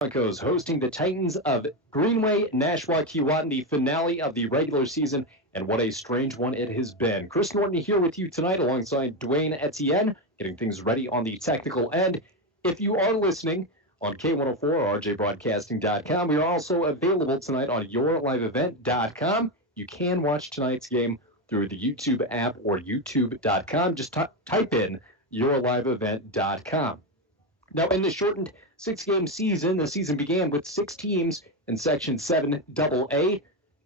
Broncos hosting the Titans of Greenway, Nashua, Keewatin, the finale of the regular season, and what a strange one it has been. Chris Norton here with you tonight alongside Dwayne Etienne, getting things ready on the technical end. If you are listening on K104 or rjbroadcasting.com, we are also available tonight on yourliveevent.com. You can watch tonight's game through the YouTube app or youtube.com. Just type in yourliveevent.com. Now, in the shortened six-game season, the season began with 6 teams in Section 7 AA,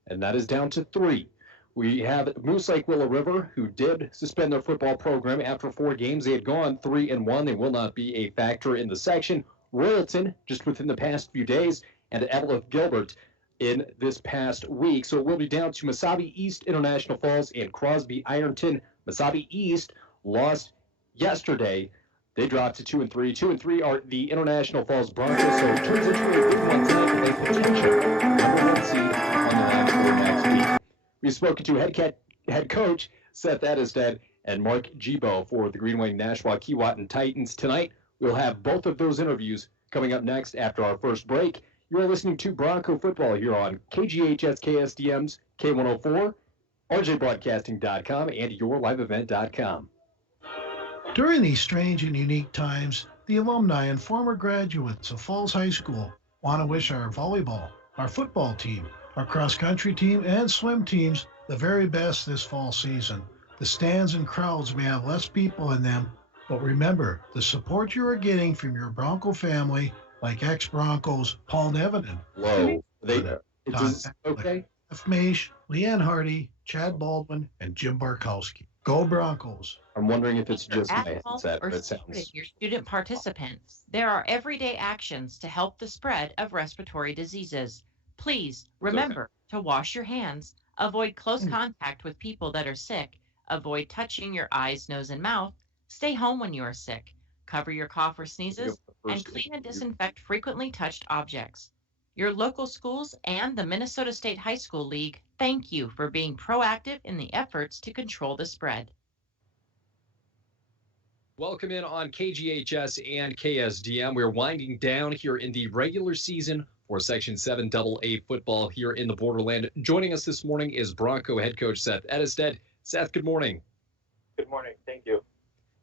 and that is down to 3. We have Moose Lake Willow River, who did suspend their football program after 4 games. They had gone 3-1. They will not be a factor in the section. Royalton, just within the past few days, and Eveleth Gilbert in this past week. So it will be down to Mesabi East, International Falls, and Crosby Ironton. Mesabi East lost yesterday. They dropped to 2-3. 2-3 are the International Falls Broncos, so it turns into a big one tonight with a potential number 1 seed on the line for next week. We've spoken to head coach Seth Edestead and Mark Gibo for the Greenway Nashua Keewatin Titans. Tonight, we'll have both of those interviews coming up next after our first break. You're listening to Bronco Football here on KGHS KSDM's K104, rjbroadcasting.com, and yourliveevent.com. During these strange and unique times, the alumni and former graduates of Falls High School want to wish our volleyball, our football team, our cross-country team, and swim teams the very best this fall season. The stands and crowds may have less people in them, but remember, the support you are getting from your Bronco family, like ex-Broncos Paul Nevenin, Okay. Jeff Maish, Leanne Hardy, Chad Baldwin, and Jim Barkowski. Go Broncos. I'm wondering if it's just my Adults headset, or but it sounds... your student participants, there are everyday actions to help the spread of respiratory diseases. Please remember to wash your hands, avoid close contact with people that are sick, avoid touching your eyes, nose, and mouth, stay home when you are sick, cover your cough or sneezes, and clean and disinfect frequently touched objects. Your local schools and the Minnesota State High School League thank you for being proactive in the efforts to control the spread. Welcome in on KGHS and KSDM. We're winding down here in the regular season for Section 7 AA football here in the Borderland. Joining us this morning is Bronco head coach Seth Edestead. Seth, good morning. Good morning. Thank you.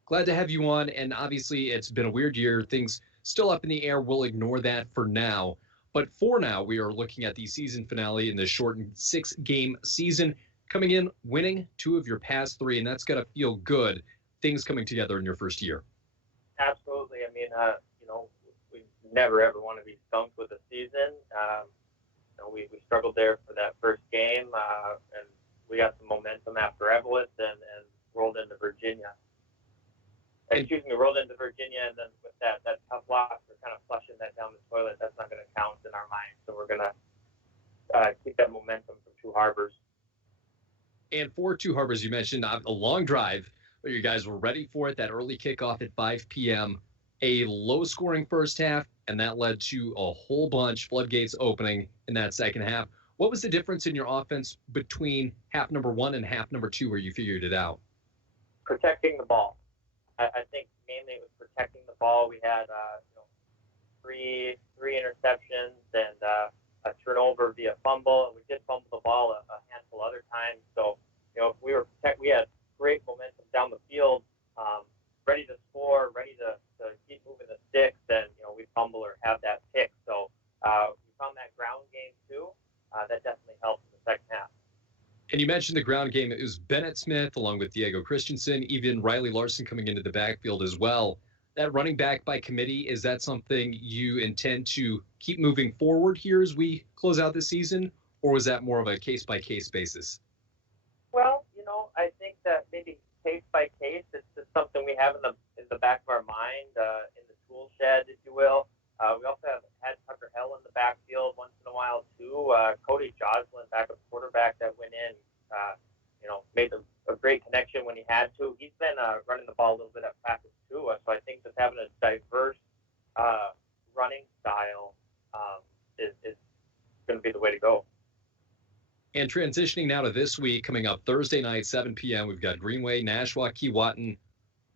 Glad to have you on, and obviously it's been a weird year. Things still up in the air. We'll ignore that for now. But for now, we are looking at the season finale in the shortened 6-game season. Coming in, winning 2 of your past 3, and that's got to feel good. Things coming together in your first year. Absolutely. I mean, we never ever want to be stumped with a season. We struggled there for that first game, and we got some momentum after Eveleth and rolled into Virginia. Rolled into Virginia, and then with that tough loss, we're kind of flushing that down the toilet. That's not going to count in our minds, so we're going to keep that momentum from Two Harbors. And for Two Harbors, you mentioned a long drive, but you guys were ready for it. That early kickoff at 5 p.m., a low-scoring first half, and that led to a whole bunch, floodgates opening in that second half. What was the difference in your offense between half number 1 and half number 2 where you figured it out? Protecting the ball. I think mainly it was protecting the ball. We had three interceptions and a turnover via fumble, and we did fumble the ball a handful other times. So we had great momentum down the field, ready to score, ready to keep moving the sticks, and we fumble or have that pick. So we found that ground game too. That definitely helped in the second half. And you mentioned the ground game. It was Bennett Smith along with Diego Christensen, even Riley Larson coming into the backfield as well. That running back by committee, is that something you intend to keep moving forward here as we close out the season, or was that more of a case-by-case basis? Well, I think that maybe case by case, it's just something we have in the back of our mind, in the tool shed, if you will. We also had Tucker Hell in the backfield once in a while too. Cody Joslin, backup quarterback that went in, made a great connection when he had to. He's been running the ball a little bit at practice too. So I think just having a diverse running style is going to be the way to go. And transitioning now to this week, coming up Thursday night, 7 p.m., we've got Greenway, Nashua, Keewatin.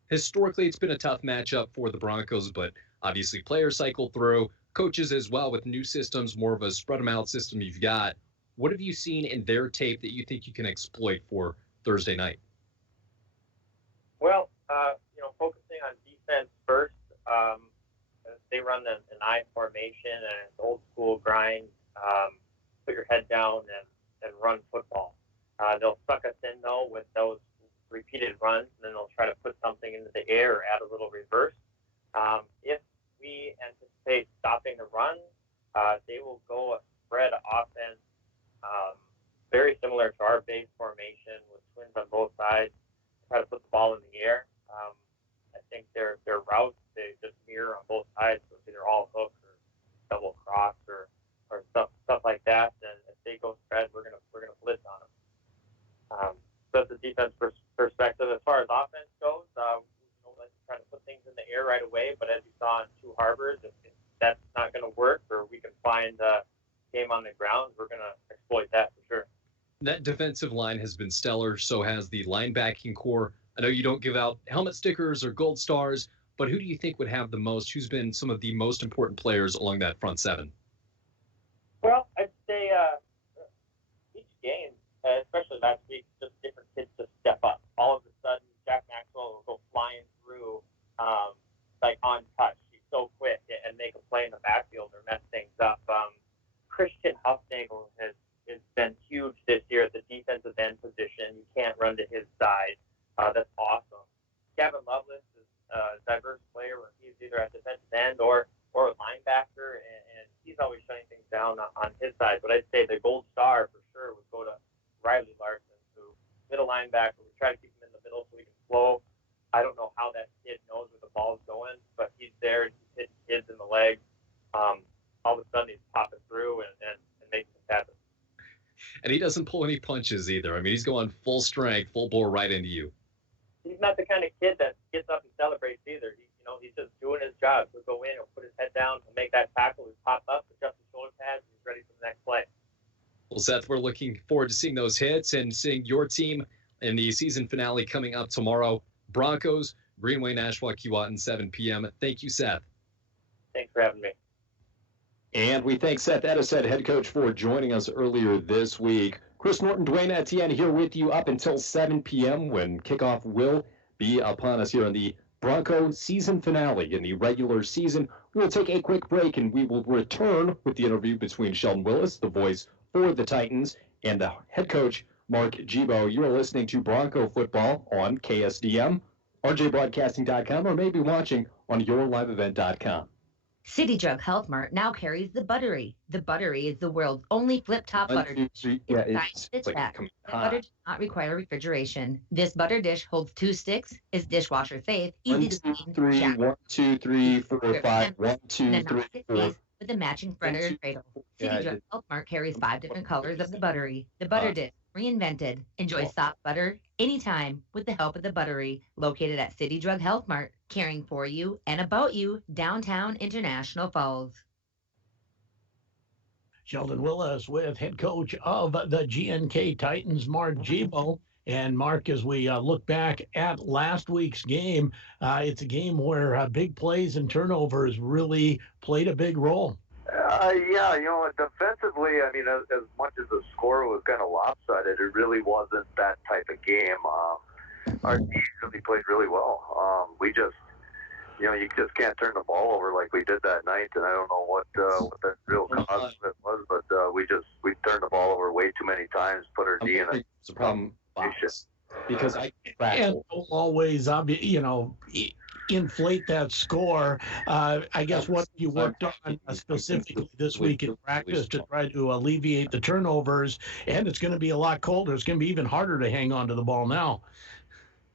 Historically, it's been a tough matchup for the Broncos, but obviously players cycle through. coaches as well with new systems, more of a spread them out system you've got. What have you seen in their tape that you think you can exploit for Thursday night? Well, focusing on defense first, they run an I formation and it's old school grind. Put your head down and run football. They'll suck us in though with those repeated runs, and then they'll try to put something into the air or add a little reverse. If we anticipate stopping the run, they will go a spread offense, very similar to our base formation with twins on both sides. Try to put the ball in the air. I think their routes they just mirror on both sides, so it's either all hook or double cross or stuff like that. And if they go spread, we're gonna blitz on them. So that's the defense perspective. As far as offense goes, let's try to put things in the air right away. But as you saw in Two Harbors, if that's not going to work, or we can find a game on the ground, we're going to exploit that for sure. That defensive line has been stellar. So has the linebacking core. I know you don't give out helmet stickers or gold stars, but who do you think would have the most? Who's been some of the most important players along that front seven? Well, I'd say each game, especially last week, just different kids just step up. All of a sudden, Jack Maxwell will go flying through like on touch. He's so quick and make a play in the backfield or mess things up. Christian Huffnagel has been huge this year at the defensive end position. You can't run to his side. That's awesome. Gavin Lovelace is a diverse player where he's either at defensive end or a linebacker, and he's always shutting things down on his side. But I'd say the gold star for sure would go to Riley Larson, who middle linebacker. We try to keep him in the middle so we can flow. I don't know how that kid knows where the ball is going, but he's there and he's hitting kids in the legs. All of a sudden he's popping through and making things happen. And he doesn't pull any punches either. I mean, he's going full strength, full bore right into you. He's not the kind of kid that gets up and celebrates either. He's just doing his job. He'll go in, he'll put his head down, he'll make that tackle, he'll pop up, adjust his shoulder pads, and he's ready for the next play. Well, Seth, we're looking forward to seeing those hits and seeing your team in the season finale coming up tomorrow. Broncos, Greenway, Nashua, Keewatin, 7 p.m. Thank you, Seth. Thanks for having me. And we thank Seth Edisett, head coach, for joining us earlier this week. Chris Norton, Dwayne Etienne here with you up until 7 p.m. when kickoff will be upon us here on the Bronco season finale in the regular season. We will take a quick break and we will return with the interview between Sheldon Willis, the voice for the Titans, and the head coach, Mark Gibo. You are listening to Bronco Football on KSDM, rjbroadcasting.com, or maybe watching on yourliveevent.com. City Drug Health Mart now carries the Buttery. The Buttery is the world's only flip-top butter dish. It's back. The butter does not require refrigeration. This butter dish holds 2 sticks, is dishwasher safe, easy to clean. 1, 2, 3, 4, 5. 1, 2, 3, 4. With a matching spreader and cradle. City Drug Health Mart carries 5 different colors of the Buttery. The butter dish, reinvented. Enjoy soft butter anytime with the help of the Buttery. Located at City Drug Health Mart, caring for you and about you, downtown International Falls. Sheldon Willis with head coach of the GNK Titans, Mark Gibo. And Mark, as we look back at last week's game, it's a game where big plays and turnovers really played a big role. Yeah, defensively, I mean, as much as the score was kind of lopsided, it really wasn't that type of game. Our team really played really well. We just, you just can't turn the ball over like we did that night, and I don't know what the real cause of it was, but we turned the ball over way too many times, put our D in it. It's a problem because I and always, inflate that score. I guess what you worked on specifically this week in practice to try to alleviate the turnovers, and it's going to be a lot colder. It's going to be even harder to hang on to the ball now.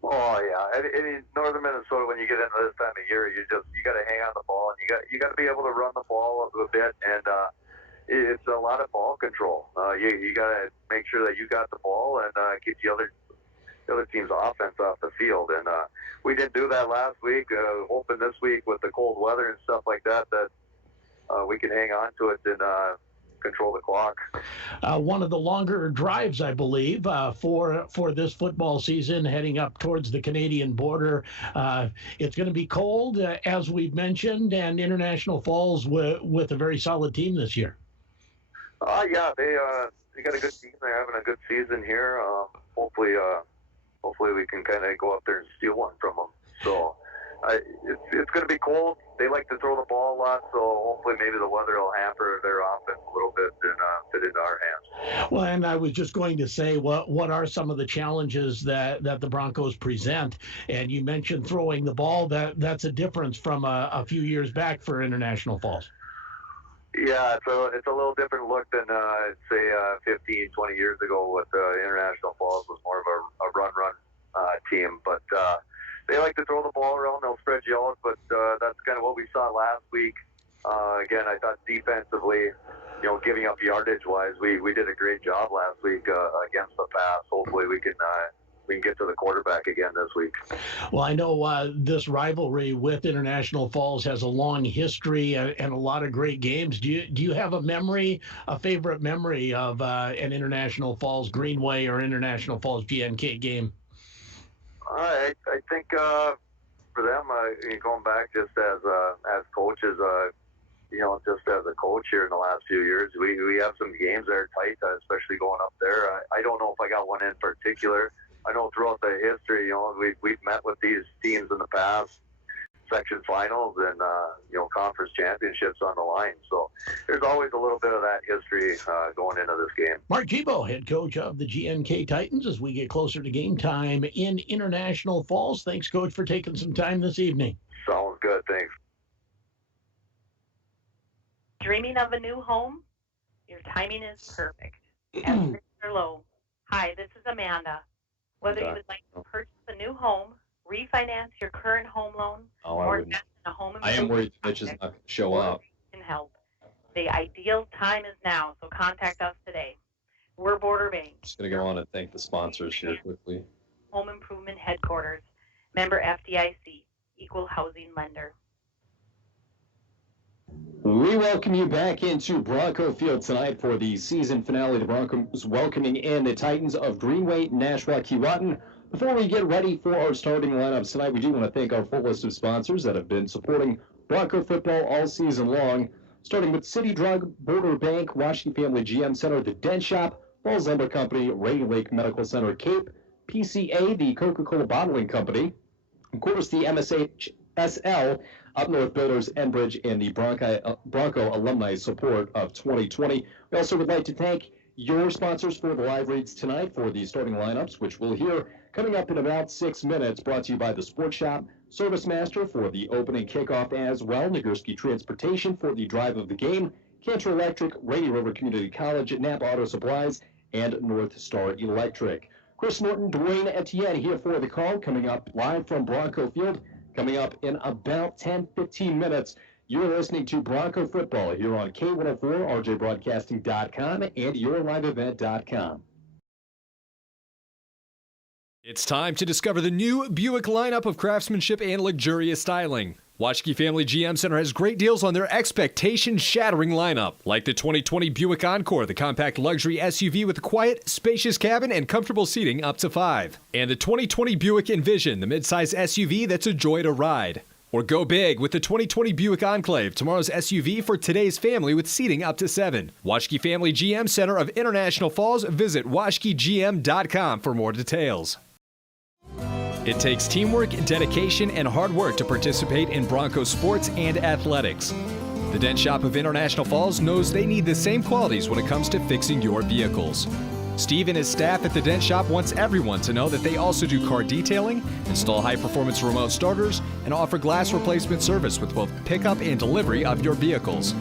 Oh yeah, in northern Minnesota, when you get into this time of year, you got to hang on the ball, and you got to be able to run the ball a bit, and it's a lot of ball control. You got to make sure that you got the ball and keep the other team's offense off the field, and we didn't do that last week. Hoping this week with the cold weather and stuff like that we can hang on to it and control the clock. One of the longer drives, I believe, for this football season, heading up towards the Canadian border. It's going to be cold, as we've mentioned, and International Falls with a very solid team this year. Yeah, they got a good team. They're having a good season here. Hopefully we can kind of go up there and steal one from them. So it's going to be cold. They like to throw the ball a lot, so hopefully maybe the weather will hamper their offense a little bit and fit into our hands. Well, and I was just going to say, what are some of the challenges that the Broncos present? And you mentioned throwing the ball. That's a difference from a few years back for International Falls. Yeah, it's a little different look than, I'd say, 15, 20 years ago with International Falls was more of a run team. But they like to throw the ball around. They'll spread you out, but that's kind of what we saw last week. Again, I thought defensively, giving up yardage-wise, we did a great job last week against the pass. Hopefully we can get to the quarterback again this week. Well, I know this rivalry with International Falls has a long history and a lot of great games. Do you have a favorite memory of an International Falls Greenway or International Falls GNK game? I think for them, going back just as coaches, just as a coach here in the last few years, we have some games that are tight, especially going up there. I don't know if I got one in particular. I know throughout the history, we've met with these teams in the past, section finals and, conference championships on the line. So there's always a little bit of that history going into this game. Mark Gibo, head coach of the GNK Titans, as we get closer to game time in International Falls. Thanks, Coach, for taking some time this evening. Sounds good. Thanks. Dreaming of a new home? Your timing is perfect. Estimates are low. Hi, this is Amanda. Whether you would like to purchase a new home, refinance your current home loan, or invest in a home improvement, I am worried Mitch is not going to show up. Can help. The ideal time is now, so contact us today. We're Border Bank. Just going to go on and thank the sponsors here quickly. Home Improvement Headquarters, member FDIC, equal housing lender. We welcome you back into Bronco Field tonight for the season finale. The Broncos welcoming in the Titans of Greenway, Nashua, Keewatin. Before we get ready for our starting lineups tonight, we do want to thank our full list of sponsors that have been supporting Bronco football all season long, starting with City Drug, Border Bank, Washington Family GM Center, The Dent Shop, Falls Lumber Company, Rainy Lake Medical Center, Cape, PCA, the Coca-Cola Bottling Company, of course, the MSHSL, Up North Builders, Enbridge, and the Bronco Alumni Support of 2020. We also would like to thank your sponsors for the live reads tonight for the starting lineups, which we'll hear coming up in about 6 minutes, brought to you by the Sports Shop, Service Master for the opening kickoff as well, Nagurski Transportation for the drive of the game, Cantor Electric, Rainy River Community College, Napa Auto Supplies, and North Star Electric. Chris Norton, Dwayne Etienne here for the call, coming up live from Bronco Field, coming up in about 10-15 minutes. You're listening to Bronco Football here on K104, RJBroadcasting.com, and YourLiveEvent.com. It's time to discover the new Buick lineup of craftsmanship and luxurious styling. Washke Family GM Center has great deals on their expectation-shattering lineup, like the 2020 Buick Encore, the compact luxury SUV with a quiet, spacious cabin and comfortable seating up to 5. And the 2020 Buick Envision, the midsize SUV that's a joy to ride. Or go big with the 2020 Buick Enclave, tomorrow's SUV for today's family with seating up to 7. Washke Family GM Center of International Falls. Visit washkegm.com for more details. It takes teamwork, dedication, and hard work to participate in Bronco sports and athletics. The Dent Shop of International Falls knows they need the same qualities when it comes to fixing your vehicles. Steve and his staff at the Dent Shop wants everyone to know that they also do car detailing, install high-performance remote starters, and offer glass replacement service with both pickup and delivery of your vehicles.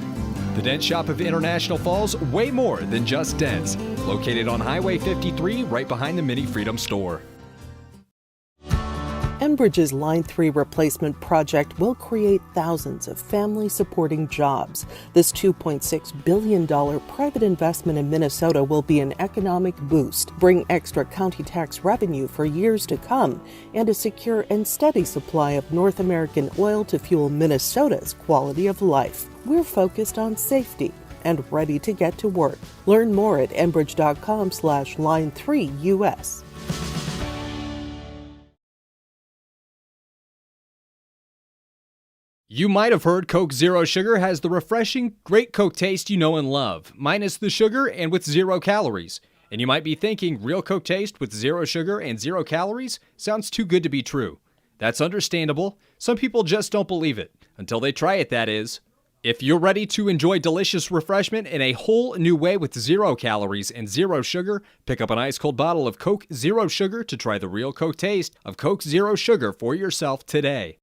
The Dent Shop of International Falls, way more than just dents. Located on Highway 53, right behind the Mini Freedom store. Enbridge's Line 3 replacement project will create thousands of family-supporting jobs. This $2.6 billion private investment in Minnesota will be an economic boost, bring extra county tax revenue for years to come, and a secure and steady supply of North American oil to fuel Minnesota's quality of life. We're focused on safety and ready to get to work. Learn more at enbridge.com/line3US. You might have heard Coke Zero Sugar has the refreshing, great Coke taste you know and love, minus the sugar and with 0 calories. And you might be thinking, real Coke taste with 0 sugar and 0 calories sounds too good to be true. That's understandable. Some people just don't believe it, until they try it, that is. If you're ready to enjoy delicious refreshment in a whole new way with 0 calories and 0 sugar, pick up an ice-cold bottle of Coke Zero Sugar to try the real Coke taste of Coke Zero Sugar for yourself today.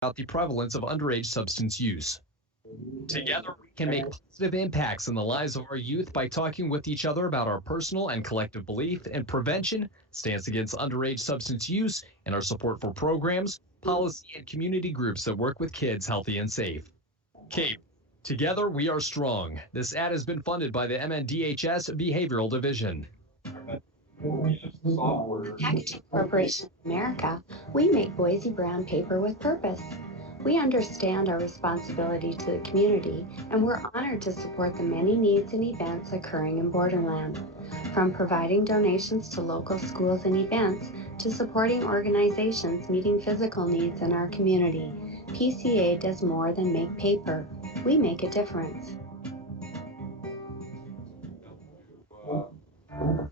About the prevalence of underage substance use. Together, we can make positive impacts in the lives of our youth by talking with each other about our personal and collective belief and prevention, stance against underage substance use, and our support for programs, policy, and community groups that work with kids healthy and safe. CAPE. Together, we are strong. This ad has been funded by the MNDHS Behavioral Division. Packaging Corporation of America, we make Boise Brown paper with purpose. We understand our responsibility to the community, and we're honored to support the many needs and events occurring in Borderland. From providing donations to local schools and events, to supporting organizations meeting physical needs in our community, PCA does more than make paper. We make a difference.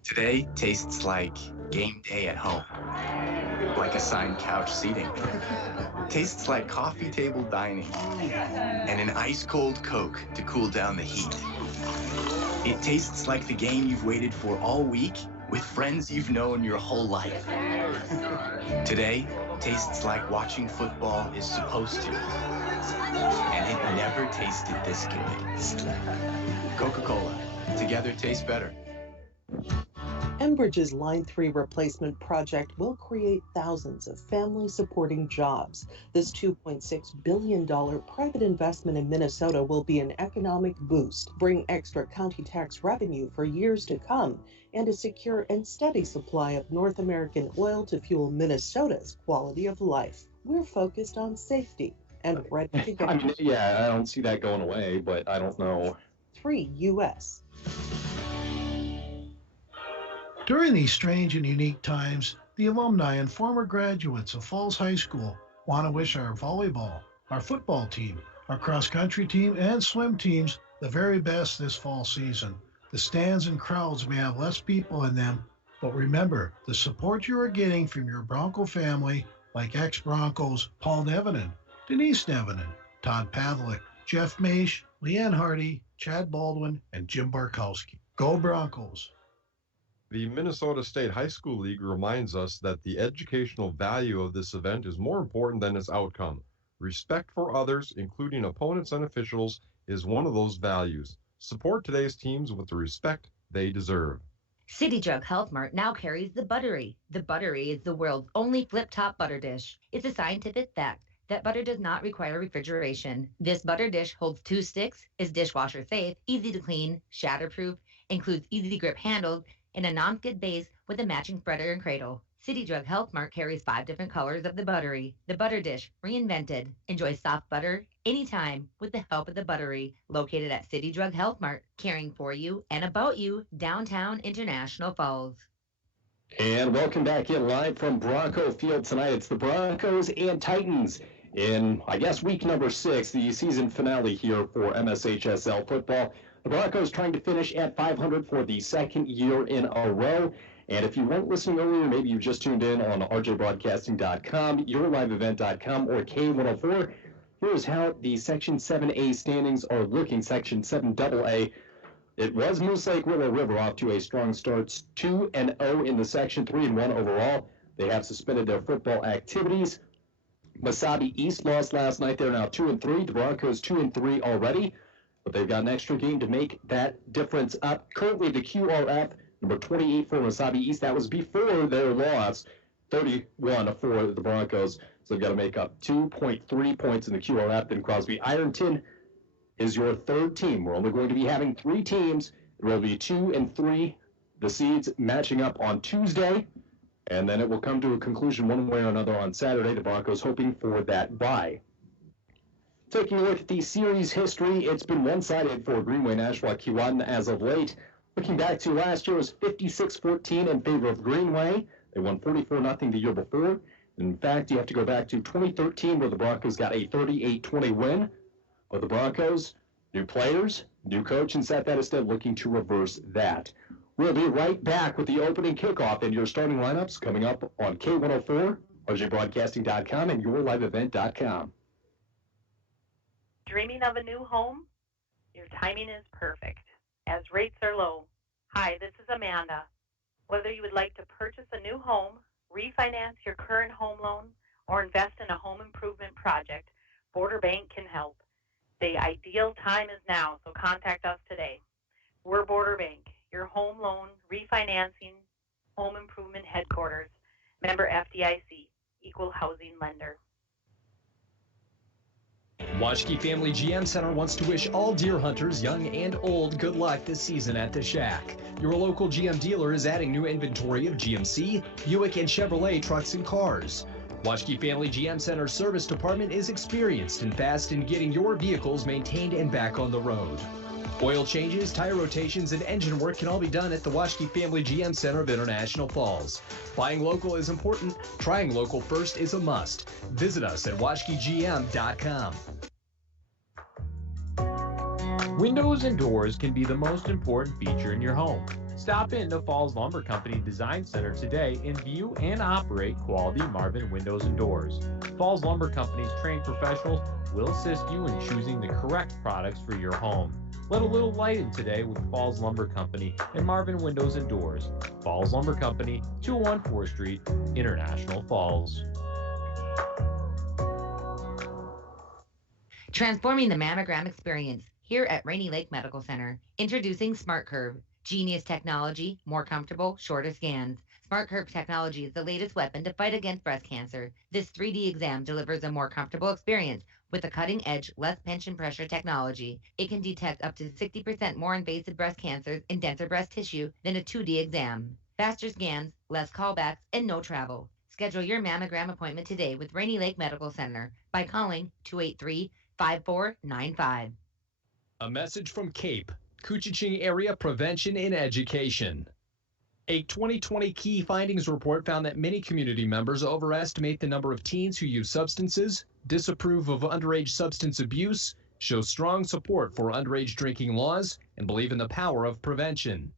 Today tastes like game day at home, like assigned couch seating. Tastes like coffee table dining and an ice-cold Coke to cool down the heat. It tastes like the game you've waited for all week with friends you've known your whole life. Today tastes like watching football is supposed to, and it never tasted this good. Coca-Cola, together tastes better. Enbridge's Line 3 replacement project will create thousands of family-supporting jobs. This $2.6 billion private investment in Minnesota will be an economic boost, bring extra county tax revenue for years to come, and a secure and steady supply of North American oil to fuel Minnesota's quality of life. We're focused on safety and ready to get I don't see that going away, but I don't know. 3 U.S. During these strange and unique times, the alumni and former graduates of Falls High School want to wish our volleyball, our football team, our cross-country team, and swim teams the very best this fall season. The stands and crowds may have less people in them, but remember, the support you are getting from your Bronco family, like ex-Broncos Paul Nevenin, Denise Nevenin, Todd Pavlik, Jeff Maish, Leanne Hardy, Chad Baldwin, and Jim Barkowski. Go Broncos! The Minnesota State High School League reminds us that the educational value of this event is more important than its outcome. Respect for others, including opponents and officials, is one of those values. Support today's teams with the respect they deserve. City Jug Health Mart now carries the Buttery. The Buttery is the world's only flip-top butter dish. It's a scientific fact that butter does not require refrigeration. This butter dish holds 2 sticks, is dishwasher safe, easy to clean, shatterproof, includes easy grip handles, and a non-skid base with a matching spreader and cradle. City Drug Health Mart carries 5 different colors of the Buttery. The butter dish, reinvented. Enjoy soft butter anytime with the help of the Buttery, located at City Drug Health Mart, caring for you and about you, downtown International Falls. And welcome back in live from Bronco Field tonight. It's the Broncos and Titans in, I guess, week number 6, the season finale here for MSHSL football. The Broncos trying to finish at 500 for the second year in a row. And if you weren't listening earlier, maybe you just tuned in on rjbroadcasting.com, yourliveevent.com, or K104. Here's how the Section 7A standings are looking. Section 7AA. It was Moose Lake Willow River off to a strong start, 2-0 in the section, 3-1 overall. They have suspended their football activities. Mesabi East lost last night. They're now 2-3. The Broncos 2-3 already, but they've got an extra game to make that difference up. Currently, the QRF, number 28 for Mesabi East. That was before their loss, 31 for the Broncos. So they've got to make up 2.3 points in the QRF. Then Crosby Ironton is your third team. We're only going to be having 3 teams. It will be 2 and 3, the seeds matching up on Tuesday, and then it will come to a conclusion one way or another on Saturday. The Broncos hoping for that bye. Taking a look at the series history, it's been one-sided for Greenway Nashua-Keewatin as of late. Looking back to last year, it was 56-14 in favor of Greenway. They won 44-0 the year before. In fact, you have to go back to 2013 where the Broncos got a 38-20 win. But the Broncos, new players, new coach, and Seth Ediston looking to reverse that. We'll be right back with the opening kickoff and your starting lineups coming up on K104, RJBroadcasting.com, and YourLiveEvent.com. Dreaming of a new home? Your timing is perfect, as rates are low. Hi, this is Amanda. Whether you would like to purchase a new home, refinance your current home loan, or invest in a home improvement project, Border Bank can help. The ideal time is now, so contact us today. We're Border Bank, your home loan, refinancing, home improvement headquarters. Member FDIC, equal housing lender. Washke Family GM Center wants to wish all deer hunters, young and old, good luck this season at the Shack. Your local GM dealer is adding new inventory of GMC, Buick, and Chevrolet trucks and cars. Washke Family GM Center Service Department is experienced and fast in getting your vehicles maintained and back on the road. Oil changes, tire rotations, and engine work can all be done at the Washke Family GM Center of International Falls. Buying local is important. Trying local first is a must. Visit us at washkegm.com. Windows and doors can be the most important feature in your home. Stop in to Falls Lumber Company Design Center today and view and operate quality Marvin windows and doors. Falls Lumber Company's trained professionals will assist you in choosing the correct products for your home. Let a little light in today with Falls Lumber Company and Marvin Windows and Doors. Falls Lumber Company, 201 4th Street, International Falls. Transforming the mammogram experience here at Rainy Lake Medical Center. Introducing Smart Curve. Genius technology, more comfortable, shorter scans. Smart Curve technology is the latest weapon to fight against breast cancer. This 3D exam delivers a more comfortable experience with a cutting-edge, less pinch and pressure technology. It can detect up to 60% more invasive breast cancers in denser breast tissue than a 2D exam. Faster scans, less callbacks, and no travel. Schedule your mammogram appointment today with Rainy Lake Medical Center by calling 283-5495. A message from CAPE, Coochiching Area Prevention and Education. A 2020 key findings report found that many community members overestimate the number of teens who use substances, disapprove of underage substance abuse, show strong support for underage drinking laws, and believe in the power of prevention.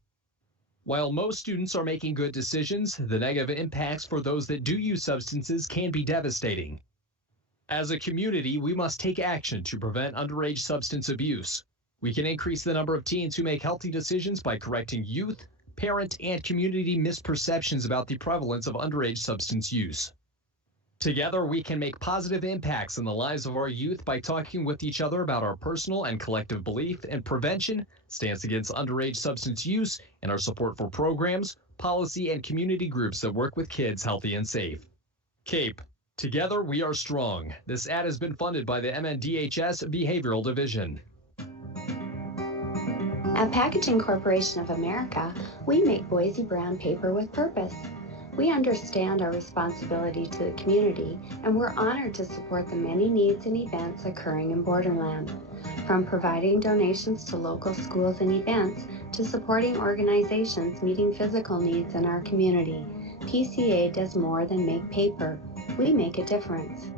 While most students are making good decisions, the negative impacts for those that do use substances can be devastating. As a community, we must take action to prevent underage substance abuse. We can increase the number of teens who make healthy decisions by correcting youth, parent, and community misperceptions about the prevalence of underage substance use. Together, we can make positive impacts in the lives of our youth by talking with each other about our personal and collective belief in prevention, stance against underage substance use, and our support for programs, policy, and community groups that work with kids healthy and safe. CAPE. Together, we are strong. This ad has been funded by the MNDHS Behavioral Division. At Packaging Corporation of America, we make Boise brown paper with purpose. We understand our responsibility to the community, and we're honored to support the many needs and events occurring in Borderland. From providing donations to local schools and events, to supporting organizations meeting physical needs in our community, PCA does more than make paper. We make a difference.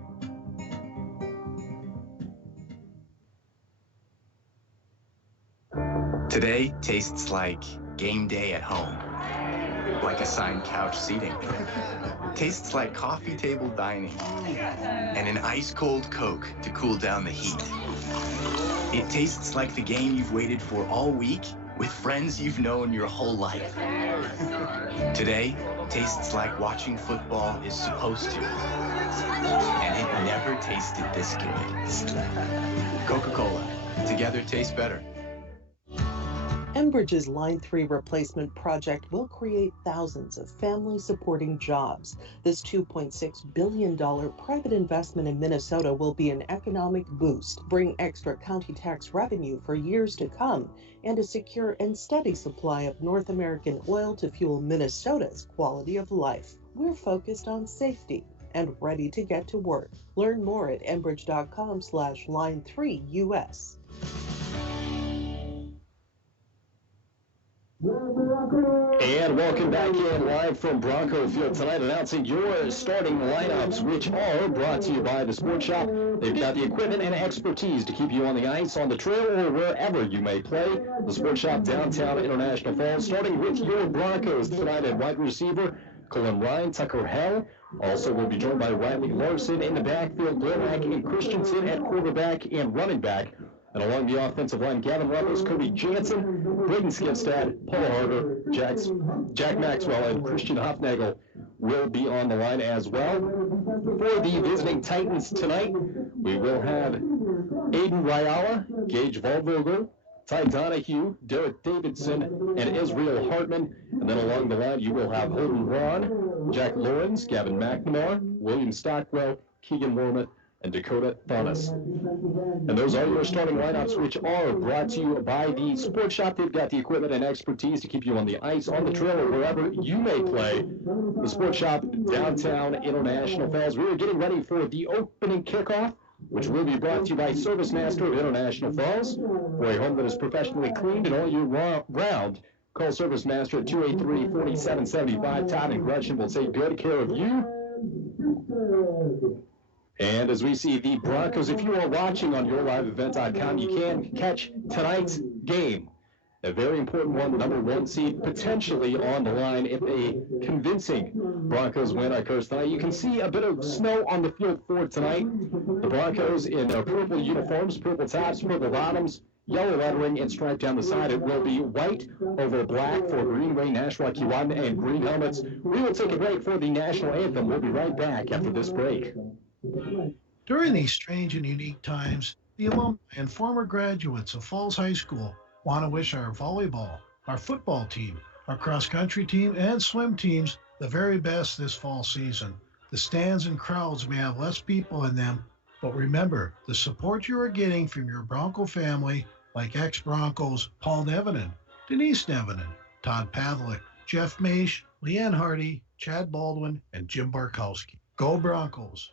Today tastes like game day at home, like assigned couch seating. Tastes like coffee table dining and an ice-cold Coke to cool down the heat. It tastes like the game you've waited for all week with friends you've known your whole life. Today tastes like watching football is supposed to, and it never tasted this good. Coca-Cola, together tastes better. Enbridge's Line 3 replacement project will create thousands of family-supporting jobs. This $2.6 billion private investment in Minnesota will be an economic boost, bring extra county tax revenue for years to come, and a secure and steady supply of North American oil to fuel Minnesota's quality of life. We're focused on safety and ready to get to work. Learn more at enbridge.com/line3US. And welcome back in live from Bronco Field tonight, announcing your starting lineups, which are brought to you by the Sports Shop. They've got the equipment and expertise to keep you on the ice, on the trail, or wherever you may play. The Sports Shop, downtown International Falls, starting with your Broncos tonight at wide receiver, Colin Ryan, Tucker Hell. Also will be joined by Riley Larson in the backfield, Black and Christensen at quarterback and running back. And along the offensive line, Gavin Ruppels, Cody Jansen, Braden Skipstad, Paul Harder, Jack Maxwell, and Christian Hofnagel will be on the line as well. For the visiting Titans tonight, we will have Aiden Ryala, Gage Valvogel, Ty Donahue, Derek Davidson, and Israel Hartman. And then along the line, you will have Holden Braun, Jack Lawrence, Gavin McNamara, William Stockwell, Keegan Wormuth, and Dakota Thomas. And those are your starting lineups, which are brought to you by the Sports Shop. They've got the equipment and expertise to keep you on the ice, on the trail, or wherever you may play. The Sports Shop, downtown International Falls. We are getting ready for the opening kickoff, which will be brought to you by Service Master of International Falls. For a home that is professionally cleaned and all year round, call Service Master at 283-4775. Todd and Gretchen will take good care of you. And as we see the Broncos, if you are watching on yourliveevent.com, you can catch tonight's game. A very important one, the number 1 seed, potentially on the line if a convincing Broncos win occurs tonight. You can see a bit of snow on the field for tonight. The Broncos in their purple uniforms, purple tops, purple bottoms, yellow lettering, and striped down the side. It will be white over black for Greenway, Nashua, Kewanee, and green helmets. We will take a break for the national anthem. We'll be right back after this break. During these strange and unique times, the alumni and former graduates of Falls High School want to wish our volleyball, our football team, our cross-country team, and swim teams the very best this fall season. The stands and crowds may have less people in them, but remember, the support you are getting from your Bronco family, like ex-Broncos Paul Nevenin, Denise Nevenin, Todd Pavlik, Jeff Maish, Leanne Hardy, Chad Baldwin, and Jim Barkowski. Go Broncos!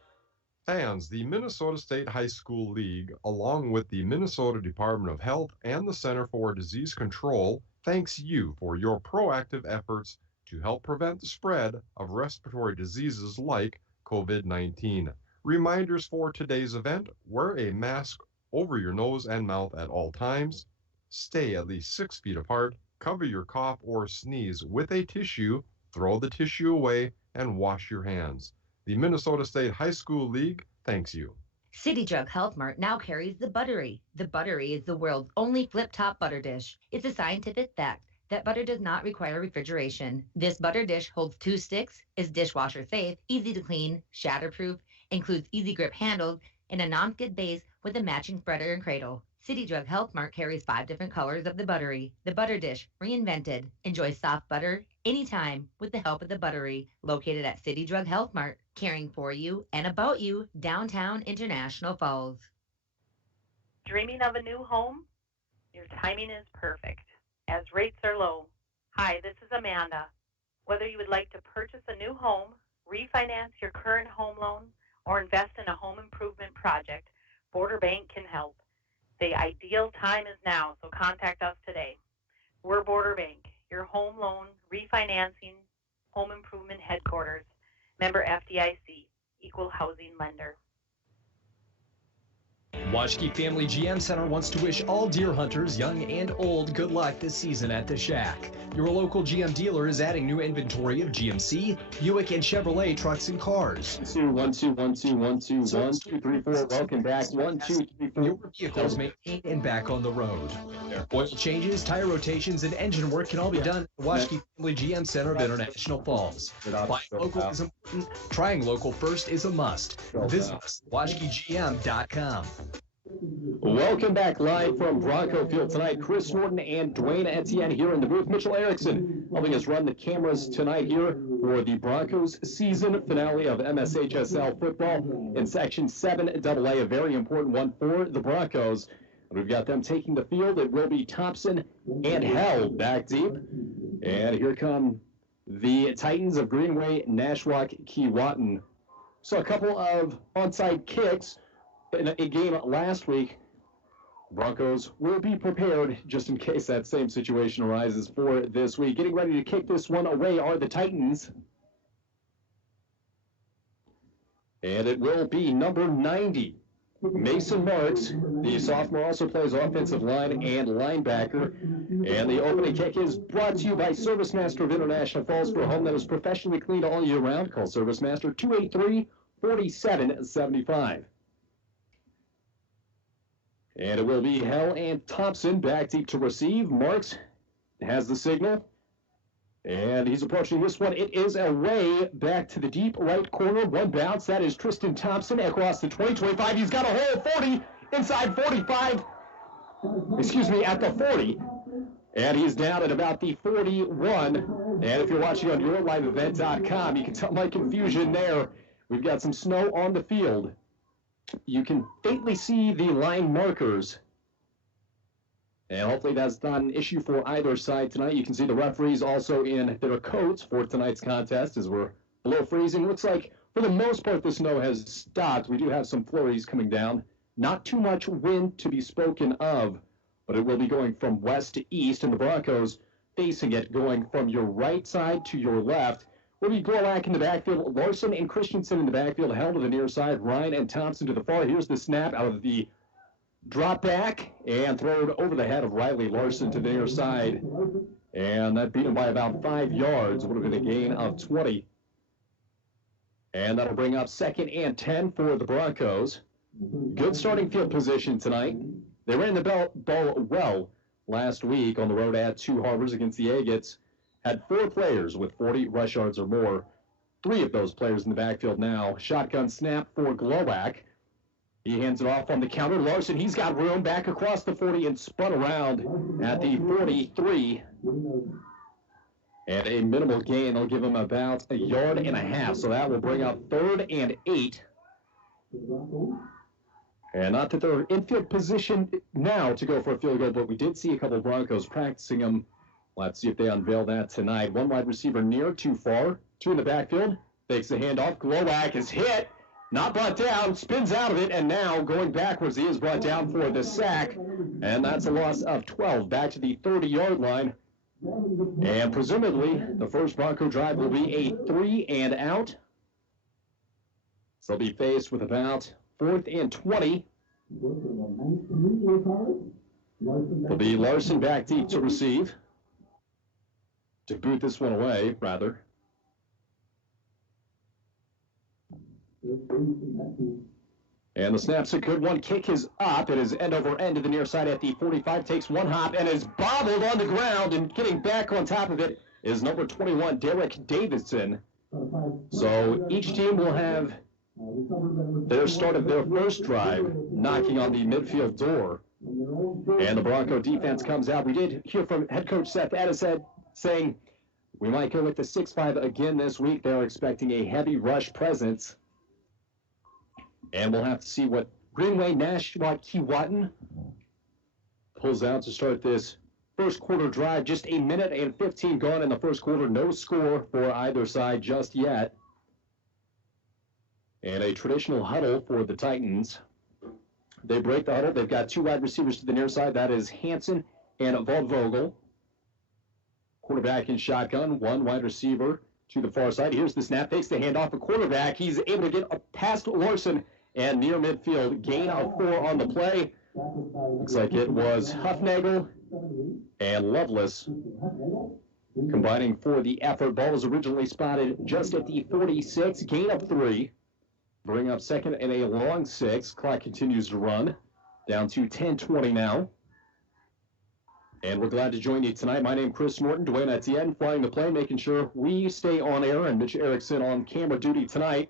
Fans, the Minnesota State High School League, along with the Minnesota Department of Health and the Center for Disease Control, thanks you for your proactive efforts to help prevent the spread of respiratory diseases like COVID-19. Reminders for today's event: wear a mask over your nose and mouth at all times, stay at least 6 feet apart, cover your cough or sneeze with a tissue, throw the tissue away, and wash your hands. The Minnesota State High School League thanks you. City Drug Health Mart now carries the Buttery. The Buttery is the world's only flip-top butter dish. It's a scientific fact that butter does not require refrigeration. This butter dish holds 2 sticks, is dishwasher safe, easy to clean, shatterproof, includes easy grip handles, and a non-skid base with a matching spreader and cradle. City Drug Health Mart carries 5 different colors of the Buttery. The butter dish, reinvented. Enjoy soft butter anytime with the help of the Buttery, located at City Drug Health Mart, caring for you and about you, downtown International Falls. Dreaming of a new home? Your timing is perfect, as rates are low. Hi, this is Amanda. Whether you would like to purchase a new home, refinance your current home loan, or invest in a home improvement project, Border Bank can help. The ideal time is now, so contact us today. We're Border Bank, your home loan, refinancing, home improvement headquarters. Member FDIC, Equal Housing Lender. Washke Family GM Center wants to wish all deer hunters, young and old, good luck this season at the Shack. Your local GM dealer is adding new inventory of GMC, Buick, and Chevrolet trucks and cars. 1 2 1 2 1 2 1 2 3 4. Welcome back. 1 2 3 4. Newer vehicles maintained and back on the road. Oil changes, tire rotations, and engine work can all be done at the Washke Family GM Center of International Falls. Buying local is important. Trying local first is a must. Visit us at WashkeGM.com. Welcome back live from Bronco Field tonight. Chris Norton and Dwayne Etienne here in the booth. Mitchell Erickson helping us run the cameras tonight here for the Broncos season finale of MSHSL football in Section 7AA, a very important one for the Broncos. We've got them taking the field. It will be Thompson and Hell back deep. And here come the Titans of Greenway, Nashwauk, Keewatin. saw a couple of onside kicks in a game last week. Broncos will be prepared just in case that same situation arises for this week. Getting ready to kick this one away are the Titans. And it will be number 90. Mason Marks, the sophomore, also plays offensive line and linebacker. And the opening kick is brought to you by ServiceMaster of International Falls, for a home that is professionally cleaned all year round. Call ServiceMaster 283-4775. And it will be Hell and Thompson back deep to receive. Marks has the signal. And he's approaching this one. It is away back to the deep right corner. One bounce. That is Tristan Thompson across the 20-25. He's got a hole. 40. Inside 45. Excuse me, at the 40. And he's down at about the 41. And if you're watching on YourLiveEvent.com, you can tell my confusion there. We've got some snow on the field. You can faintly see the line markers. And hopefully that's not an issue for either side tonight. You can see the referees also in their coats for tonight's contest as we're below freezing. Looks like, for the most part, the snow has stopped. We do have some flurries coming down. Not too much wind to be spoken of, but it will be going from west to east, and the Broncos facing it going from your right side to your left. Will be Glowak in the backfield, Larson and Christensen in the backfield, Held to the near side, Ryan and Thompson to the far. Here's the snap out of the drop back and throw it over the head of Riley Larson to the near side. And that beat him by about 5 yards. Would have been a gain of 20. And that'll bring up 2nd and 10 for the Broncos. Good starting field position tonight. They ran the ball well last week on the road at 2 Harbors against the Agates. Had 4 players with 40 rush yards or more. 3 of those players in the backfield now. Shotgun snap for Glowak. He hands it off on the counter. Larson, he's got room back across the 40 and spun around at the 43. And a minimal gain. They'll give him about 1.5 yards. So that will bring up 3rd and 8. And not that they're in field position now to go for a field goal, but we did see a couple of Broncos practicing them. Let's see if they unveil that tonight. 1 wide receiver near, 2 far. 2 in the backfield. Takes the handoff. Glowak is hit. Not brought down, spins out of it, and now going backwards, he is brought down for the sack, and that's a loss of 12, back to the 30-yard line. And presumably, the first Bronco drive will be a 3 and out. So they'll be faced with about 4th and 20. It'll be Larson back deep to receive. To boot this one away, rather. And the snap's a good one. Kick is up. It is end over end to the near side at the 45. Takes 1 hop and is bobbled on the ground. And getting back on top of it is number 21, Derek Davidson. So each team will have their start of their first drive knocking on the midfield door. And the Bronco defense comes out. We did hear from head coach Seth Addishead saying we might go with the 6-5 again this week. They're expecting a heavy rush presence. And we'll have to see what Greenway, Nashua, Keewatin pulls out to start this first quarter drive. Just 1 minute and 15 gone in the first quarter. No score for either side just yet. And a traditional huddle for the Titans. They break the huddle. They've got 2 wide receivers to the near side. That is Hansen and Vogel. Quarterback in shotgun. 1 wide receiver to the far side. Here's the snap. Takes the handoff. A quarterback. He's able to get past Larson and near midfield. Gain of 4 on the play. Looks like it was Huffnagel and Lovelace combining for the effort. Ball was originally spotted just at the 46. Gain of 3. Bring up 2nd and a long 6. Clock continues to run. Down to 10:20 now. And we're glad to join you tonight. My name is Chris Norton, Dwayne Etienne, flying the plane, making sure we stay on air, and Mitch Erickson on camera duty tonight.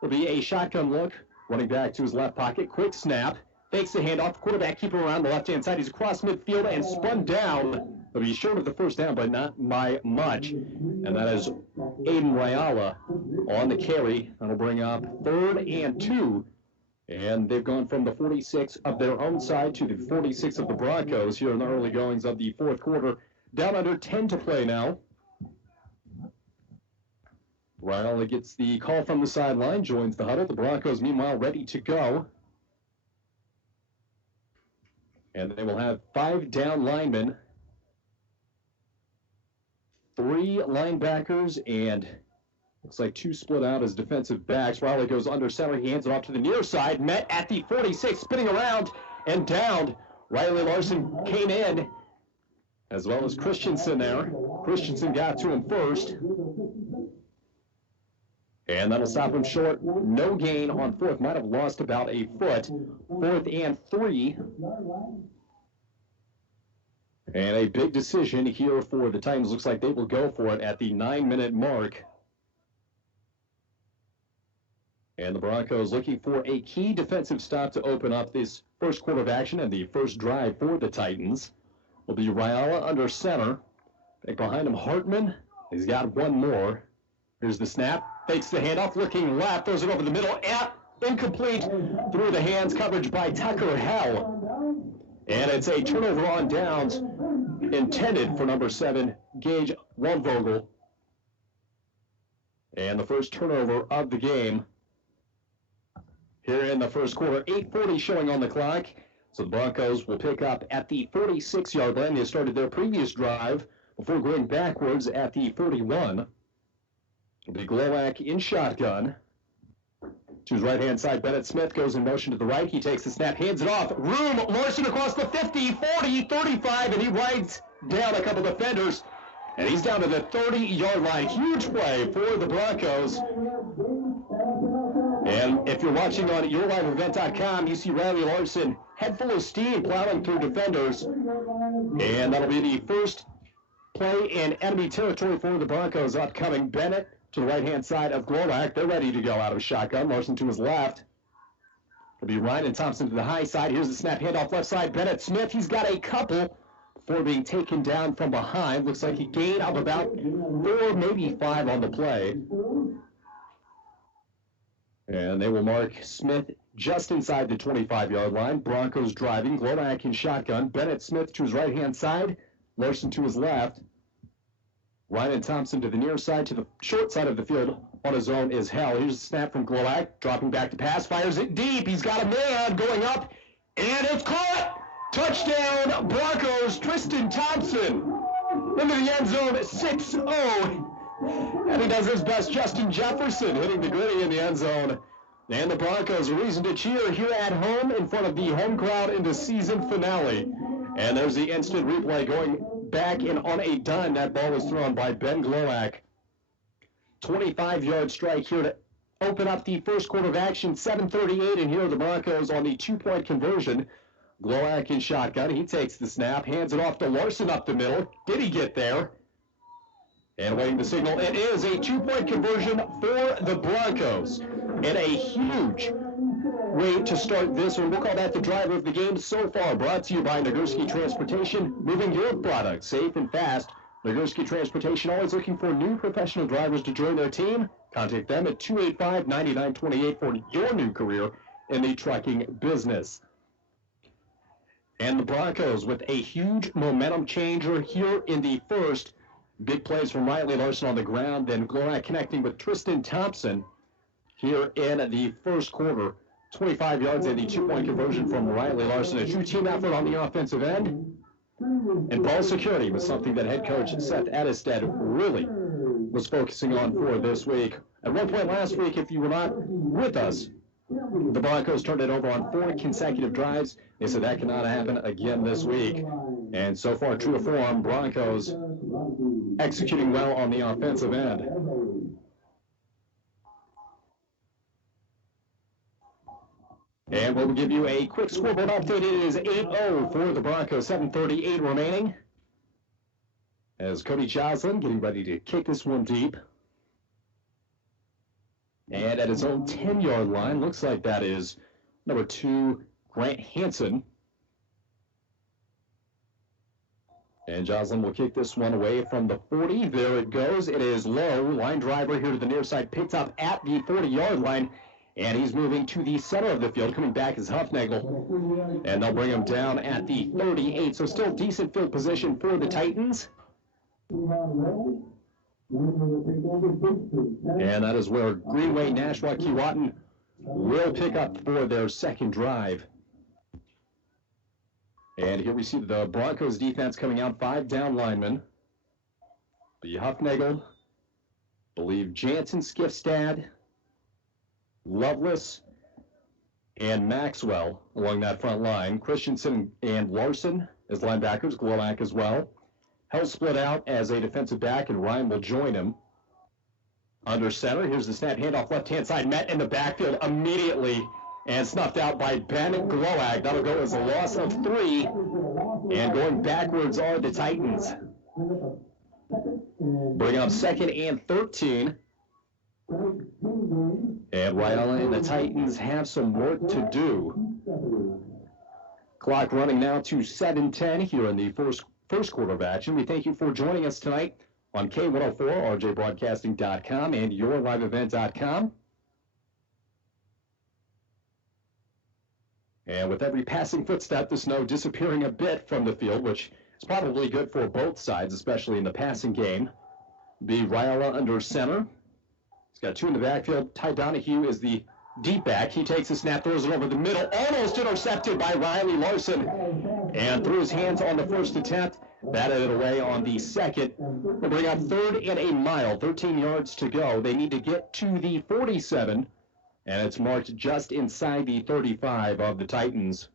Will be a shotgun look, running back to his left pocket. Quick snap. Fakes the handoff. Quarterback keeper around the left-hand side. He's across midfield and spun down. He'll be short of the first down, but not by much. And that is Aiden Rayala on the carry. That'll bring up 3rd and 2. And they've gone from the 46 of their own side to the 46 of the Broncos here in the early goings of the fourth quarter. Down under 10 to play now. Riley gets the call from the sideline, joins the huddle. The Broncos, meanwhile, ready to go. And they will have 5 down linemen, 3 linebackers, and looks like 2 split out as defensive backs. Riley goes under center. He hands it off to the near side. Met at the 46, spinning around and downed. Riley Larson came in, as well as Christensen there. Christensen got to him first. And that'll stop him short. No gain on 4th. Might have lost about a foot. 4th and 3. And a big decision here for the Titans. Looks like they will go for it at the 9-minute mark. And the Broncos looking for a key defensive stop to open up this first quarter of action and the first drive for the Titans. Will be Raiola under center. Back behind him, Hartman. He's got one more. Here's the snap. Fakes the handoff, looking left, throws it over the middle, incomplete, through the hands, coverage by Tucker Hell. And it's a turnover on downs, intended for number 7, Gage Lundvogel. And the first turnover of the game here in the first quarter. 8:40 showing on the clock. So the Broncos will pick up at the 46-yard line. They started their previous drive before going backwards at the 41. It'll be Glowacz in shotgun. To his right-hand side, Bennett Smith goes in motion to the right. He takes the snap, hands it off. Room, Larson across the 50, 40, 35, and he rides down a couple defenders. And he's down to the 30-yard line. Huge play for the Broncos. And if you're watching on YourLiveEvent.com, you see Riley Larson head full of steam plowing through defenders. And that'll be the first play in enemy territory for the Broncos upcoming. Bennett to the right-hand side of Glowacz. They're ready to go out of shotgun. Larson to his left. It'll be Ryan and Thompson to the high side. Here's the snap, handoff left side. Bennett Smith, he's got a couple before being taken down from behind. Looks like he gained up about 4, maybe 5 on the play. And they will mark Smith just inside the 25-yard line. Broncos driving. Glowacz in shotgun. Bennett Smith to his right-hand side. Larson to his left. Ryan and Thompson to the near side. To the short side of the field on his own is Hell. Here's a snap from Glowacz. Dropping back to pass. Fires it deep. He's got a man going up. And it's caught. Touchdown, Broncos. Tristan Thompson into the end zone. 6-0. And he does his best. Justin Jefferson hitting the gritty in the end zone. And the Broncos, a reason to cheer here at home in front of the home crowd in the season finale. And there's the instant replay going back, and on a dime, that ball was thrown by Ben Glowacz. 25-yard strike here to open up the first quarter of action. 7:38, and here are the Broncos on the 2-point conversion. Glowacz in shotgun. He takes the snap, hands it off to Larson up the middle. Did he get there? And waiting the signal, it is a 2-point conversion for the Broncos. And a huge way to start this one. We'll call that the driver of the game so far. Brought to you by Nagurski Transportation. Moving your product safe and fast. Nagurski Transportation, always looking for new professional drivers to join their team. Contact them at 285-9928 for your new career in the trucking business. And the Broncos with a huge momentum changer here in the first. Big plays from Riley Larson on the ground, then Glowacz connecting with Tristan Thompson here in the first quarter. 25 yards and the 2-point conversion from Riley Larson. A true team effort on the offensive end. And ball security was something that head coach Seth Adestead really was focusing on for this week. At one point last week, if you were not with us, the Broncos turned it over on 4 consecutive drives. They said that cannot happen again this week. And so far, true to form, Broncos executing well on the offensive end. And we'll give you a quick scoreboard update. It is 8-0 for the Broncos, 7:38 remaining. As Cody Joslin getting ready to kick this one deep. And at his own 10-yard line, looks like that is number 2, Grant Hansen. And Joslin will kick this one away from the 40. There it goes. It is low. Line driver here to the near side, picked up at the 40-yard line. And he's moving to the center of the field. Coming back is Huffnagel. And they'll bring him down at the 38. So still decent field position for the Titans. And that is where Greenway, Nashua, Keewatin will pick up for their second drive. And here we see the Broncos defense coming out, 5 down linemen. The Huffnagel, believe Jansen, Skifstad, Lovelace, and Maxwell along that front line. Christensen and Larson as linebackers, Glowak as well. Hell split out as a defensive back, and Ryan will join him. Under center, here's the snap handoff left-hand side, met in the backfield immediately and snuffed out by Ben Glowak. That'll go as a loss of 3, and going backwards are the Titans. Bring up 2nd and 13. And Rayala and the Titans have some work to do. Clock running now to 7:10 here in the first quarter of action. We thank you for joining us tonight on K104, rjbroadcasting.com, and yourliveevent.com. And with every passing footstep, the snow disappearing a bit from the field, which is probably good for both sides, especially in the passing game. Be Rayala under center. He's got 2 in the backfield. Ty Donahue is the deep back. He takes a snap, throws it over the middle, almost intercepted by Riley Larson, and threw his hands on the first attempt, batted it away on the second. We'll bring up 3rd and a mile, 13 yards to go. They need to get to the 47, and it's marked just inside the 35 of the Titans.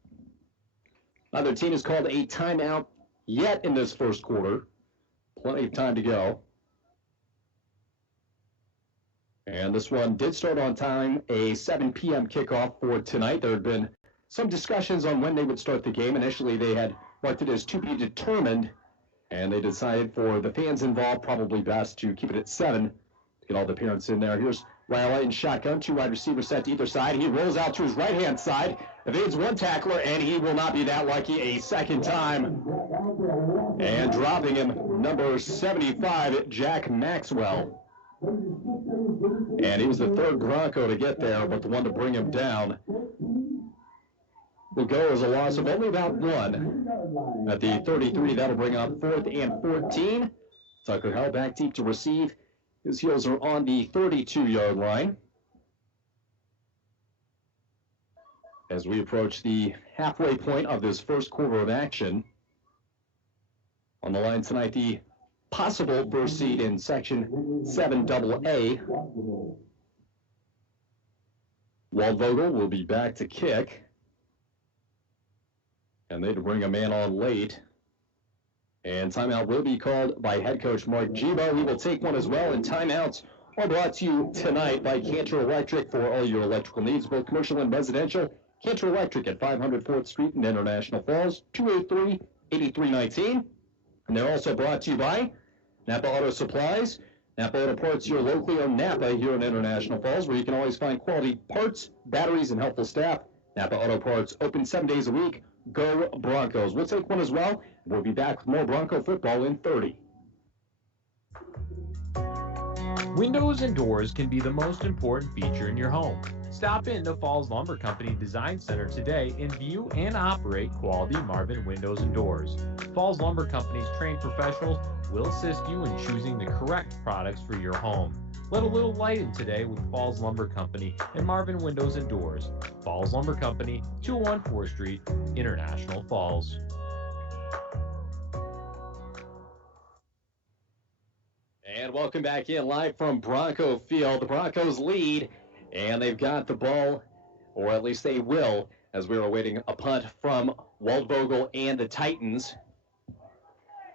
Neither team has called a timeout yet in this first quarter. Plenty of time to go. And this one did start on time, a 7 p.m. kickoff for tonight. There had been some discussions on when they would start the game. Initially, they had marked it as to be determined, and they decided for the fans involved, probably best to keep it at 7 to get all the parents in there. Here's Rayala in shotgun, 2 wide receivers set to either side. He rolls out to his right-hand side, evades 1 tackler, and he will not be that lucky a second time. And dropping him, number 75, Jack Maxwell. And he was the 3rd Bronco to get there, but the one to bring him down will go as a loss of only about 1. At the 33, that'll bring up 4th and 14. Tucker Hell back deep to receive. His heels are on the 32-yard line. As we approach the halfway point of this first quarter of action. On the line tonight, the possible first seed in Section 7AA. Waldvogel will be back to kick. And they'd bring a man on late. And timeout will be called by head coach Mark Gibo. He will take one as well. And timeouts are brought to you tonight by Cantor Electric for all your electrical needs, both commercial and residential. Cantor Electric at 500 4th Street in International Falls, 283-8319. And they're also brought to you by Napa Auto Supplies. Napa Auto Parts, your locally owned Napa here in International Falls, where you can always find quality parts, batteries, and helpful staff. Napa Auto Parts, open 7 days a week. Go Broncos. We'll take one as well. We'll be back with more Bronco football in 30. Windows and doors can be the most important feature in your home. Stop in to Falls Lumber Company Design Center today and view and operate quality Marvin windows and doors. Falls Lumber Company's trained professionals will assist you in choosing the correct products for your home. Let a little light in today with Falls Lumber Company and Marvin Windows and Doors. Falls Lumber Company, 214 4th Street, International Falls. And welcome back in live from Bronco Field. The Broncos lead, and they've got the ball, or at least they will, as we're awaiting a punt from Waldvogel and the Titans.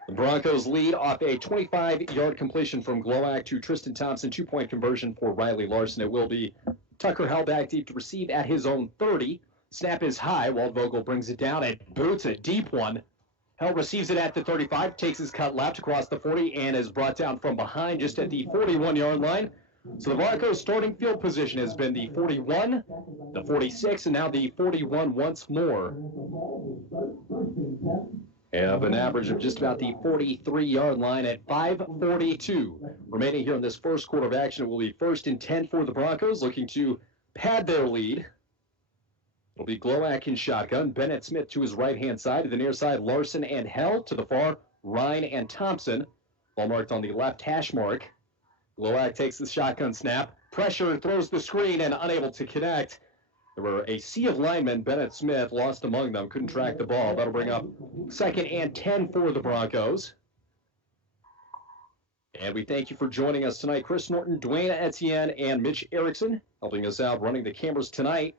The Broncos lead off a 25-yard completion from Glowak to Tristan Thompson, 2-point conversion for Riley Larson. It will be Tucker Hell back deep to receive at his own 30. Snap is high. Waldvogel brings it down and boots a deep one. Hell receives it at the 35, takes his cut left across the 40, and is brought down from behind just at the 41-yard line. So the Broncos' starting field position has been the 41, the 46, and now the 41 once more. And an average of just about the 43-yard line at 5:42 remaining here in this first quarter of action. It will be 1st and 10 for the Broncos, looking to pad their lead. It'll be Glowak in shotgun. Bennett Smith to his right-hand side. To the near side, Larson and Hell. To the far, Ryan and Thompson. Ball marked on the left hash mark. Glowak takes the shotgun snap. Pressure and throws the screen and unable to connect. There were a sea of linemen. Bennett Smith lost among them. Couldn't track the ball. That'll bring up 2nd and 10 for the Broncos. And we thank you for joining us tonight. Chris Norton, Dwayne Etienne, and Mitch Erickson helping us out running the cameras tonight.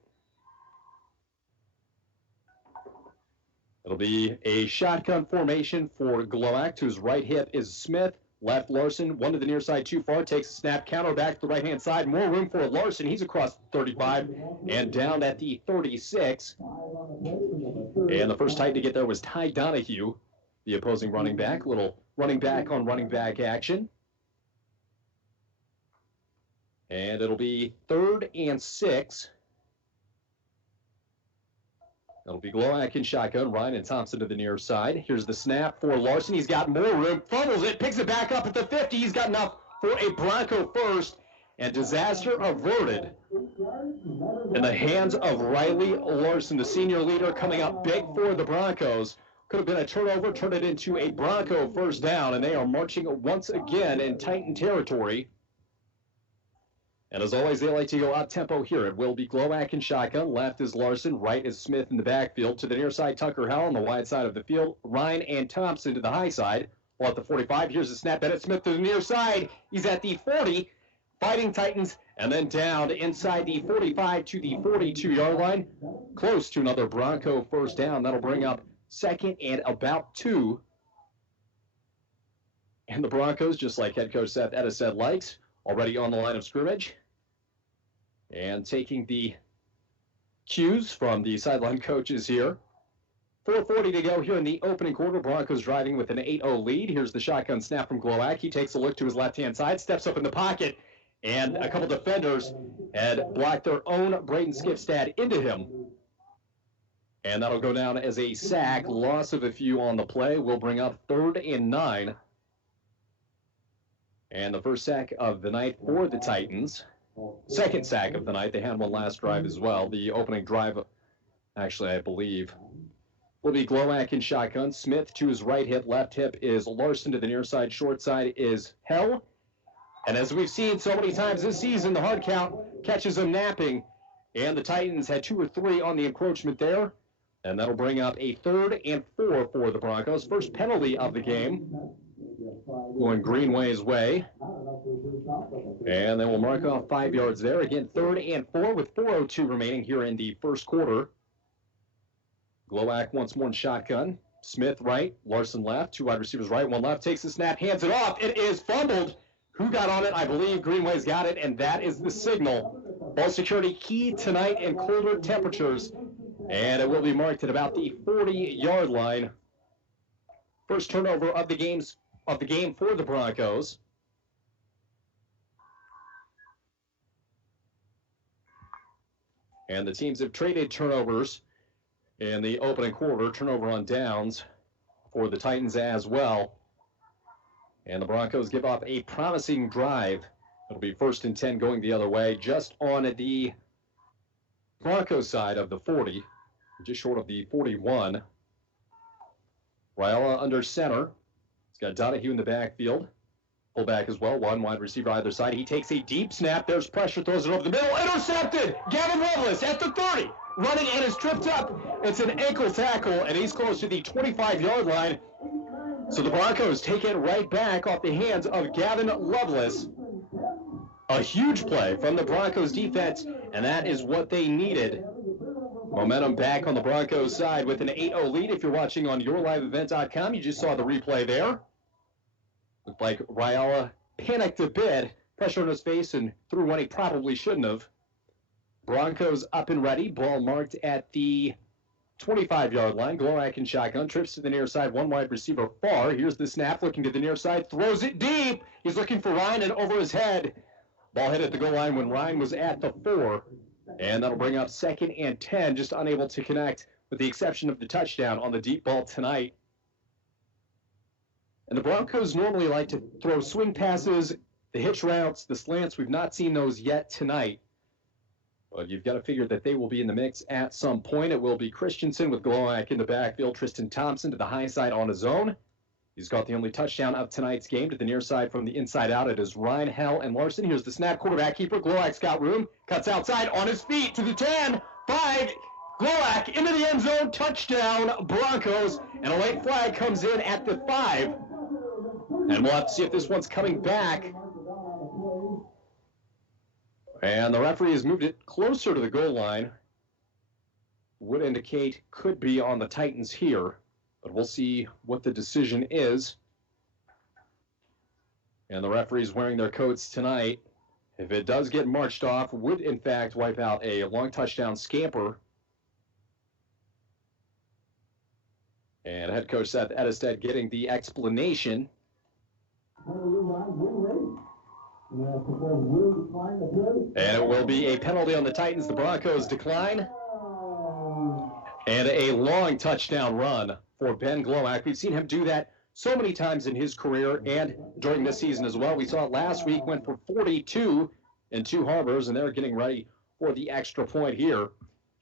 It'll be a shotgun formation for Glowak, to his right hip is Smith. Left Larson, one to the near side too far, takes a snap, counter back to the right-hand side. More room for Larson. He's across the 35 and down at the 36. And the first Titan to get there was Ty Donahue, the opposing running back. Little running back on running back action. And it'll be 3rd and 6. It'll be Glowak in shotgun. Ryan and Thompson to the near side. Here's the snap for Larson. He's got more room. Fumbles it. Picks it back up at the 50. He's got enough for a Bronco first. And disaster averted in the hands of Riley Larson, the senior leader, coming up big for the Broncos. Could have been a turnover. Turned it into a Bronco first down. And they are marching once again in Titan territory. And as always, they like to go up-tempo here. It will be Glowak in shotgun. Left is Larson. Right is Smith in the backfield. To the near side, Tucker Howell on the wide side of the field. Ryan and Thompson to the high side. While at the 45, here's the snap. Bennett Smith to the near side. He's at the 40. Fighting Titans. And then down inside the 45 to the 42-yard line. Close to another Bronco first down. That'll bring up 2nd and about 2. And the Broncos, just like head coach Seth Edison likes, already on the line of scrimmage. And taking the cues from the sideline coaches here. 4:40 to go here in the opening quarter. Broncos driving with an 8-0 lead. Here's the shotgun snap from Glowak. He takes a look to his left-hand side, steps up in the pocket, and a couple defenders had blocked their own Braden Skipstad into him. And that'll go down as a sack. Loss of a few on the play will bring up 3rd and 9. And the first sack of the night for the Titans. 2nd sack of the night. They had one last drive as well. The opening drive, actually, I believe, will be Glowak in shotgun. Smith to his right hip. Left hip is Larson to the near side. Short side is Hell. And as we've seen so many times this season, the hard count catches them napping. And the Titans had 2 or 3 on the encroachment there. And that'll bring up a 3rd and 4 for the Broncos. First penalty of the game, going Greenway's way. And then we'll mark off 5 yards there. Again, 3rd and 4 with 4:02 remaining here in the first quarter. Glowak once more in shotgun. Smith right, Larson left. 2 wide receivers right, 1 left. Takes the snap, hands it off. It is fumbled. Who got on it? I believe Greenway's got it, and that is the signal. Ball security key tonight in colder temperatures. And it will be marked at about the 40-yard line. First turnover of the game for the Broncos. And the teams have traded turnovers in the opening quarter. Turnover on downs for the Titans as well. And the Broncos give off a promising drive. It'll be 1st and 10 going the other way, just on the Broncos side of the 40, just short of the 41. Raiola under center. He's got Donahue in the backfield. Fullback as well, 1 wide receiver either side. He takes a deep snap. There's pressure, throws it over the middle. Intercepted! Gavin Lovelace at the 30. Running and is tripped up. It's an ankle tackle, and he's close to the 25-yard line. So the Broncos take it right back off the hands of Gavin Lovelace. A huge play from the Broncos defense, and that is what they needed. Momentum back on the Broncos side with an 8-0 lead. If you're watching on yourliveevent.com, you just saw the replay there. Looked like Raiola panicked a bit, pressure on his face, and threw one he probably shouldn't have. Broncos up and ready. Ball marked at the 25-yard line. Glowak in shotgun. Trips to the near side. 1 wide receiver far. Here's the snap. Looking to the near side. Throws it deep. He's looking for Ryan and over his head. Ball hit at the goal line when Ryan was at the 4. And that'll bring up 2nd and 10. Just unable to connect with the exception of the touchdown on the deep ball tonight. And the Broncos normally like to throw swing passes, the hitch routes, the slants. We've not seen those yet tonight. But you've got to figure that they will be in the mix at some point. It will be Christensen with Glowak in the backfield. Tristan Thompson to the high side on his own. He's got the only touchdown of tonight's game to the near side from the inside out. It is Ryan, Hell, and Larson. Here's the snap. Quarterback keeper. Glowak's got room. Cuts outside on his feet to the 10. 5. Glowak into the end zone. Touchdown, Broncos. And a late flag comes in at the 5. And we'll have to see if this one's coming back. And the referee has moved it closer to the goal line. Would indicate could be on the Titans here. But we'll see what the decision is. And the referees wearing their coats tonight. If it does get marched off, would in fact wipe out a long touchdown scamper. And head coach Seth Edestead getting the explanation. And it will be a penalty on the Titans. The Broncos decline. And a long touchdown run for Ben Glowak. We've seen him do that so many times in his career and during this season as well. We saw it last week, went for 42 in Two Harbors, and they're getting ready for the extra point here.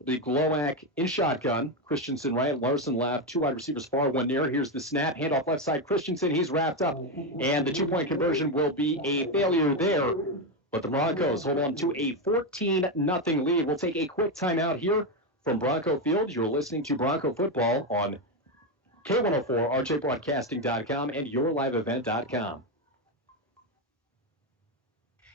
The Glowak in shotgun. Christensen right, Larson left, 2 wide receivers far, 1 near. Here's the snap, handoff left side. Christensen, he's wrapped up, and the 2-point conversion will be a failure there. But the Broncos hold on to a 14-0 lead. We'll take a quick timeout here from Bronco Field. You're listening to Bronco Football on K104, rjbroadcasting.com, and yourliveevent.com.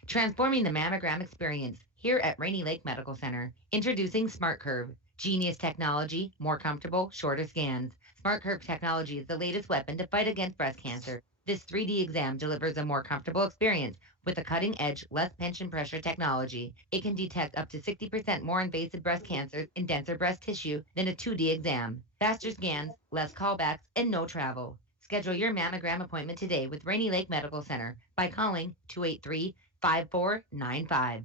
Transforming the mammogram experience here at Rainy Lake Medical Center. Introducing SmartCurve. Genius technology, more comfortable, shorter scans. SmartCurve technology is the latest weapon to fight against breast cancer. This 3D exam delivers a more comfortable experience with a cutting-edge, less pinch and pressure technology. It can detect up to 60% more invasive breast cancers in denser breast tissue than a 2D exam. Faster scans, less callbacks, and no travel. Schedule your mammogram appointment today with Rainy Lake Medical Center by calling 283-5495.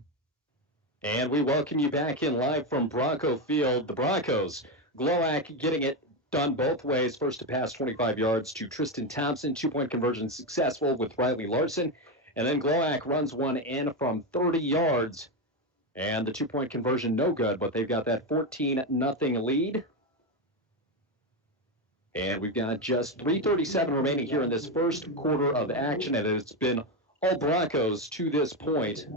And we welcome you back in live from Bronco Field. The Broncos, Glowak getting it done both ways. First to pass 25 yards to Tristan Thompson. 2-point conversion successful with Riley Larson. And then Glowak runs one in from 30 yards. And the 2-point conversion no good, but they've got that 14-0 lead. And we've got just 3:37 remaining here in this first quarter of action, and it's been all Broncos to this point.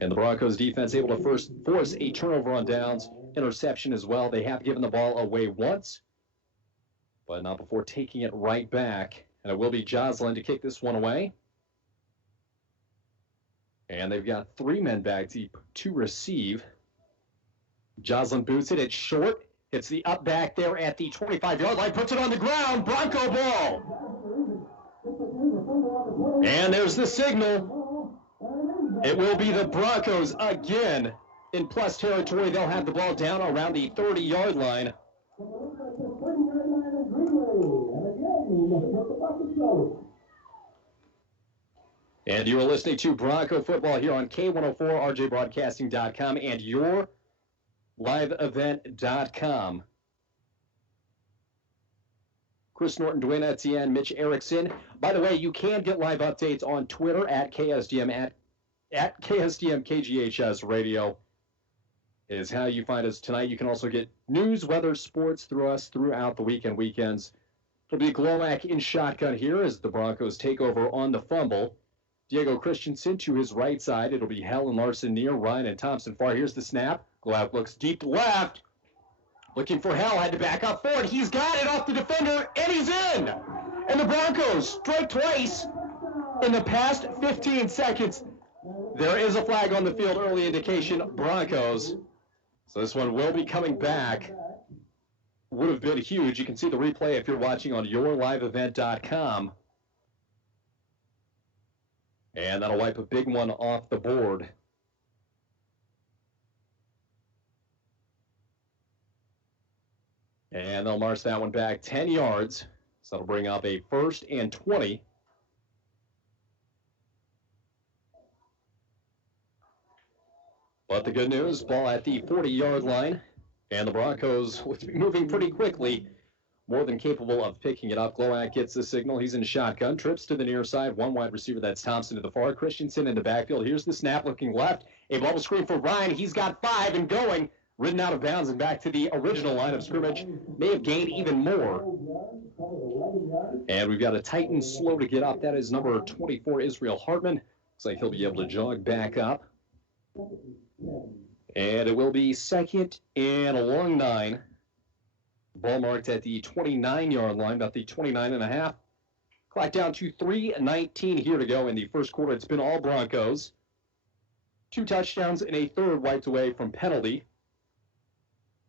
And the Broncos defense able to first force a turnover on downs, interception as well. They have given the ball away once, but not before taking it right back. And it will be Joslin to kick this one away. And they've got 3 men back deep to receive. Joslin boots it. It's short. It's the up back there at the 25-yard line. Puts it on the ground. Bronco ball. And there's the signal. It will be the Broncos again in plus territory. They'll have the ball down around the 30-yard line. And you are listening to Bronco Football here on K104, rjbroadcasting.com, and yourliveevent.com. Chris Norton, Dwayne Etienne, Mitch Erickson. By the way, you can get live updates on Twitter at KSDM, at KSDM KGHS Radio is how you find us tonight. You can also get news, weather, sports through us throughout the weekends. It'll be Glowak in shotgun here as the Broncos take over on the fumble. Diego Christensen to his right side. It'll be Hell and Larson near, Ryan and Thompson far. Here's the snap. Glowak looks deep left. Looking for Hell, had to back up forward. He's got it off the defender, and he's in! And the Broncos strike twice in the past 15 seconds. There is a flag on the field, early indication, Broncos. So this one will be coming back. Would have been huge. You can see the replay if you're watching on yourliveevent.com. And that'll wipe a big one off the board. And they'll march that one back 10 yards. So that'll bring up a 1st and 20. But the good news, ball at the 40-yard line. And the Broncos, with moving pretty quickly, more than capable of picking it up. Glowak gets the signal. He's in shotgun. Trips to the near side. 1 wide receiver. That's Thompson to the far. Christensen in the backfield. Here's the snap looking left. A bubble screen for Ryan. He's got 5 and going. ridden out of bounds and back to the original line of scrimmage. May have gained even more. And we've got a Titan slow to get up. That is number 24, Israel Hartman. Looks like he'll be able to jog back up. And it will be second and a long 9. Ball marked at the 29-yard line, about the 29.5. Clock down to 3:19 here to go in the first quarter. It's been all Broncos. 2 touchdowns and a third wiped away from penalty.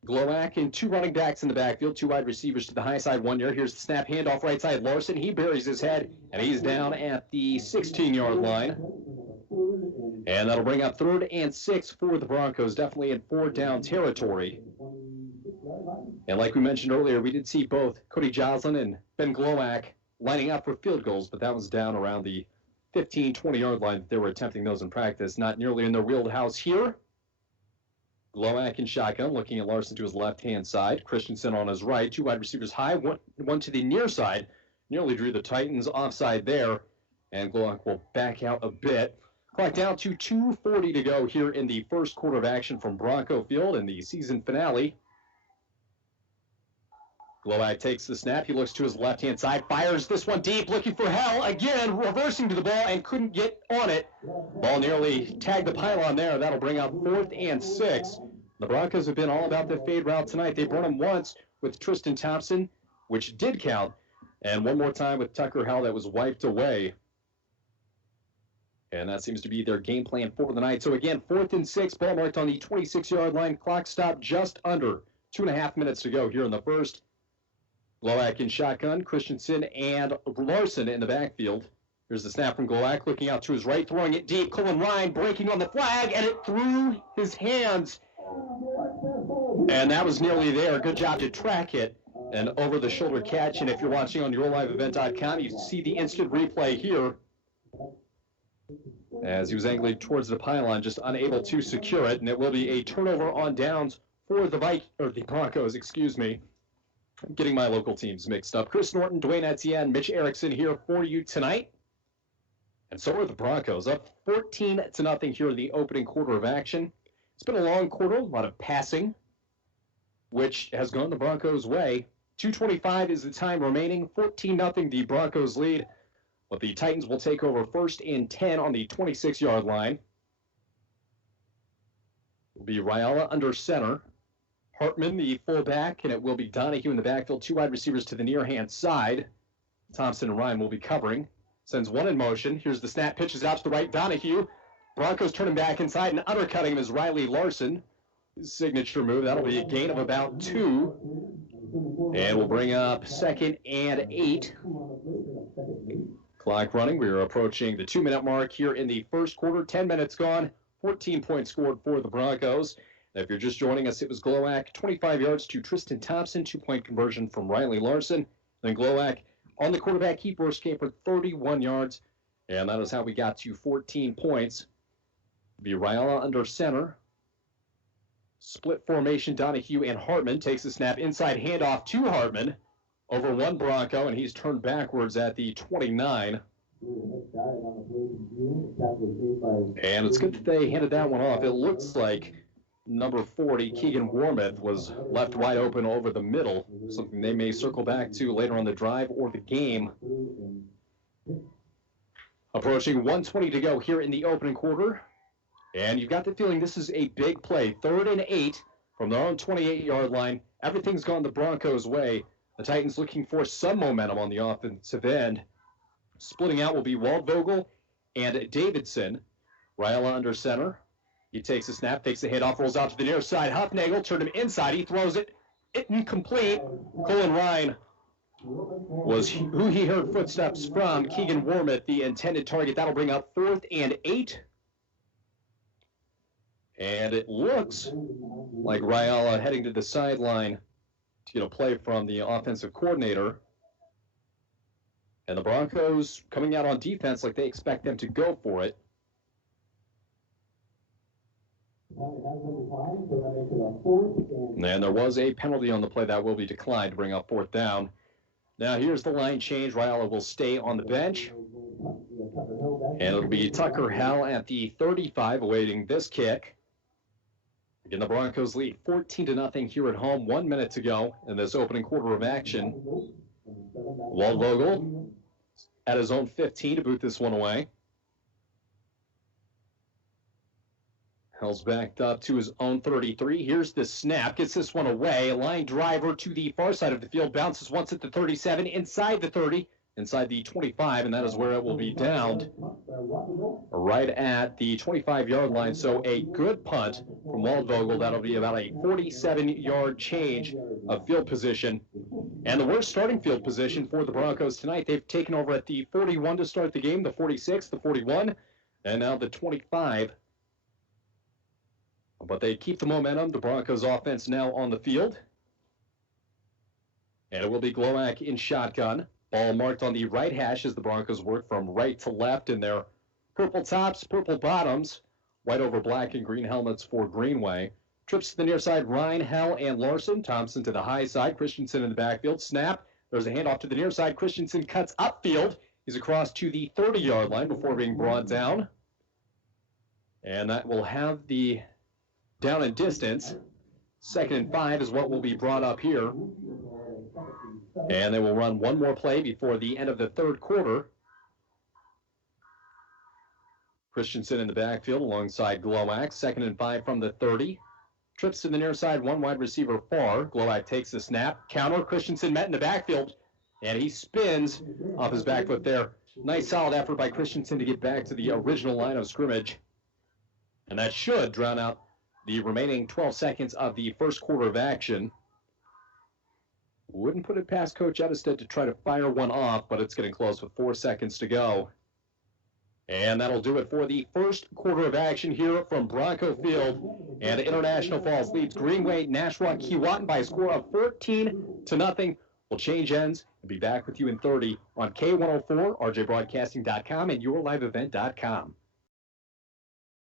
Glowak and 2 running backs in the backfield, 2 wide receivers to the high side, 1 yard. Here's the snap, handoff right side. Larson, he buries his head, and he's down at the 16-yard line. And that'll bring up 3rd and 6 for the Broncos, definitely in 4-down territory. And like we mentioned earlier, we did see both Cody Joslin and Ben Glowak lining up for field goals, but that was down around the 15, 20-yard line. They were attempting those in practice, not nearly in their wheelhouse here. Glowak in shotgun, looking at Larson to his left-hand side. Christensen on his right. 2 wide receivers high, one to the near side. Nearly drew the Titans offside there, and Glowak will back out a bit. Clock down to 2:40 to go here in the first quarter of action from Bronco Field in the season finale. Glowak takes the snap. He looks to his left-hand side, fires this one deep, looking for Hell. Again, reversing to the ball and couldn't get on it. Ball nearly tagged the pylon there. That'll bring up 4th and 6. The Broncos have been all about the fade route tonight. They brought him once with Tristan Thompson, which did count, and one more time with Tucker Hell that was wiped away. And that seems to be their game plan for the night. So again, 4th and 6, ball marked on the 26-yard line. Clock stopped just under 2.5 minutes to go here in the first. Glowak in shotgun, Christensen and Larson in the backfield. Here's the snap from Glowak, looking out to his right, throwing it deep. Colin Ryan breaking on the flag, and it through his hands. And that was nearly there. Good job to track it. An over-the-shoulder catch, and if you're watching on YourLiveEvent.com, you see the instant replay here. As he was angling towards the pylon, just unable to secure it, and it will be a turnover on downs for the Broncos, excuse me. I'm getting my local teams mixed up. Chris Norton, Dwayne Etienne, Mitch Erickson here for you tonight. And so are the Broncos, up 14-0 here in the opening quarter of action. It's been a long quarter, a lot of passing, which has gone the Broncos' way. 2:25 is the time remaining, 14-0 the Broncos lead. But the Titans will take over 1st and 10 on the 26-yard line. It'll be Rayala under center. Hartman, the fullback, and it will be Donahue in the backfield. 2 wide receivers to the near-hand side. Thompson and Ryan will be covering. Sends 1 in motion. Here's the snap. Pitches out to the right. Donahue. Broncos turn him back inside, and undercutting him is Riley Larson. His signature move. That'll be a gain of about 2. And we'll bring up 2nd and 8. Clock running. We are approaching the 2-minute mark here in the first quarter. 10 minutes gone. 14 points scored for the Broncos. If you're just joining us, it was Glowak, 25 yards to Tristan Thompson, 2-point conversion from Riley Larson. Then Glowak on the quarterback keeper came for 31 yards, and that is how we got to 14 points. Be Rayala under center. Split formation, Donahue and Hartman takes the snap inside handoff to Hartman over 1 Bronco, and he's turned backwards at the 29. And it's good that they handed that one off. It looks like number 40, Keegan Wormuth, was left wide open over the middle, something they may circle back to later on the drive or the game. Approaching 1:20 to go here in the opening quarter. And you've got the feeling this is a big play. 3rd and 8 from their own 28-yard line. Everything's gone the Broncos' way. The Titans looking for some momentum on the offensive end. Splitting out will be Waldvogel and Davidson. Rayala under center. He takes a snap, takes the handoff, rolls out to the near side. Huffnagel turned him inside. He throws it incomplete. Colin Ryan was who he heard footsteps from. Keegan Wormuth, the intended target. That'll bring up 4th and 8. And it looks like Rayala heading to the sideline to get a play from the offensive coordinator. And the Broncos coming out on defense like they expect them to go for it. And there was a penalty on the play that will be declined to bring up 4th down. Now here's the line change. Rayala will stay on the bench. And it'll be Tucker Hell at the 35 awaiting this kick. Again, the Broncos lead 14-0 here at home. 1 minute to go in this opening quarter of action. Waldvogel at his own 15 to boot this one away. Hell's backed up to his own 33. Here's the snap. Gets this one away. A line driver to the far side of the field. Bounces once at the 37. Inside the 30. Inside the 25. And that is where it will be downed. Right at the 25-yard line. So a good punt from Waldvogel. That'll be about a 47-yard change of field position. And the worst starting field position for the Broncos tonight. They've taken over at the 41 to start the game. The 46, the 41, and now the 25. But they keep the momentum. The Broncos offense now on the field. And it will be Glowacz in shotgun. Ball marked on the right hash as the Broncos work from right to left in their purple tops, purple bottoms, white over black and green helmets for Greenway. Trips to the near side, Ryan, Hell, and Larson. Thompson to the high side. Christensen in the backfield. Snap. There's a handoff to the near side. Christensen cuts upfield. He's across to the 30-yard line before being brought down. And that will have the down and distance. 2nd and 5 is what will be brought up here. And they will run one more play before the end of the third quarter. Christensen in the backfield alongside Glowacz. 2nd and 5 from the 30. Trips to the near side, one wide receiver far. Glowacz takes the snap. Counter. Christensen met in the backfield. And he spins off his back foot there. Nice solid effort by Christensen to get back to the original line of scrimmage. And that should drown out the remaining 12 seconds of the first quarter of action. Wouldn't put it past Coach Edestead to try to fire one off, but it's getting close with 4 seconds to go. And that'll do it for the first quarter of action here from Bronco Field. And International Falls leads Greenway Nashua Keewatin by a score of 14-0. We'll change ends and be back with you in 30 on K104, rjbroadcasting.com, and yourliveevent.com.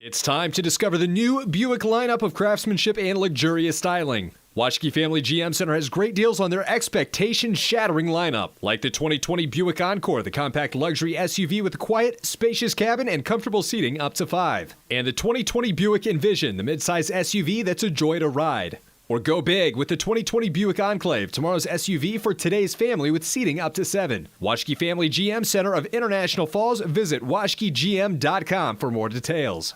It's time to discover the new Buick lineup of craftsmanship and luxurious styling. Washke Family GM Center has great deals on their expectation-shattering lineup, like the 2020 Buick Encore, the compact luxury SUV with a quiet, spacious cabin and comfortable seating up to 5. And the 2020 Buick Envision, the midsize SUV that's a joy to ride. Or go big with the 2020 Buick Enclave, tomorrow's SUV for today's family with seating up to 7. Washke Family GM Center of International Falls. Visit washkegm.com for more details.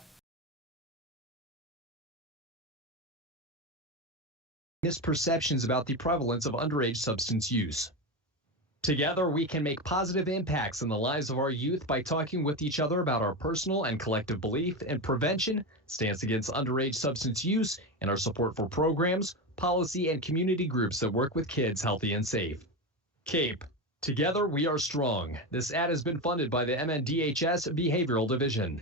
Misperceptions about the prevalence of underage substance use. Together, we can make positive impacts in the lives of our youth by talking with each other about our personal and collective belief in prevention, stance against underage substance use, and our support for programs, policy, and community groups that work with kids healthy and safe. CAPE. Together, we are strong. This ad has been funded by the MNDHS Behavioral Division.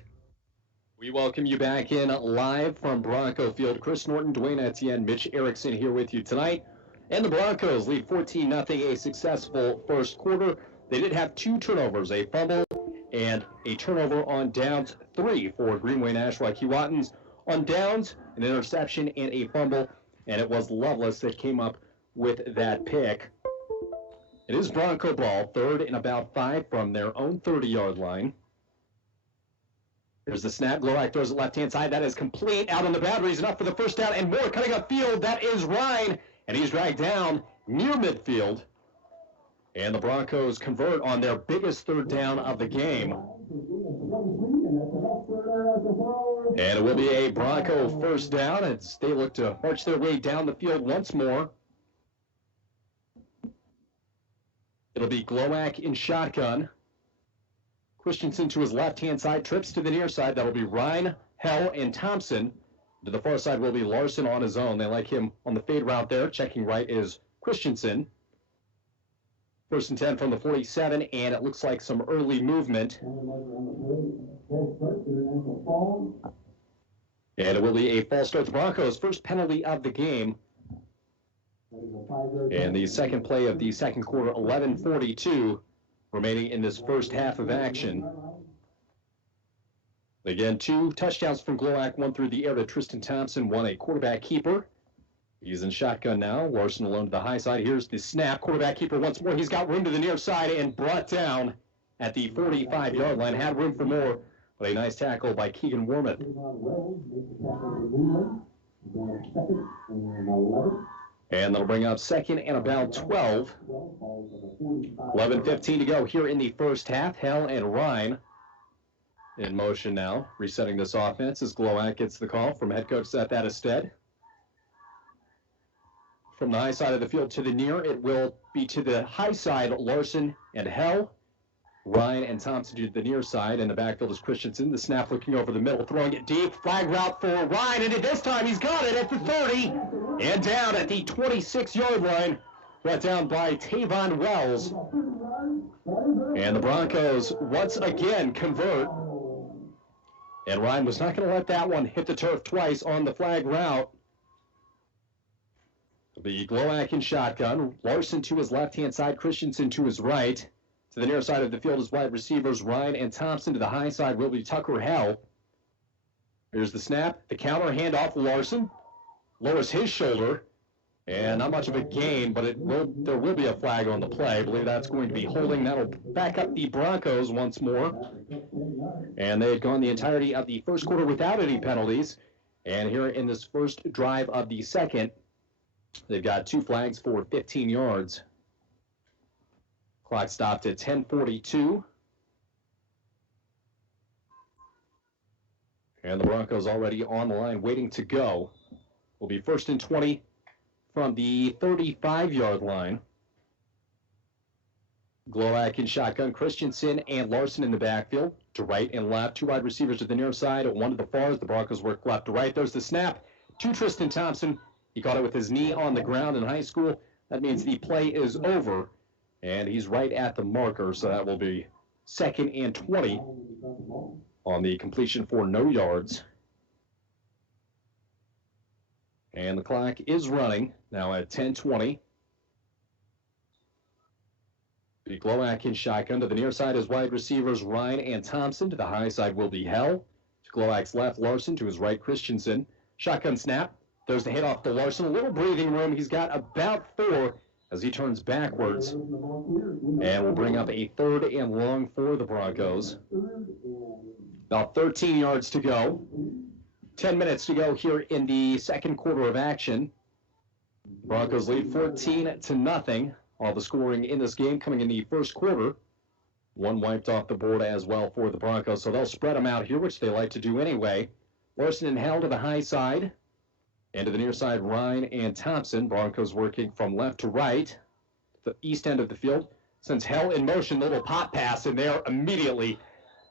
We welcome you back in live from Bronco Field. Chris Norton, Dwayne Etienne, Mitch Erickson here with you tonight. And the Broncos lead 14-0, a successful first quarter. They did have 2 turnovers, a fumble and a turnover on downs, 3 for Greenway Nashua Keewatins. On downs, an interception and a fumble, and it was Loveless that came up with that pick. It is Bronco ball, 3rd and about 5 from their own 30-yard line. There's the snap. Glowacz throws it left-hand side. That is complete. Out on the boundaries. Enough for the first down and more. Cutting up field. That is Ryan. And he's dragged down near midfield. And the Broncos convert on their biggest 3rd down of the game. And it will be a Bronco first down as they look to march their way down the field once more. It'll be Glowacz in shotgun. Christensen to his left-hand side, trips to the near side. That'll be Ryan, Hell, and Thompson. To the far side will be Larson on his own. They like him on the fade route there. Checking right is Christensen. 1st and 10 from the 47, and it looks like some early movement. And it will be a false start. The Broncos' first penalty of the game. And the second play of the second quarter, 11:42. Remaining in this first half of action. Again, 2 touchdowns from Glowacz, 1 through the air to Tristan Thompson, 1 a quarterback keeper. He's in shotgun now. Larson alone to the high side. Here's the snap. Quarterback keeper once more. He's got room to the near side and brought down at the 45-yard line. Had room for more, but a nice tackle by Keegan Wormuth. And that'll bring up second and about 12. 11:15 to go here in the first half. Hell and Ryan in motion now, resetting this offense as Glowak gets the call from head coach Seth Attestead. From the high side of the field to the near, it will be to the high side, Larson and Hell. Ryan and Thompson to the near side, and the backfield is Christensen. The snap looking over the middle, throwing it deep. Flag route for Ryan, and this time he's got it at the 30 and down at the 26-yard line. Brought down by Tavon Wells. And the Broncos once again convert. And Ryan was not going to let that one hit the turf twice on the flag route. The Glowak in shotgun. Larson to his left-hand side, Christensen to his right. To the near side of the field is wide receivers Ryan and Thompson. To the high side will be Tucker Hell. Here's the snap. The counter handoff. Larson lowers his shoulder. And not much of a gain, but there will be a flag on the play. I believe that's going to be holding. That'll back up the Broncos once more. And they had gone the entirety of the first quarter without any penalties. And here in this first drive of the second, they've got 2 flags for 15 yards. Clock stopped at 10:42. And the Broncos already on the line waiting to go. Will be first and 20 from the 35-yard line. Glowak in shotgun, Christensen and Larson in the backfield. To right and left, 2 wide receivers to the near side, 1 to the far as the Broncos work left to right. There's the snap to Tristan Thompson. He caught it with his knee on the ground in high school. That means the play is over, and he's right at the marker, so that will be second and 20 on the completion for no yards. And the clock is running now at 10:20. The Glowak in shotgun. To the near side is wide receivers Ryan and Thompson. To the high side will be Hell. To Glowak's left, Larson. To his right, Christensen. Shotgun snap. There's the hit off to Larson. A little breathing room. He's got about 4 as he turns backwards. And we'll bring up a 3rd and long for the Broncos. About 13 yards to go. 10 minutes to go here in the second quarter of action. Broncos lead 14-0. All the scoring in this game coming in the first quarter. 1 wiped off the board as well for the Broncos, so they'll spread them out here, which they like to do anyway. Larson and Hell to the high side. And to the near side, Ryan and Thompson. Broncos working from left to right. The east end of the field. Sends Hell in motion, little pop pass in there immediately.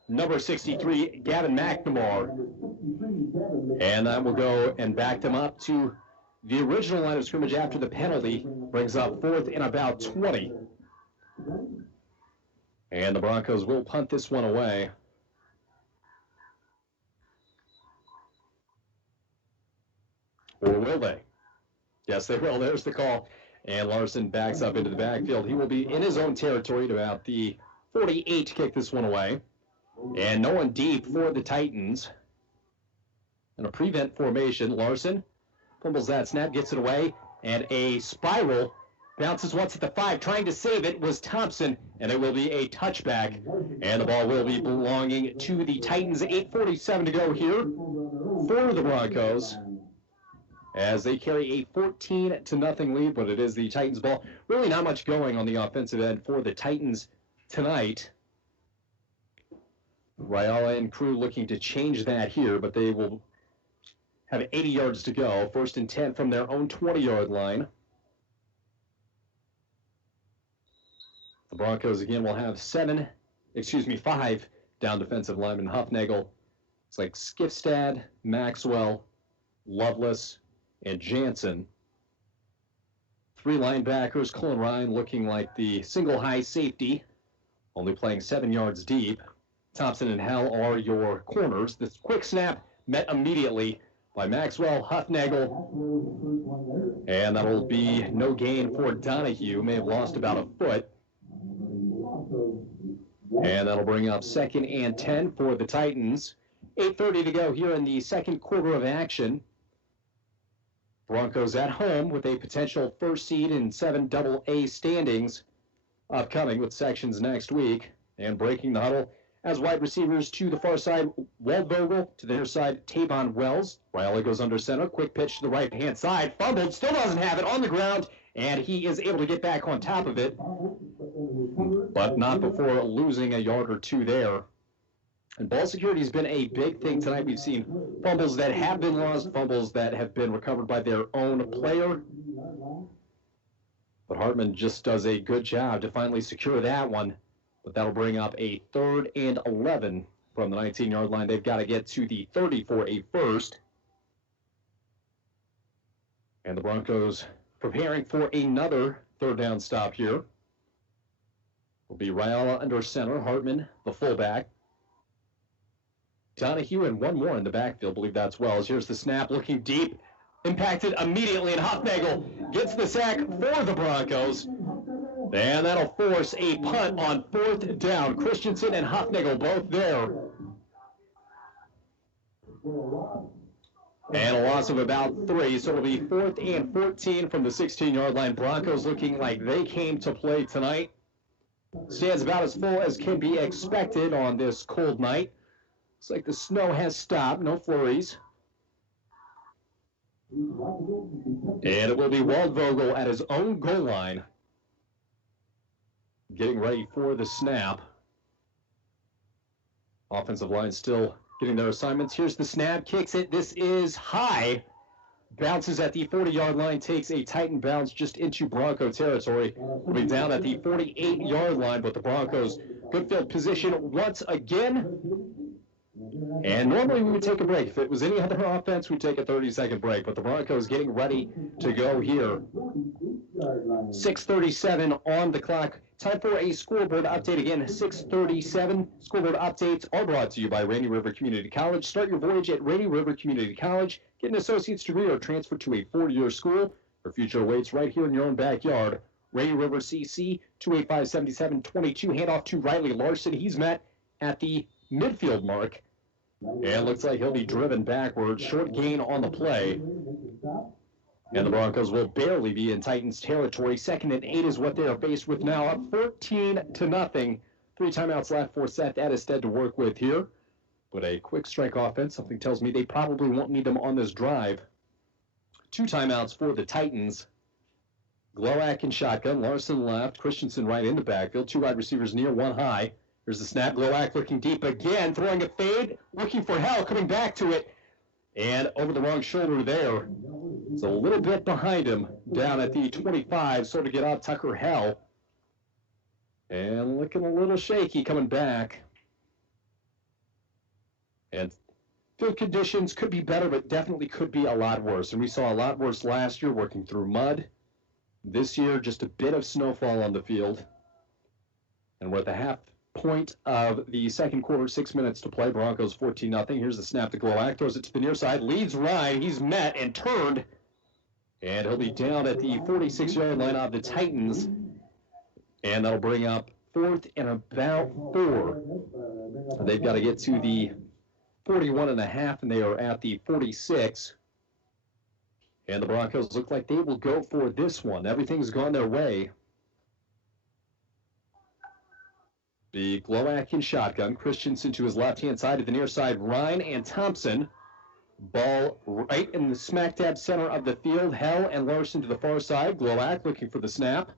Number 63, Gavin McNamara. And that will go and back them up to the original line of scrimmage after the penalty. Brings up 4th and about 20. And the Broncos will punt this one away. Or will they? Yes, they will. There's the call. And Larson backs up into the backfield. He will be in his own territory to about the 48 to kick this one away. And no one deep for the Titans. In a prevent formation, Larson fumbles that snap, gets it away, and a spiral bounces once at the 5. Trying to save it was Thompson, and it will be a touchback. And the ball will be belonging to the Titans. 8:47 to go here for the Broncos, as they carry a 14-0 lead, but it is the Titans' ball. Really not much going on the offensive end for the Titans tonight. Rayala and crew looking to change that here, but they will have 80 yards to go. 1st and 10 from their own 20-yard line. The Broncos again will have 5 down defensive linemen. Huffnagel, it's like Skifstad, Maxwell, Lovelace, and Jansen. 3 linebackers. Cullen Ryan looking like the single high safety, only playing 7 yards deep. Thompson and Hell are your corners. This quick snap met immediately by Maxwell, Huffnagel, and that'll be no gain for Donahue. May have lost about a foot. And that'll bring up 2nd and 10 for the Titans. 8:30 to go here in the second quarter of action. Broncos at home with a potential 1st seed in 7 AA standings upcoming with sections next week. And breaking the huddle As wide receivers to the far side, Waldvogel. To the near side, Tavon Wells. Raiola goes under center. Quick pitch to the right-hand side. Fumbled. Still doesn't have it on the ground. And he is able to get back on top of it. But not before losing a yard or two there. And ball security has been a big thing tonight. We've seen fumbles that have been lost, fumbles that have been recovered by their own player. But Hartman just does a good job to finally secure that one. But that'll bring up a 3rd and 11 from the 19-yard line. They've got to get to the 30 for a first. And the Broncos preparing for another 3rd down stop here. Will be Raiola under center, Hartman, the fullback. Donahue and one more in the backfield, I believe that's Wells. Here's the snap, looking deep, impacted immediately, and Hufnagel gets the sack for the Broncos. And that'll force a punt on 4th down. Christensen and Hufnagel both there. And a loss of about 3, so it'll be 4th and 14 from the 16-yard line. Broncos looking like they came to play tonight. Stands about as full as can be expected on this cold night. Looks like the snow has stopped, no flurries. And it will be Waldvogel at his own goal line, getting ready for the snap. Offensive line still getting their assignments. Here's the snap, kicks it. This is high. Bounces at the 40-yard line, takes a Titan bounce just into Bronco territory. Will be down at the 48-yard line, but the Broncos good field position once again. And normally we would take a break. If it was any other offense, we'd take a 30-second break. But the Broncos getting ready to go here. 6:37 on the clock. Time for a scoreboard update again. 6:37. Scoreboard updates are brought to you by Rainy River Community College. Start your voyage at Rainy River Community College. Get an associate's degree or transfer to a 4-year school. Your future awaits right here in your own backyard. Rainy River CC 285-7722. Handoff to Riley Larson. He's met at the midfield mark. And looks like he'll be driven backwards. Short gain on the play. And the Broncos will barely be in Titans territory. 2nd and 8 is what they are faced with now. Up 14-0. 3 timeouts left for Seth Addisted to work with here. But a quick strike offense. Something tells me they probably won't need them on this drive. 2 timeouts for the Titans. Glowak in shotgun. Larson left. Christensen right in the backfield. 2 wide receivers near, 1 high. Here's the snap. Glowak looking deep again. Throwing a fade. Looking for Hell. Coming back to it. And over the wrong shoulder there. It's a little bit behind him. Down at the 25. Sort of get out Tucker Hell. And looking a little shaky coming back. And field conditions could be better, but definitely could be a lot worse. And we saw a lot worse last year working through mud. This year, just a bit of snowfall on the field. And we're at the half point of the second quarter, 6 minutes to play. Broncos 14-0. Here's the snap to Glowak. Throws it to the near side. Leads Ryan. He's met and turned. And he'll be down at the 46-yard line of the Titans. And that'll bring up 4th and about 4. They've got to get to the 41.5, and they are at the 46. And the Broncos look like they will go for this one. Everything's gone their way. The Glowak in shotgun. Christensen to his left-hand side, to the near side. Ryan and Thompson. Ball right in the smack dab center of the field. Hell and Larson to the far side. Glowak looking for the snap.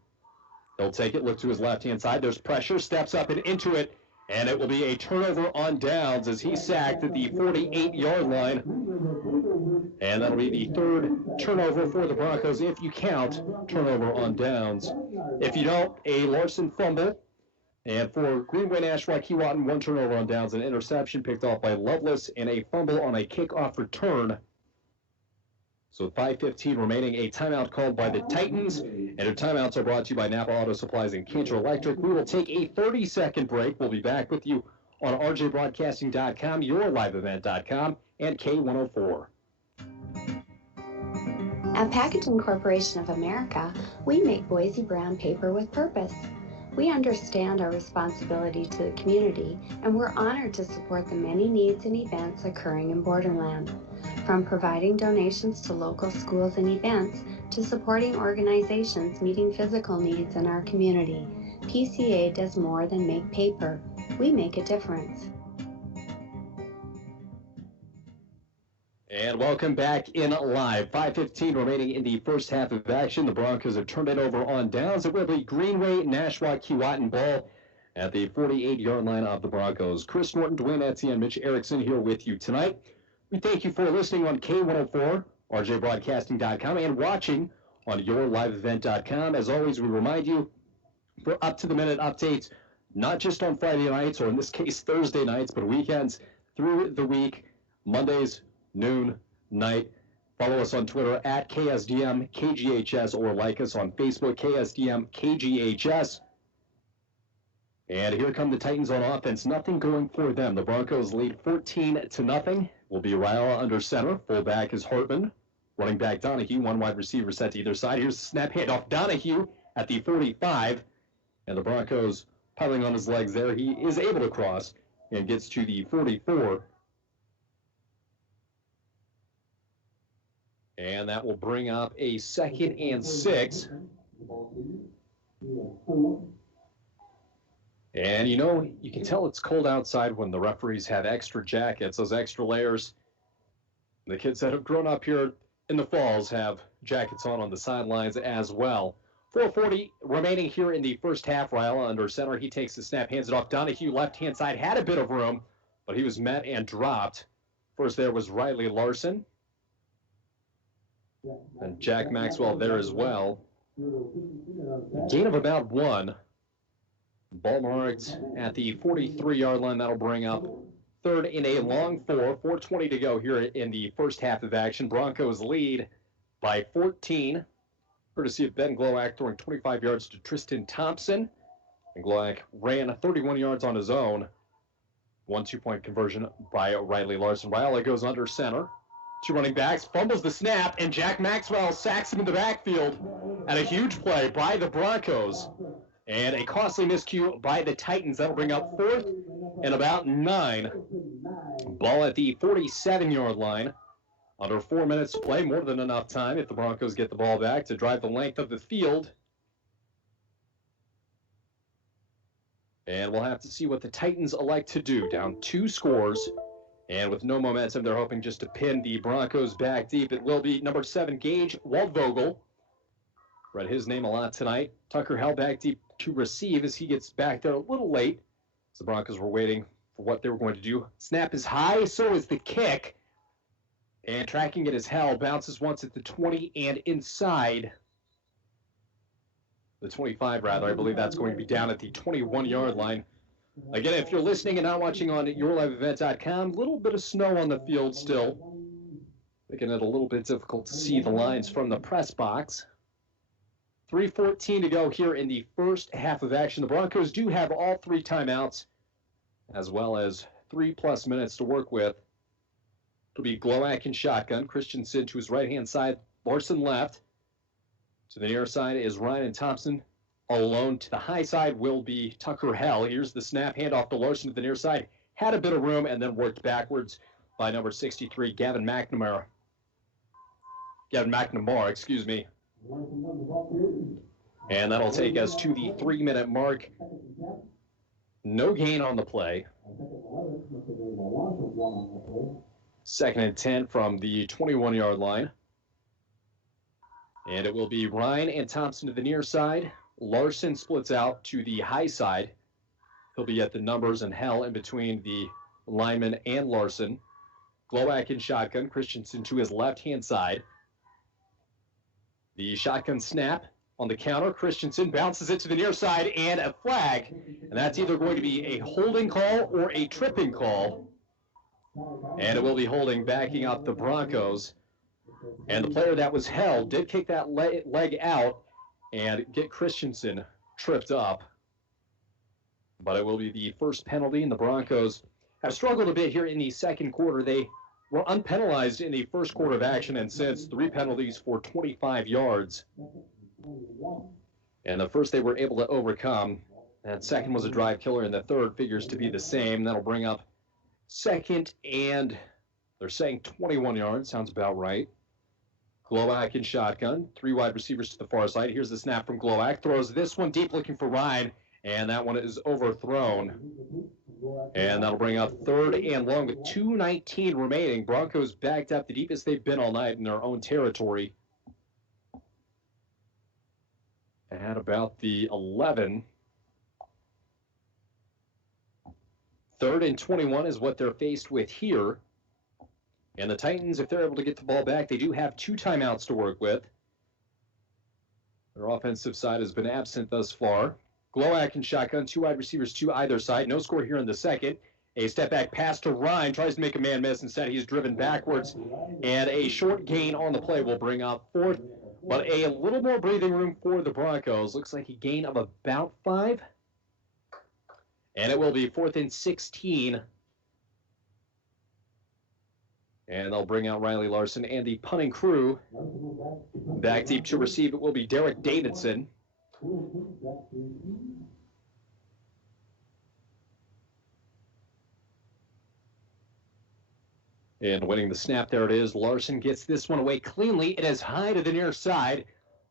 He'll take it, look to his left-hand side. There's pressure, steps up and into it. And it will be a turnover on downs as he's sacked at the 48-yard line. And that'll be the 3rd turnover for the Broncos if you count turnover on downs. If you don't, a Larson fumble. And for Greenway Nashua Keewatin, 1 turnover on downs, an interception picked off by Lovelace, and a fumble on a kickoff return. So 5:15 remaining, a timeout called by the Titans. And our timeouts are brought to you by Napa Auto Supplies and Cantor Electric. We will take a 30-second break. We'll be back with you on rjbroadcasting.com, yourliveevent.com, and K104. At Packaging Corporation of America, we make Boise brown paper with purpose. We understand our responsibility to the community, and we're honored to support the many needs and events occurring in Borderland. From providing donations to local schools and events, to supporting organizations meeting physical needs in our community, PCA does more than make paper. We make a difference. And welcome back in live. 5:15 remaining in the first half of action. The Broncos have turned it over on downs. It will be Greenway, Nashua, Keewatin ball at the 48-yard line of the Broncos. Chris Norton, Dwayne Etienne, Mitch Erickson here with you tonight. We thank you for listening on K104, rjbroadcasting.com, and watching on yourliveevent.com. As always, we remind you for up-to-the-minute updates, not just on Friday nights, or in this case Thursday nights, but weekends through the week, Mondays, noon, night. Follow us on Twitter at KSDM KGHS, or like us on Facebook, KSDM KGHS. And here come the Titans on offense. Nothing going for them. The Broncos lead 14-0. Will be Raiola under center. Fullback is Hartman. Running back Donahue. One wide receiver set to either side. Here's the snap handoff. Donahue at the 45. And the Broncos piling on his legs there. He is able to cross and gets to the 44. And that will bring up a 2nd and 6. And, you know, you can tell it's cold outside when the referees have extra jackets, those extra layers. The kids that have grown up here in the Falls have jackets on the sidelines as well. 4:40 remaining here in the first half. Raiola under center. He takes the snap, hands it off. Donahue, left-hand side, had a bit of room, but he was met and dropped. First there was Riley Larson. And Jack Maxwell there as well. Gain of about 1. Ball marked at the 43-yard line. That'll bring up 3rd and a long 4. 4:20 to go here in the first half of action. Broncos lead by 14. Courtesy of Ben Glowak throwing 25 yards to Tristan Thompson. And Glowak ran 31 yards on his own. 1 2-point conversion by Riley Larson. Raiola goes under center. 2 running backs, fumbles the snap, and Jack Maxwell sacks him in the backfield. And a huge play by the Broncos. And a costly miscue by the Titans. That'll bring up 4th and about 9. Ball at the 47-yard line. Under 4 minutes to play, more than enough time if the Broncos get the ball back to drive the length of the field. And we'll have to see what the Titans elect to do. Down 2 scores. And with no momentum, they're hoping just to pin the Broncos back deep. It will be number 7, Gage Waldvogel. Read his name a lot tonight. Tucker held back deep to receive as he gets back there a little late. So the Broncos were waiting for what they were going to do. Snap is high, so is the kick. And tracking it is held. Bounces once at the 20 and inside. The 25, rather. I believe that's going to be down at the 21-yard line. Again, if you're listening and not watching on yourliveevent.com, a little bit of snow on the field still. Making it a little bit difficult to see the lines from the press box. 3:14 to go here in the first half of action. The Broncos do have all 3 timeouts, as well as 3+ minutes to work with. It'll be Glowak in shotgun. Christensen to his right-hand side. Larson left. To the near side is Ryan and Thompson. Alone to the high side will be Tucker Hell. Here's the snap. Handoff to Larson to the near side. Had a bit of room and then worked backwards by number 63, Gavin McNamara. Excuse me. And that'll take us to the 3-minute mark. No gain on the play. 2nd and 10 from the 21-yard line. And it will be Ryan and Thompson to the near side. Larson splits out to the high side. He'll be at the numbers and Hell in between the lineman and Larson. Glowak in shotgun. Christensen to his left-hand side. The shotgun snap on the counter. Christensen bounces it to the near side and a flag. And that's either going to be a holding call or a tripping call. And it will be holding, backing up the Broncos. And the player that was held did kick that leg out and get Christensen tripped up. But it will be the first penalty, and the Broncos have struggled a bit here in the second quarter. They were unpenalized in the first quarter of action, and since 3 penalties for 25 yards. And the first they were able to overcome. That second was a drive killer, and the third figures to be the same. That'll bring up 2nd and they're saying 21 yards. Sounds about right. Glowak in shotgun. 3 wide receivers to the far side. Here's the snap from Glowak. Throws this one deep looking for Ryan. And that one is overthrown. And that'll bring up 3rd and long with 2:19 remaining. Broncos backed up the deepest they've been all night in their own territory. At about the 11. 3rd and 21 is what they're faced with here. And the Titans, if they're able to get the ball back, they do have 2 timeouts to work with. Their offensive side has been absent thus far. Glowak in shotgun, 2 wide receivers to either side. No score here in the second. A step back pass to Ryan, tries to make a man miss. Instead, he's driven backwards. And a short gain on the play will bring up 4th. But a little more breathing room for the Broncos. Looks like a gain of about 5. And it will be 4th and 16. And they'll bring out Riley Larson and the punting crew. Back deep to receive it will be Derek Davidson. And winning the snap, there it is. Larson gets this one away cleanly. It is high to the near side.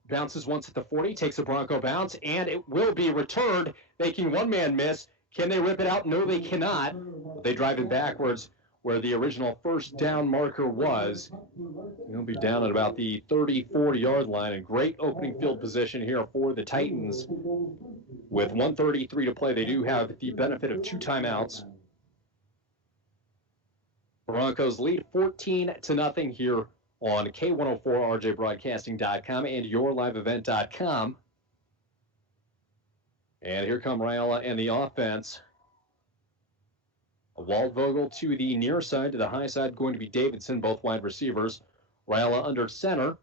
Bounces once at the 40, takes a Bronco bounce, and it will be returned, making one man miss. Can they rip it out? No, they cannot. They drive it backwards where the original first down marker was. He'll be down at about the 34-yard line. And great opening field position here for the Titans. With 1:33 to play, they do have the benefit of 2 timeouts. Broncos lead 14-0 here on K104, RJBroadcasting.com, and YourLiveEvent.com. And here come Raiola and the offense. Waldvogel to the near side, to the high side, going to be Davidson, both wide receivers. Raiola under center.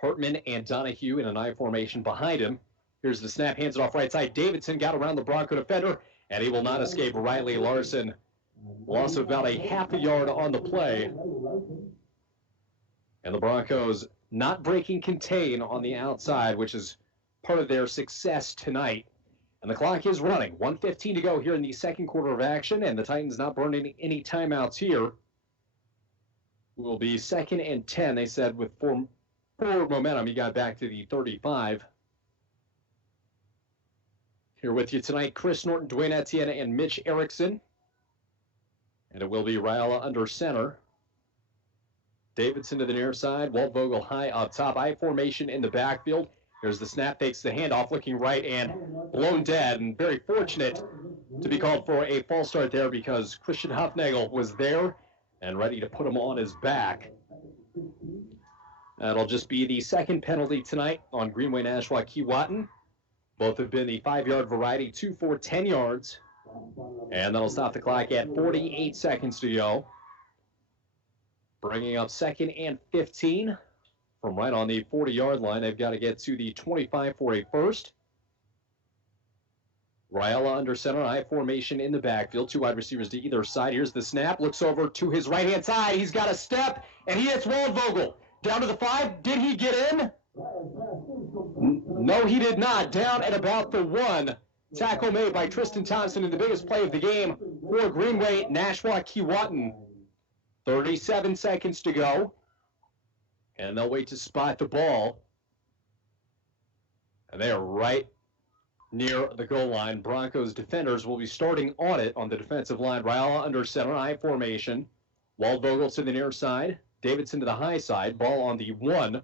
Hartman and Donahue in an I formation behind him. Here's the snap, hands it off right side. Davidson got around the Bronco defender, and he will not escape Riley Larson. Loss of about a half a yard on the play. And the Broncos not breaking contain on the outside, which is part of their success tonight. And the clock is running. 1:15 to go here in the second quarter of action, and the Titans not burning any timeouts here. Will be 2nd and 10, they said, with forward momentum. He got back to the 35. Here with you tonight, Chris Norton, Dwayne Etienne, and Mitch Erickson. And it will be Raiola under center. Davidson to the near side. Waldvogel high up top. I formation in the backfield. Here's the snap, takes the handoff, looking right and blown dead. And very fortunate to be called for a false start there because Christian Hufnagel was there and ready to put him on his back. That'll just be the 2nd penalty tonight on Greenway, Nashua, Keewatin. Both have been the 5-yard variety, 2 for 10 yards. And that'll stop the clock at 48 seconds to go. Bringing up 2nd and 15. From right on the 40-yard line, they've got to get to the 25 for a first. Raiola under center, I formation in the backfield. 2 wide receivers to either side. Here's the snap. Looks over to his right-hand side. He's got a step, and he hits Waldvogel. Down to the 5. Did he get in? No, he did not. Down at about the 1. Tackle made by Tristan Thompson in the biggest play of the game for Greenway, Nashua, Keewatin. 37 seconds to go. And they'll wait to spot the ball. And they are right near the goal line. Broncos defenders will be starting on it on the defensive line. Raiola under center, I formation. Waldvogel to the near side. Davidson to the high side. Ball on the 1.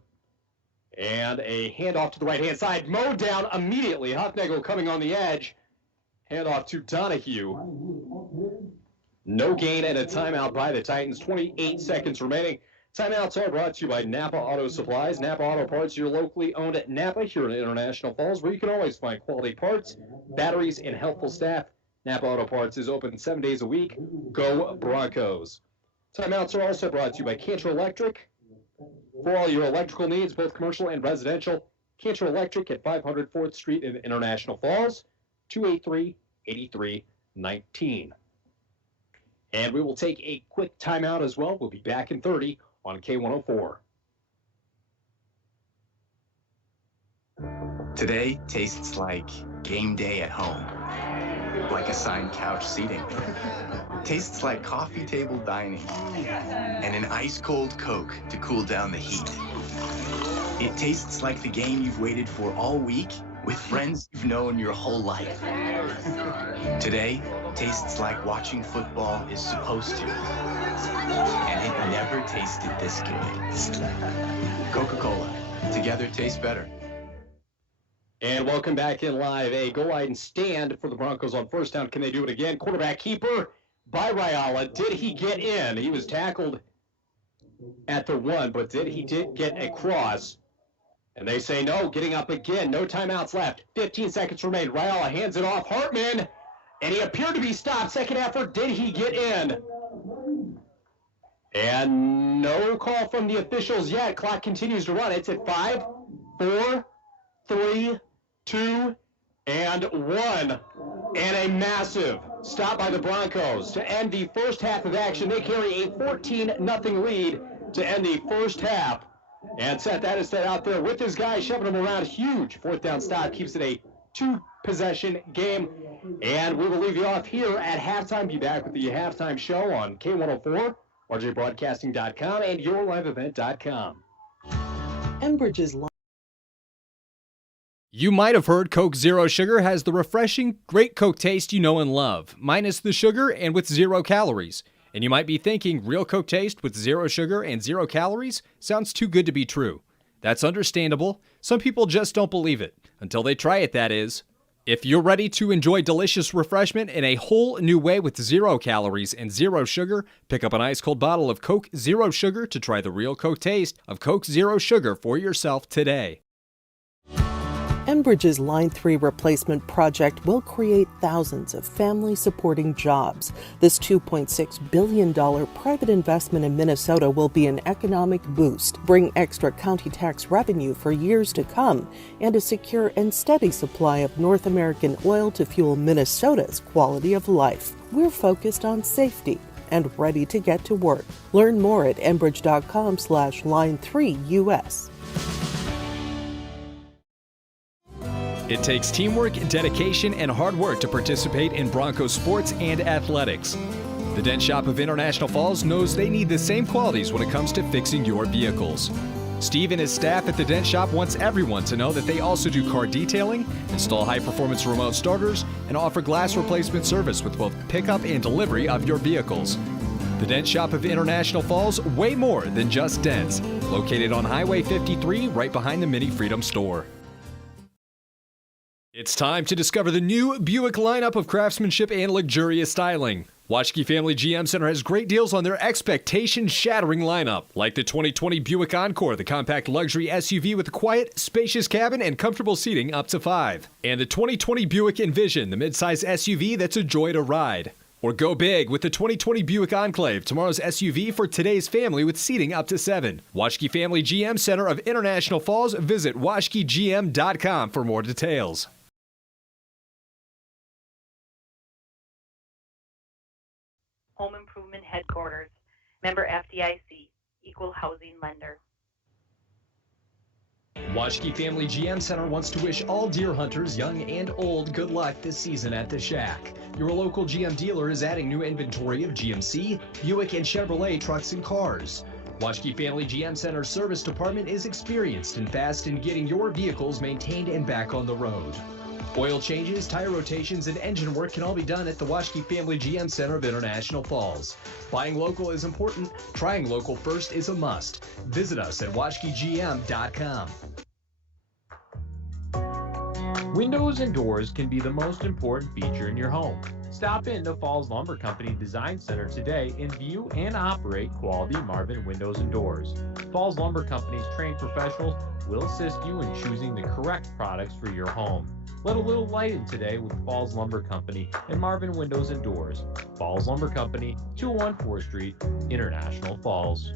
And a handoff to the right-hand side. Mowed down immediately. Hufnagel coming on the edge. Handoff to Donahue. No gain and a timeout by the Titans. 28 seconds remaining. Timeouts are brought to you by Napa Auto Supplies. Napa Auto Parts, your locally owned at Napa here in International Falls, where you can always find quality parts, batteries, and helpful staff. Napa Auto Parts is open 7 days a week. Go Broncos. Timeouts are also brought to you by Cantor Electric. For all your electrical needs, both commercial and residential, Cantor Electric at 500 4th Street in International Falls, 283-8319. And we will take a quick timeout as well. We'll be back in 30 on K104. Today tastes like game day at home, like assigned couch seating. Tastes like coffee table dining and an ice-cold Coke to cool down the heat. It tastes like the game you've waited for all week with friends you've known your whole life. Today tastes like watching football is supposed to, and it never tasted this good. Coca-Cola, together tastes better. And welcome back in live. A goal line stand for the Broncos on first down. Can they do it again? Quarterback keeper by Rayala. Did he get in? He was tackled at the 1, but he did get across. And they say no, getting up again. No timeouts left. 15 seconds remain. Rayala hands it off. Hartman, and he appeared to be stopped. Second effort. Did he get in? And no call from the officials yet. Clock continues to run. It's at 5, 4, 3, 2, and 1. And a massive stop by the Broncos to end the first half of action. They carry a 14-0 lead to end the first half. And Seth Addison out there with his guys, shoving them around. Huge fourth down stop, keeps it a 2-possession game. And we will leave you off here at halftime. Be back with the halftime show on K104, RJBroadcasting.com, and YourLiveEvent.com. Enbridge's You might have heard Coke Zero Sugar has the refreshing, great Coke taste you know and love, minus the sugar and with 0 calories. And you might be thinking, real Coke taste with 0 sugar and 0 calories sounds too good to be true. That's understandable. Some people just don't believe it. Until they try it, that is. If you're ready to enjoy delicious refreshment in a whole new way with 0 calories and 0 sugar, pick up an ice-cold bottle of Coke Zero Sugar to try the real Coke taste of Coke Zero Sugar for yourself today. Enbridge's Line 3 replacement project will create thousands of family-supporting jobs. This $2.6 billion private investment in Minnesota will be an economic boost, bring extra county tax revenue for years to come, and a secure and steady supply of North American oil to fuel Minnesota's quality of life. We're focused on safety and ready to get to work. Learn more at enbridge.com/line3US. It takes teamwork, dedication, and hard work to participate in Broncos sports and athletics. The Dent Shop of International Falls knows they need the same qualities when it comes to fixing your vehicles. Steve and his staff at the Dent Shop wants everyone to know that they also do car detailing, install high-performance remote starters, and offer glass replacement service with both pickup and delivery of your vehicles. The Dent Shop of International Falls, way more than just dents. Located on Highway 53, right behind the Mini Freedom store. It's time to discover the new Buick lineup of craftsmanship and luxurious styling. Washke Family GM Center has great deals on their expectation-shattering lineup, like the 2020 Buick Encore, the compact luxury SUV with a quiet, spacious cabin and comfortable seating up to 5. And the 2020 Buick Envision, the midsize SUV that's a joy to ride. Or go big with the 2020 Buick Enclave, tomorrow's SUV for today's family with seating up to 7. Washke Family GM Center of International Falls. Visit washkegm.com for more details. Home Improvement Headquarters, member FDIC, equal housing lender. Washke Family GM Center wants to wish all deer hunters, young and old, good luck this season at the Shack. Your local GM dealer is adding new inventory of GMC, Buick, and Chevrolet trucks and cars. Washke Family GM Center's service department is experienced and fast in getting your vehicles maintained and back on the road. Oil changes, tire rotations, and engine work can all be done at the Washke Family GM Center of International Falls. Buying local is important. Trying local first is a must. Visit us at washkegm.com. Windows and doors can be the most important feature in your home. Stop in to Falls Lumber Company Design Center today and view and operate quality Marvin windows and doors. Falls Lumber Company's trained professionals will assist you in choosing the correct products for your home. Let a little light in today with Falls Lumber Company and Marvin Windows and Doors. Falls Lumber Company, 201 4th Street, International Falls.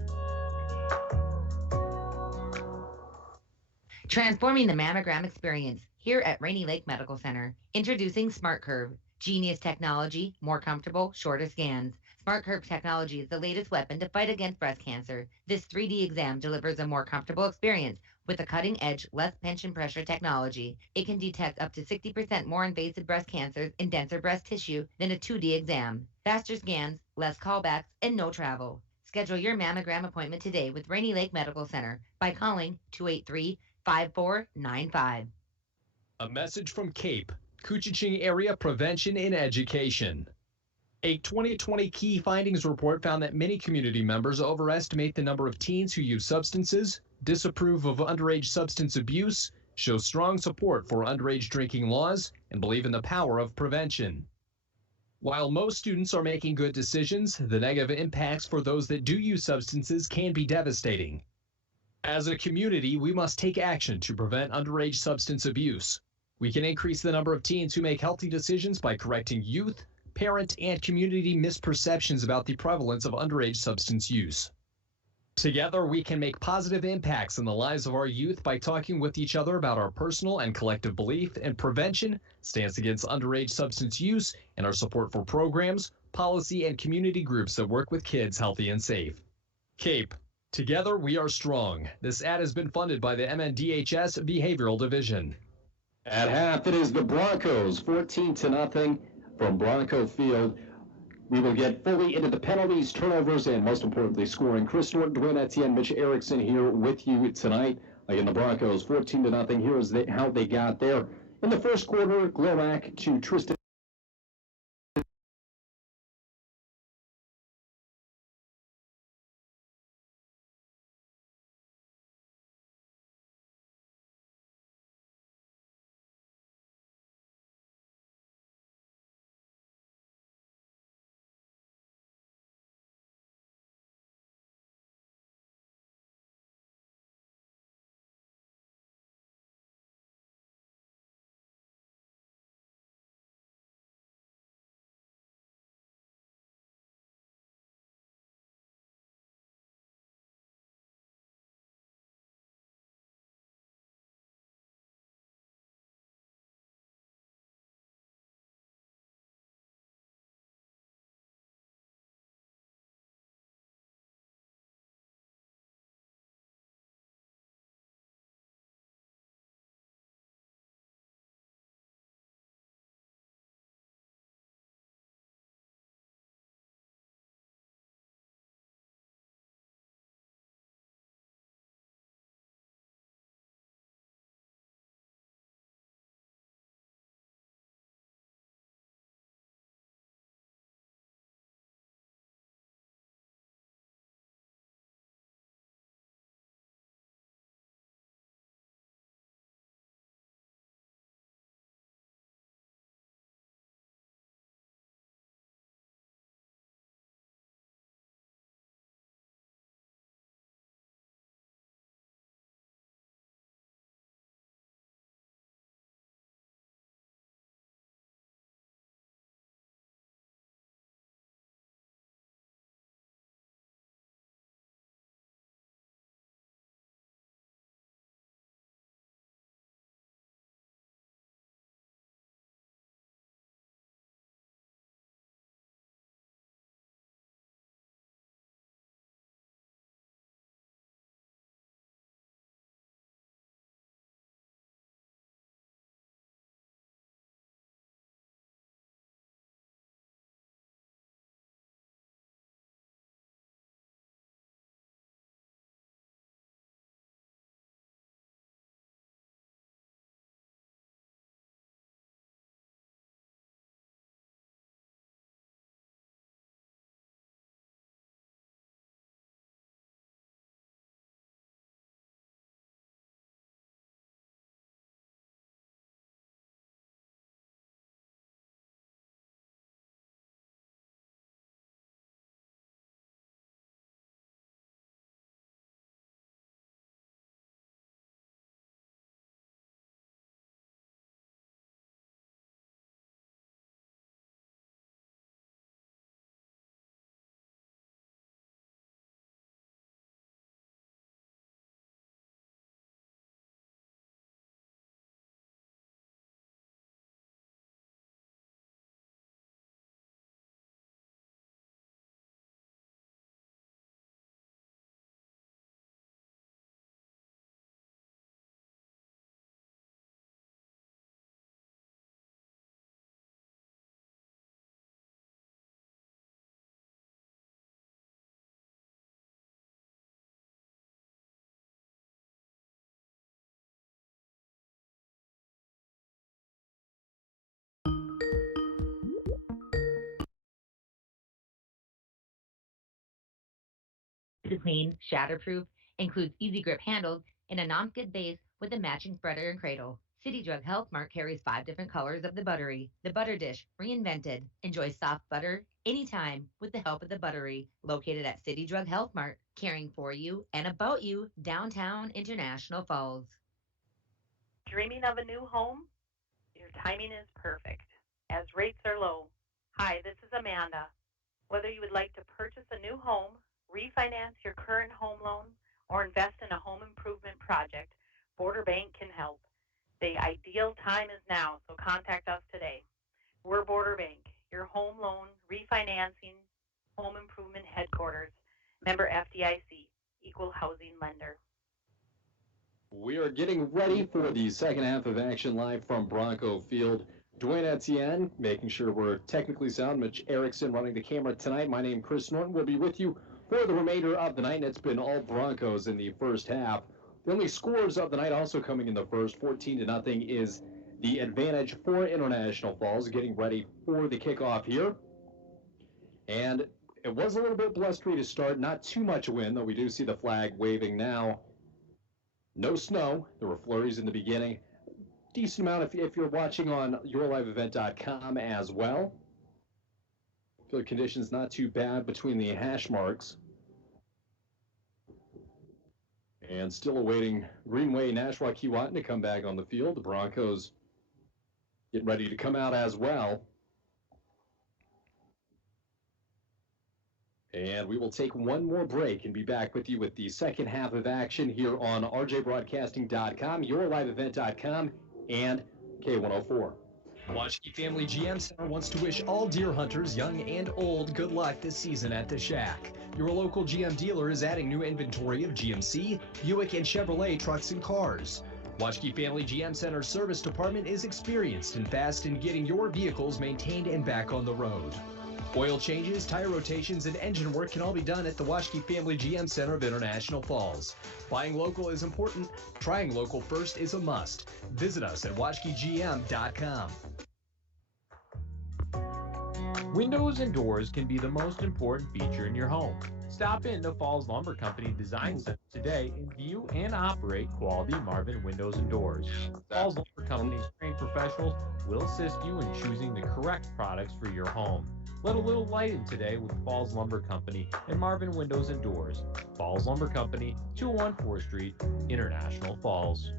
Transforming the mammogram experience here at Rainy Lake Medical Center. Introducing Smart Curve. Genius technology, more comfortable, shorter scans. Smart Curve technology is the latest weapon to fight against breast cancer. This 3D exam delivers a more comfortable experience with a cutting-edge, less pinch and pressure technology. It can detect up to 60% more invasive breast cancers in denser breast tissue than a 2D exam. Faster scans, less callbacks, and no travel. Schedule your mammogram appointment today with Rainy Lake Medical Center by calling 283-5495. A message from CAPE, Kuchiching Area Prevention and Education. A 2020 key findings report found that many community members overestimate the number of teens who use substances, disapprove of underage substance abuse, show strong support for underage drinking laws, and believe in the power of prevention. While most students are making good decisions, the negative impacts for those that do use substances can be devastating. As a community, we must take action to prevent underage substance abuse. We can increase the number of teens who make healthy decisions by correcting youth, parent, and community misperceptions about the prevalence of underage substance use. Together, we can make positive impacts in the lives of our youth by talking with each other about our personal and collective belief in prevention, stance against underage substance use, and our support for programs, policy, and community groups that work with kids healthy and safe. CAPE. Together, we are strong. This ad has been funded by the MNDHS Behavioral Division. At half, it is the Broncos 14-0 from Bronco Field. We will get fully into the penalties, turnovers, and most importantly, scoring. Chris Norton, Dwayne Etienne, Mitch Erickson here with you tonight. Again, the Broncos 14-0. Here is how they got there. In the first quarter, Glowacz to Tristan Easy to clean, shatterproof, includes easy grip handles and a non-skid base with a matching spreader and cradle. City Drug Health Mart carries 5 different colors of the buttery. The butter dish, reinvented. Enjoy soft butter anytime with the help of the buttery. Located at City Drug Health Mart, caring for you and about you, downtown International Falls. Dreaming of a new home? Your timing is perfect, as rates are low. Hi, this is Amanda. Whether you would like to purchase a new home, refinance your current home loan, or invest in a home improvement project, Border Bank can help. The ideal time is now, so contact us today. We're Border Bank, your home loan refinancing home improvement headquarters. Member FDIC, equal housing lender. We are getting ready for the second half of action live from Bronco Field. Dwayne Etienne, making sure we're technically sound. Mitch Erickson running the camera tonight. My name, Chris Norton, will be with you for the remainder of the night. And it's been all Broncos in the first half. The only scores of the night also coming in the first, 14-0, is the advantage for International Falls, getting ready for the kickoff here. And it was a little bit blustery to start, not too much wind, though we do see the flag waving now. No snow. There were flurries in the beginning. Decent amount if you're watching on yourliveevent.com as well. Field conditions not too bad between the hash marks. And still awaiting Greenway, Nashua, Keewatin to come back on the field. The Broncos getting ready to come out as well. And we will take one more break and be back with you with the second half of action here on rjbroadcasting.com, yourliveevent.com, and K104. Washke Family GM Center wants to wish all deer hunters, young and old, good luck this season at the Shack. Your local GM dealer is adding new inventory of GMC, Buick, and Chevrolet trucks and cars. Washke Family GM Center Service Department is experienced and fast in getting your vehicles maintained and back on the road. Oil changes, tire rotations, and engine work can all be done at the Washke Family GM Center of International Falls. Buying local is important. Trying local first is a must. Visit us at washkegm.com. Windows and doors can be the most important feature in your home. Stop in to Falls Lumber Company Design Center today and view and operate quality Marvin windows and doors. Falls Lumber Company's trained professionals will assist you in choosing the correct products for your home. Let a little light in today with Falls Lumber Company and Marvin Windows and Doors. Falls Lumber Company, 214 4th Street, International Falls.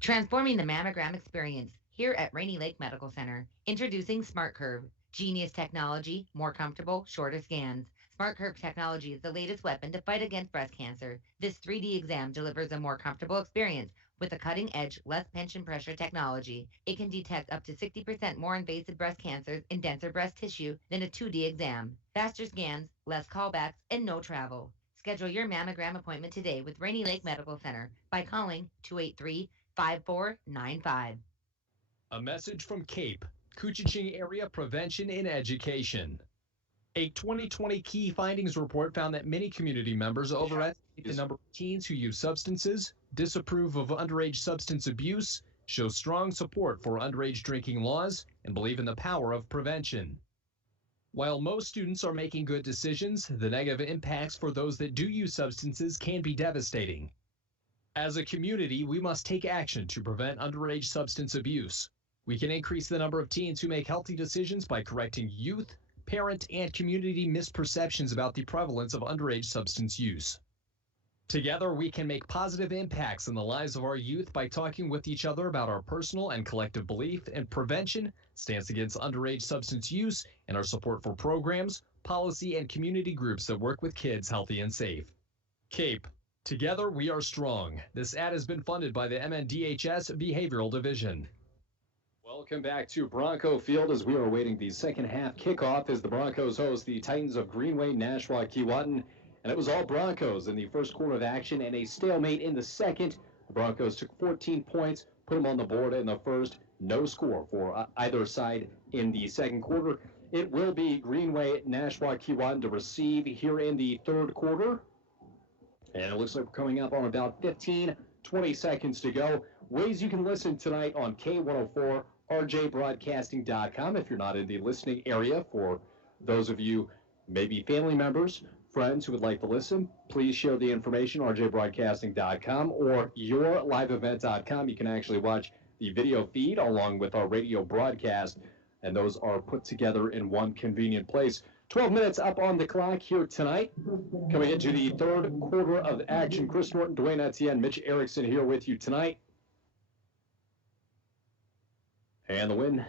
Transforming the mammogram experience here at Rainy Lake Medical Center. Introducing Smart Curve. Genius technology, more comfortable, shorter scans. Smart Curve technology is the latest weapon to fight against breast cancer. This 3D exam delivers a more comfortable experience with a cutting-edge, less pinch and pressure technology. It can detect up to 60% more invasive breast cancers in denser breast tissue than a 2D exam. Faster scans, less callbacks, and no travel. Schedule your mammogram appointment today with Rainy Lake Medical Center by calling 283-5495. A message from CAPE, Coochiching Area Prevention and Education. A 2020 key findings report found that many community members overestimate the number of teens who use substances, disapprove of underage substance abuse, show strong support for underage drinking laws, and believe in the power of prevention. While most students are making good decisions, the negative impacts for those that do use substances can be devastating. As a community, we must take action to prevent underage substance abuse. We can increase the number of teens who make healthy decisions by correcting youth, parent, and community misperceptions about the prevalence of underage substance use. Together, we can make positive impacts in the lives of our youth by talking with each other about our personal and collective belief in prevention, stance against underage substance use, and our support for programs, policy, and community groups that work with kids healthy and safe. CAPE. Together, we are strong. This ad has been funded by the MNDHS Behavioral Division. Welcome back to Bronco Field as we are awaiting the second half kickoff as the Broncos host the Titans of Greenway, Nashua, Keewatin. And it was all Broncos in the first quarter of action and a stalemate in the second. The Broncos took 14 points, put them on the board in the first. No score for either side in the second quarter. It will be Greenway, Nashua, Keewatin to receive here in the third quarter. And it looks like we're coming up on about 15, 20 seconds to go. Ways you can listen tonight on K104, rjbroadcasting.com if you're not in the listening area for those of you, maybe family members, friends who would like to listen, please share the information, rjbroadcasting.com or yourliveevent.com. You can actually watch the video feed along with our radio broadcast, and those are put together in one convenient place. 12 minutes up on the clock here tonight. Coming into the third quarter of action, Chris Norton, Dwayne Etienne, Mitch Erickson here with you tonight. And the win,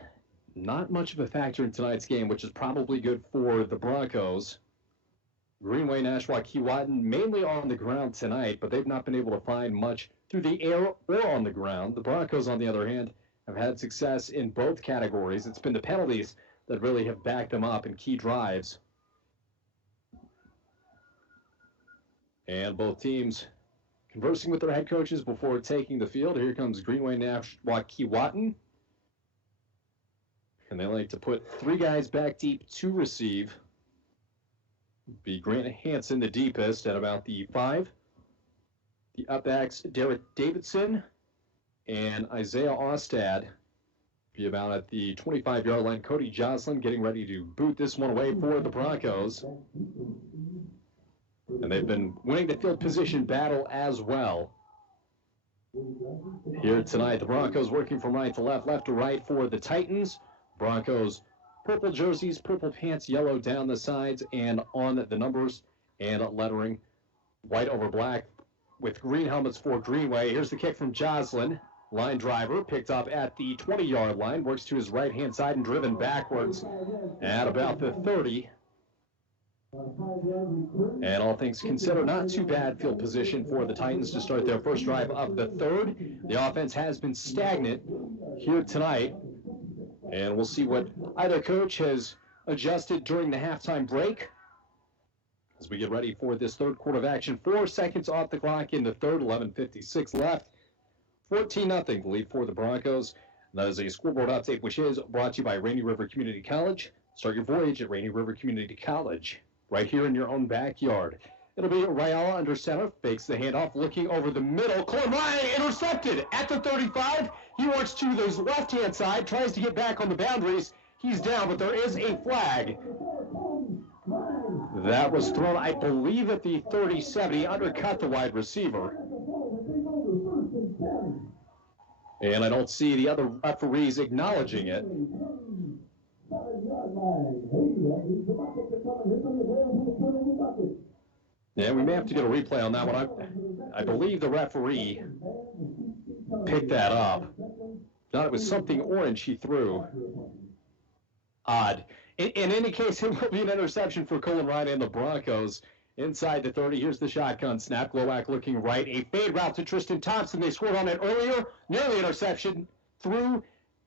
not much of a factor in tonight's game, which is probably good for the Broncos. Greenway, Nashua, Keewatin mainly on the ground tonight, but they've not been able to find much through the air or on the ground. The Broncos, on the other hand, have had success in both categories. It's been the penalties that really have backed them up in key drives. And both teams conversing with their head coaches before taking the field. Here comes Greenway, Nashua, Keewatin. And they like to put three guys back deep to receive. Be Grant Hansen the deepest at about the 5. The upbacks, Derek Davidson and Isaiah Ostad, be about at the 25-yard line. Cody Jocelyn getting ready to boot this one away for the Broncos. And they've been winning the field position battle as well. Here tonight, the Broncos working from right to left, left to right for the Titans. Broncos purple jerseys, purple pants, yellow down the sides and on the numbers and lettering, white over black with green helmets for Greenway. Here's the kick from Jocelyn. Line driver picked up at the 20-yard line, works to his right-hand side and driven backwards at about the 30. And all things considered, not too bad field position for the Titans to start their first drive of the third. The offense has been stagnant here tonight. And we'll see what either coach has adjusted during the halftime break as we get ready for this third quarter of action. 4 seconds off the clock in the third, 11:56 left. 14-0 the lead for the Broncos. That is a scoreboard update, which is brought to you by Rainy River Community College. Start your voyage at Rainy River Community College, right here in your own backyard. It'll be Rayala under center, fakes the handoff, looking over the middle. Colin Ryan intercepted at the 35. He works to the left-hand side, tries to get back on the boundaries. He's down, but there is a flag. That was thrown, I believe, at the 37. He undercut the wide receiver. And I don't see the other referees acknowledging it. Yeah, we may have to get a replay on that one. I believe the referee picked that up. Thought it was something orange he threw. Odd. In any case, it will be an interception for Colin Ryan and the Broncos. Inside the 30, here's the shotgun snap. Glowacz looking right. A fade route to Tristan Thompson. They scored on it earlier. Nearly interception through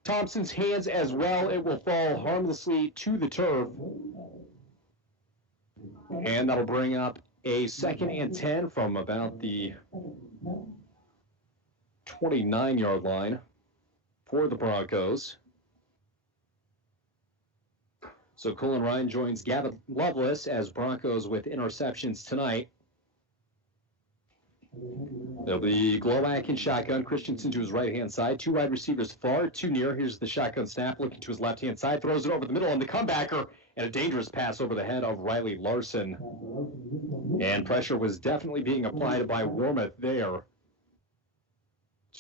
Thompson's hands as well. It will fall harmlessly to the turf. And that'll bring up a 2nd and 10 from about the 29-yard line for the Broncos. So Colin Ryan joins Gavin Lovelace as Broncos with interceptions tonight. There'll be Glowacz in shotgun. Christensen to his right-hand side. 2 wide receivers far, 2 near. Here's the shotgun snap, looking to his left-hand side. Throws it over the middle on the comebacker. And a dangerous pass over the head of Riley Larson. And pressure was definitely being applied by Wormuth there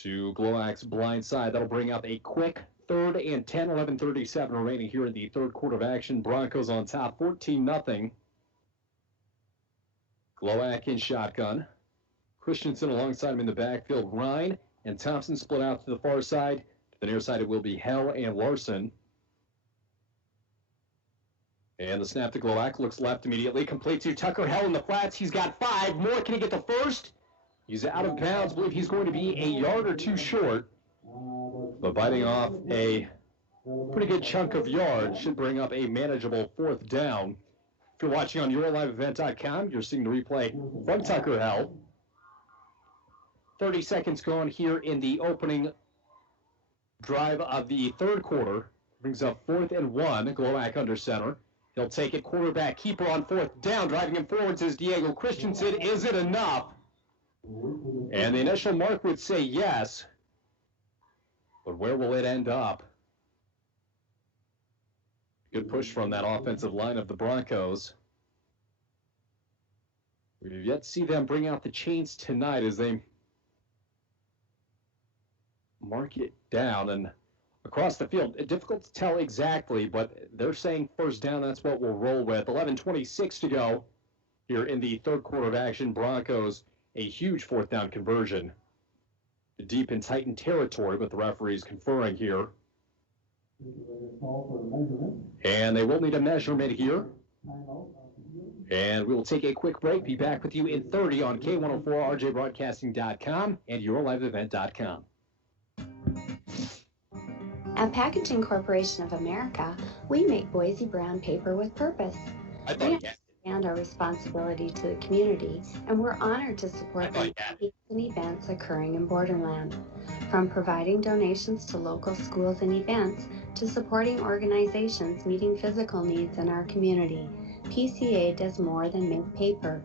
to Glowacz's blind side. That'll bring up a quick 3rd and 10, 11:37 remaining here in the third quarter of action. Broncos on top, 14-0. Glowacz in shotgun. Christensen alongside him in the backfield. Ryan and Thompson split out to the far side. To the near side, it will be Hell and Larson. And the snap to Glowacz looks left immediately. Complete to Tucker Hell in the flats. He's got 5 more. Can he get the first? He's out of bounds. I believe he's going to be a yard or 2 short. But biting off a pretty good chunk of yards should bring up a manageable 4th down. If you're watching on yourliveevent.com, you're seeing the replay from Tucker Hell. 30 seconds gone here in the opening drive of the third quarter. Brings up 4th and 1. Glowacz under center. He'll take it quarterback keeper on 4th down. Driving him forwards is Diego Christensen. Is it enough? And the initial mark would say yes. But where will it end up? Good push from that offensive line of the Broncos. We've yet to see them bring out the chains tonight as they mark it down and across the field. Difficult to tell exactly, but they're saying first down. That's what we'll roll with. 11:26 to go here in the third quarter of action. Broncos, a huge fourth down conversion. Deep in Titan territory, but the referees conferring here. And they will need a measurement here. And we will take a quick break. Be back with you in 30 on K104RJBroadcasting.com and YourLiveEvent.com. At Packaging Corporation of America, we make Boise brown paper with purpose. We understand our responsibility to the community, and we're honored to support the activities and events occurring in Borderland. From providing donations to local schools and events, to supporting organizations meeting physical needs in our community, PCA does more than make paper.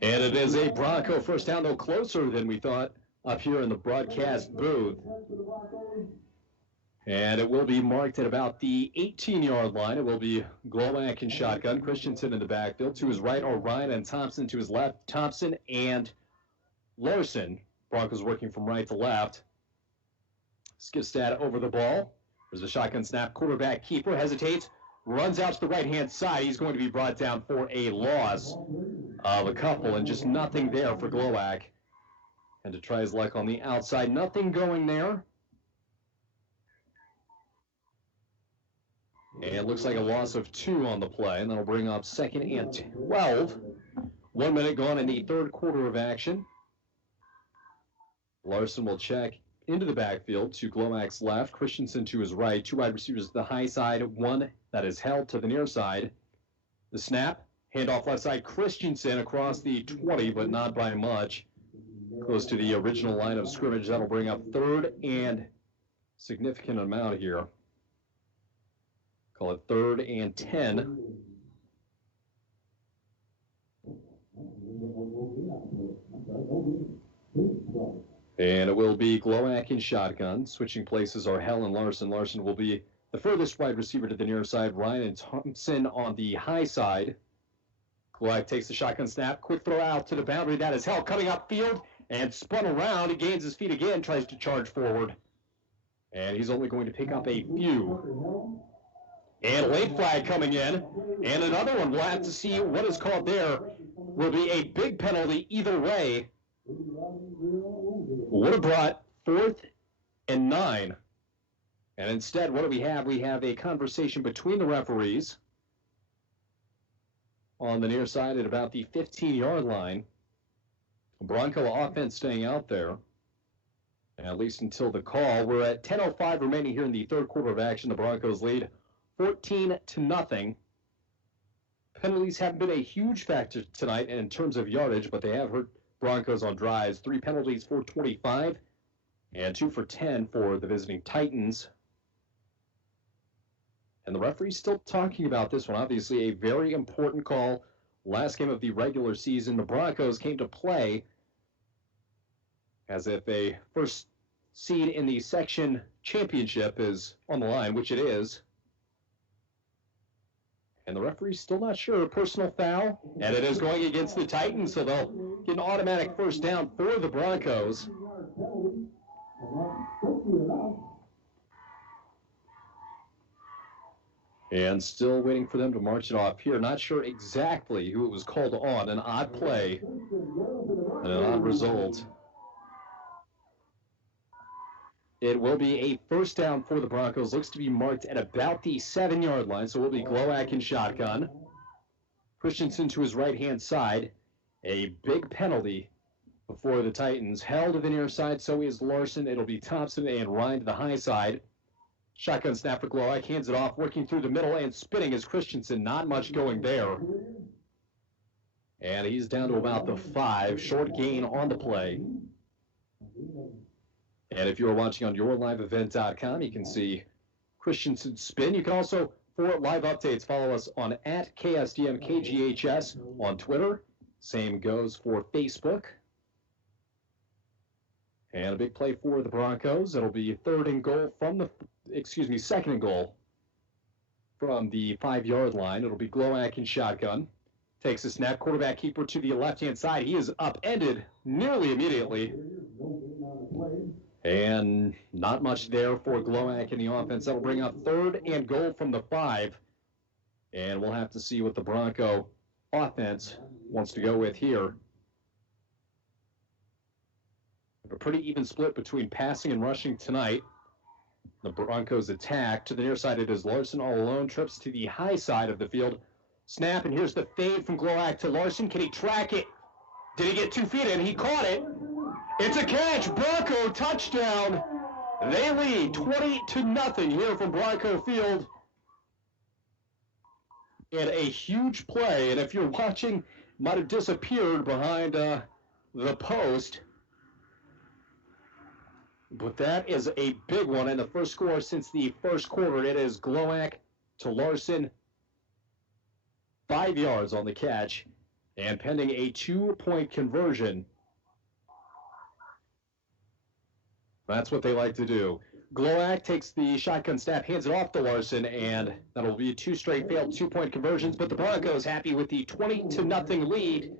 And it is a Bronco first down, though closer than we thought up here in the broadcast booth. And it will be marked at about the 18-yard line. It will be Glowacz in shotgun. Christensen in the backfield. To his right are Ryan and Thompson. To his left, Thompson and Larson. Broncos working from right to left. Skifstad over the ball. There's a shotgun snap. Quarterback keeper hesitates. Runs out to the right-hand side. He's going to be brought down for a loss of a couple, and just nothing there for Glowacz. And to try his luck on the outside. Nothing going there. And it looks like a loss of 2 on the play, and that'll bring up 2nd and 12. 1 minute gone in the third quarter of action. Larson will check into the backfield to Glowacz's left, Christensen to his right, 2 wide receivers to the high side, 1 that is held to the near side. The snap, handoff left side, Christensen across the 20, but not by much. Close to the original line of scrimmage. That'll bring up 3rd and significant amount here. Call it 3rd and 10. And it will be Glowacz in shotgun. Switching places are Hell and Larson. Larson will be the furthest wide receiver to the near side. Ryan and Thompson on the high side. Glowacz takes the shotgun snap. Quick throw out to the boundary. That is Hell coming upfield and spun around. He gains his feet again, tries to charge forward. And he's only going to pick up a few. And a late flag coming in. And another one. We'll have to see what is called there. Will be a big penalty either way. Would have brought 4th and 9. And instead, what do we have? We have a conversation between the referees on the near side at about the 15-yard line. Bronco offense staying out there, at least until the call. We're at 10:05 remaining here in the third quarter of action. The Broncos lead 14-0. Penalties haven't been a huge factor tonight in terms of yardage, but they have hurt Broncos on drives. 3 penalties for 25 and 2 for 10 for the visiting Titans. And the referee's still talking about this one. Obviously a very important call. Last game of the regular season, the Broncos came to play as if a first seed in the section championship is on the line, which it is. And the referee's still not sure. Personal foul, and it is going against the Titans, so they'll get an automatic first down for the Broncos. And still waiting for them to march it off here. Not sure exactly who it was called on. An odd play and an odd result. It will be a first down for the Broncos. Looks to be marked at about the 7-yard line, so it will be Glowacz in shotgun. Christensen to his right-hand side. A big penalty before the Titans. Held to the near side, so is Larson. It'll be Thompson and Ryan to the high side. Shotgun snap for Glowacz. Hands it off, working through the middle and spinning is Christensen. Not much going there. And he's down to about the 5. Short gain on the play. And if you're watching on YourLiveEvent.com, you can see Christensen spin. You can also, for live updates, follow us on @KSDMKGHS on Twitter. Same goes for Facebook. And a big play for the Broncos. It'll be second and goal from the 5-yard line. It'll be Glowak in shotgun. Takes a snap, quarterback keeper to the left-hand side. He is upended nearly immediately. And not much there for Glowak in the offense. That'll bring up 3rd and goal from the 5. And we'll have to see what the Bronco offense wants to go with here. A pretty even split between passing and rushing tonight. The Broncos attack. To the near side, it is Larson all alone. Trips to the high side of the field. Snap, and here's the fade from Glowak to Larson. Can he track it? Did he get 2 feet in? He caught it. It's a catch. Bronco touchdown. They lead 20-0 here from Bronco Field. And a huge play. And if you're watching, might have disappeared behind the post. But that is a big one, and the first score since the first quarter. It is Glowak to Larson, 5 yards on the catch, and pending a 2-point conversion. That's what they like to do. Glowak takes the shotgun snap, hands it off to Larson, and that'll be 2 straight failed 2-point conversions. But the Broncos happy with the 20-0 lead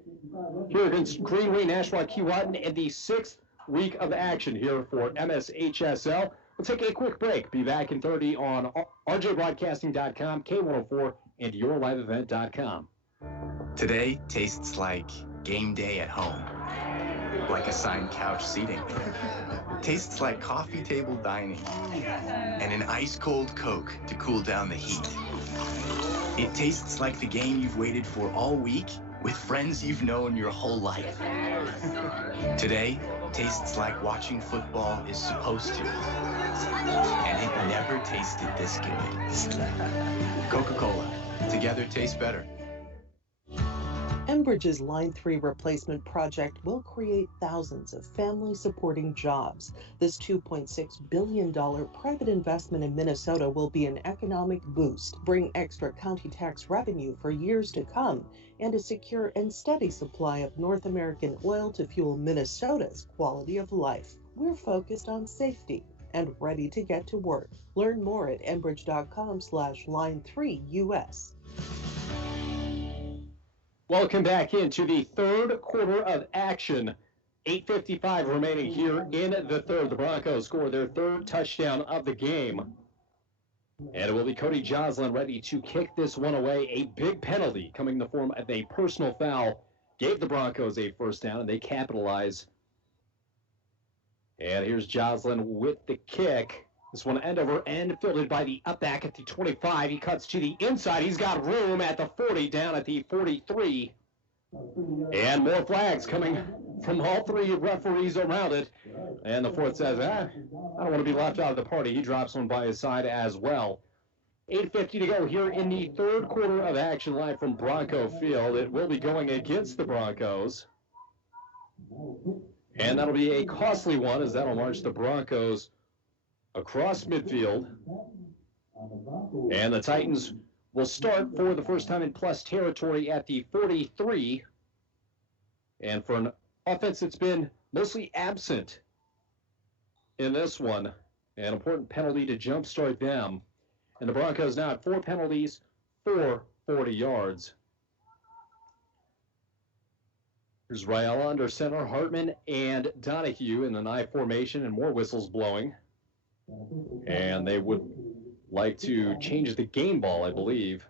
here against Greenway, Nashua, Keewatin, and the 6th week of action here for MSHSL. We'll take a quick break. Be back in 30 on rjbroadcasting.com, K104, and yourliveevent.com. Today tastes like game day at home. Like assigned couch seating. Tastes like coffee table dining. And an ice-cold Coke to cool down the heat. It tastes like the game you've waited for all week with friends you've known your whole life. Today tastes like watching football is supposed to. And it never tasted this good. Coca-Cola. Together tastes better. Enbridge's Line 3 replacement project will create thousands of family-supporting jobs. This $2.6 billion private investment in Minnesota will be an economic boost, bring extra county tax revenue for years to come, and a secure and steady supply of North American oil to fuel Minnesota's quality of life. We're focused on safety and ready to get to work. Learn more at enbridge.com/line3us. Welcome back into the third quarter of action. 8:55 remaining here in the third. The Broncos score their 3rd touchdown of the game. And it will be Cody Joslin ready to kick this one away. A big penalty coming in the form of a personal foul gave the Broncos a first down, and they capitalize. And here's Joslin with the kick. This one end over end, fielded by the up back at the 25. He cuts to the inside. He's got room at the 40, down at the 43. And more flags coming from all 3 referees around it. And the 4th says, I don't want to be left out of the party. He drops one by his side as well. 8:50 to go here in the third quarter of action, live from Bronco Field. It will be going against the Broncos. And that'll be a costly one, as that'll march the Broncos across midfield. And the Titans will start for the first time in plus territory at the 43. And for an offense that's been mostly absent in this one, an important penalty to jumpstart them. And the Broncos now at 4 penalties for 40 yards. Here's Raella under center, Hartman and Donahue in the I formation, and more whistles blowing. And they would like to change the game ball, I believe.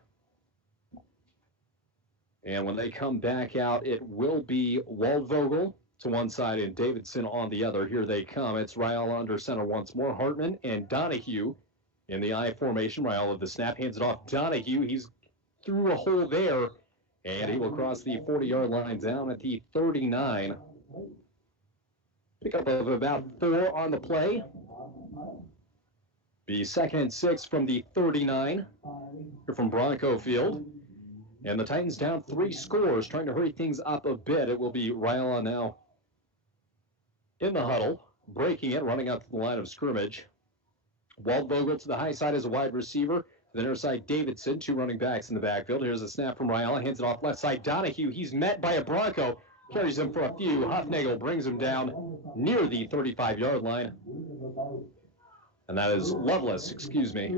And when they come back out, it will be Waldvogel to one side and Davidson on the other. Here they come. It's Raella under center once more. Hartman and Donahue in the I formation. Raella the snap, hands it off. Donahue, he's through a hole there, and he will cross the 40-yard line down at the 39. Pickup of about 4 on the play. Be 2nd and 6 from the 39 here from Bronco Field. And the Titans down 3 scores, trying to hurry things up a bit. It will be Raella now in the huddle, breaking it, running out to the line of scrimmage. Waldvogel to the high side as a wide receiver. To the near side, Davidson, 2 running backs in the backfield. Here's a snap from Raella, hands it off left side. Donahue, he's met by a Bronco. carries him for a few. Huffnagel brings him down near the 35-yard line. And that is Loveless, excuse me.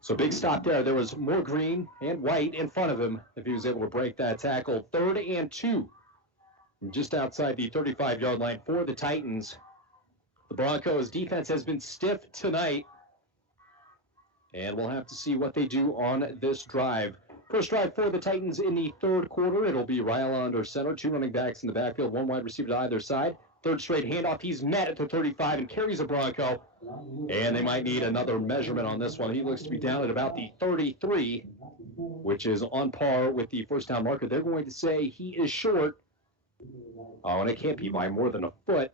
So big stop there. There was more green and white in front of him if he was able to break that tackle. 3rd and 2. Just outside the 35-yard line for the Titans. The Broncos defense has been stiff tonight. And we'll have to see what they do on this drive. First drive for the Titans in the 3rd quarter. It'll be Ryla under center. 2 running backs in the backfield. 1 wide receiver to either side. 3rd straight handoff. He's met at the 35 and carries a Bronco. And they might need another measurement on this one. He looks to be down at about the 33, which is on par with the first down marker. They're going to say he is short. Oh, and it can't be by more than a foot.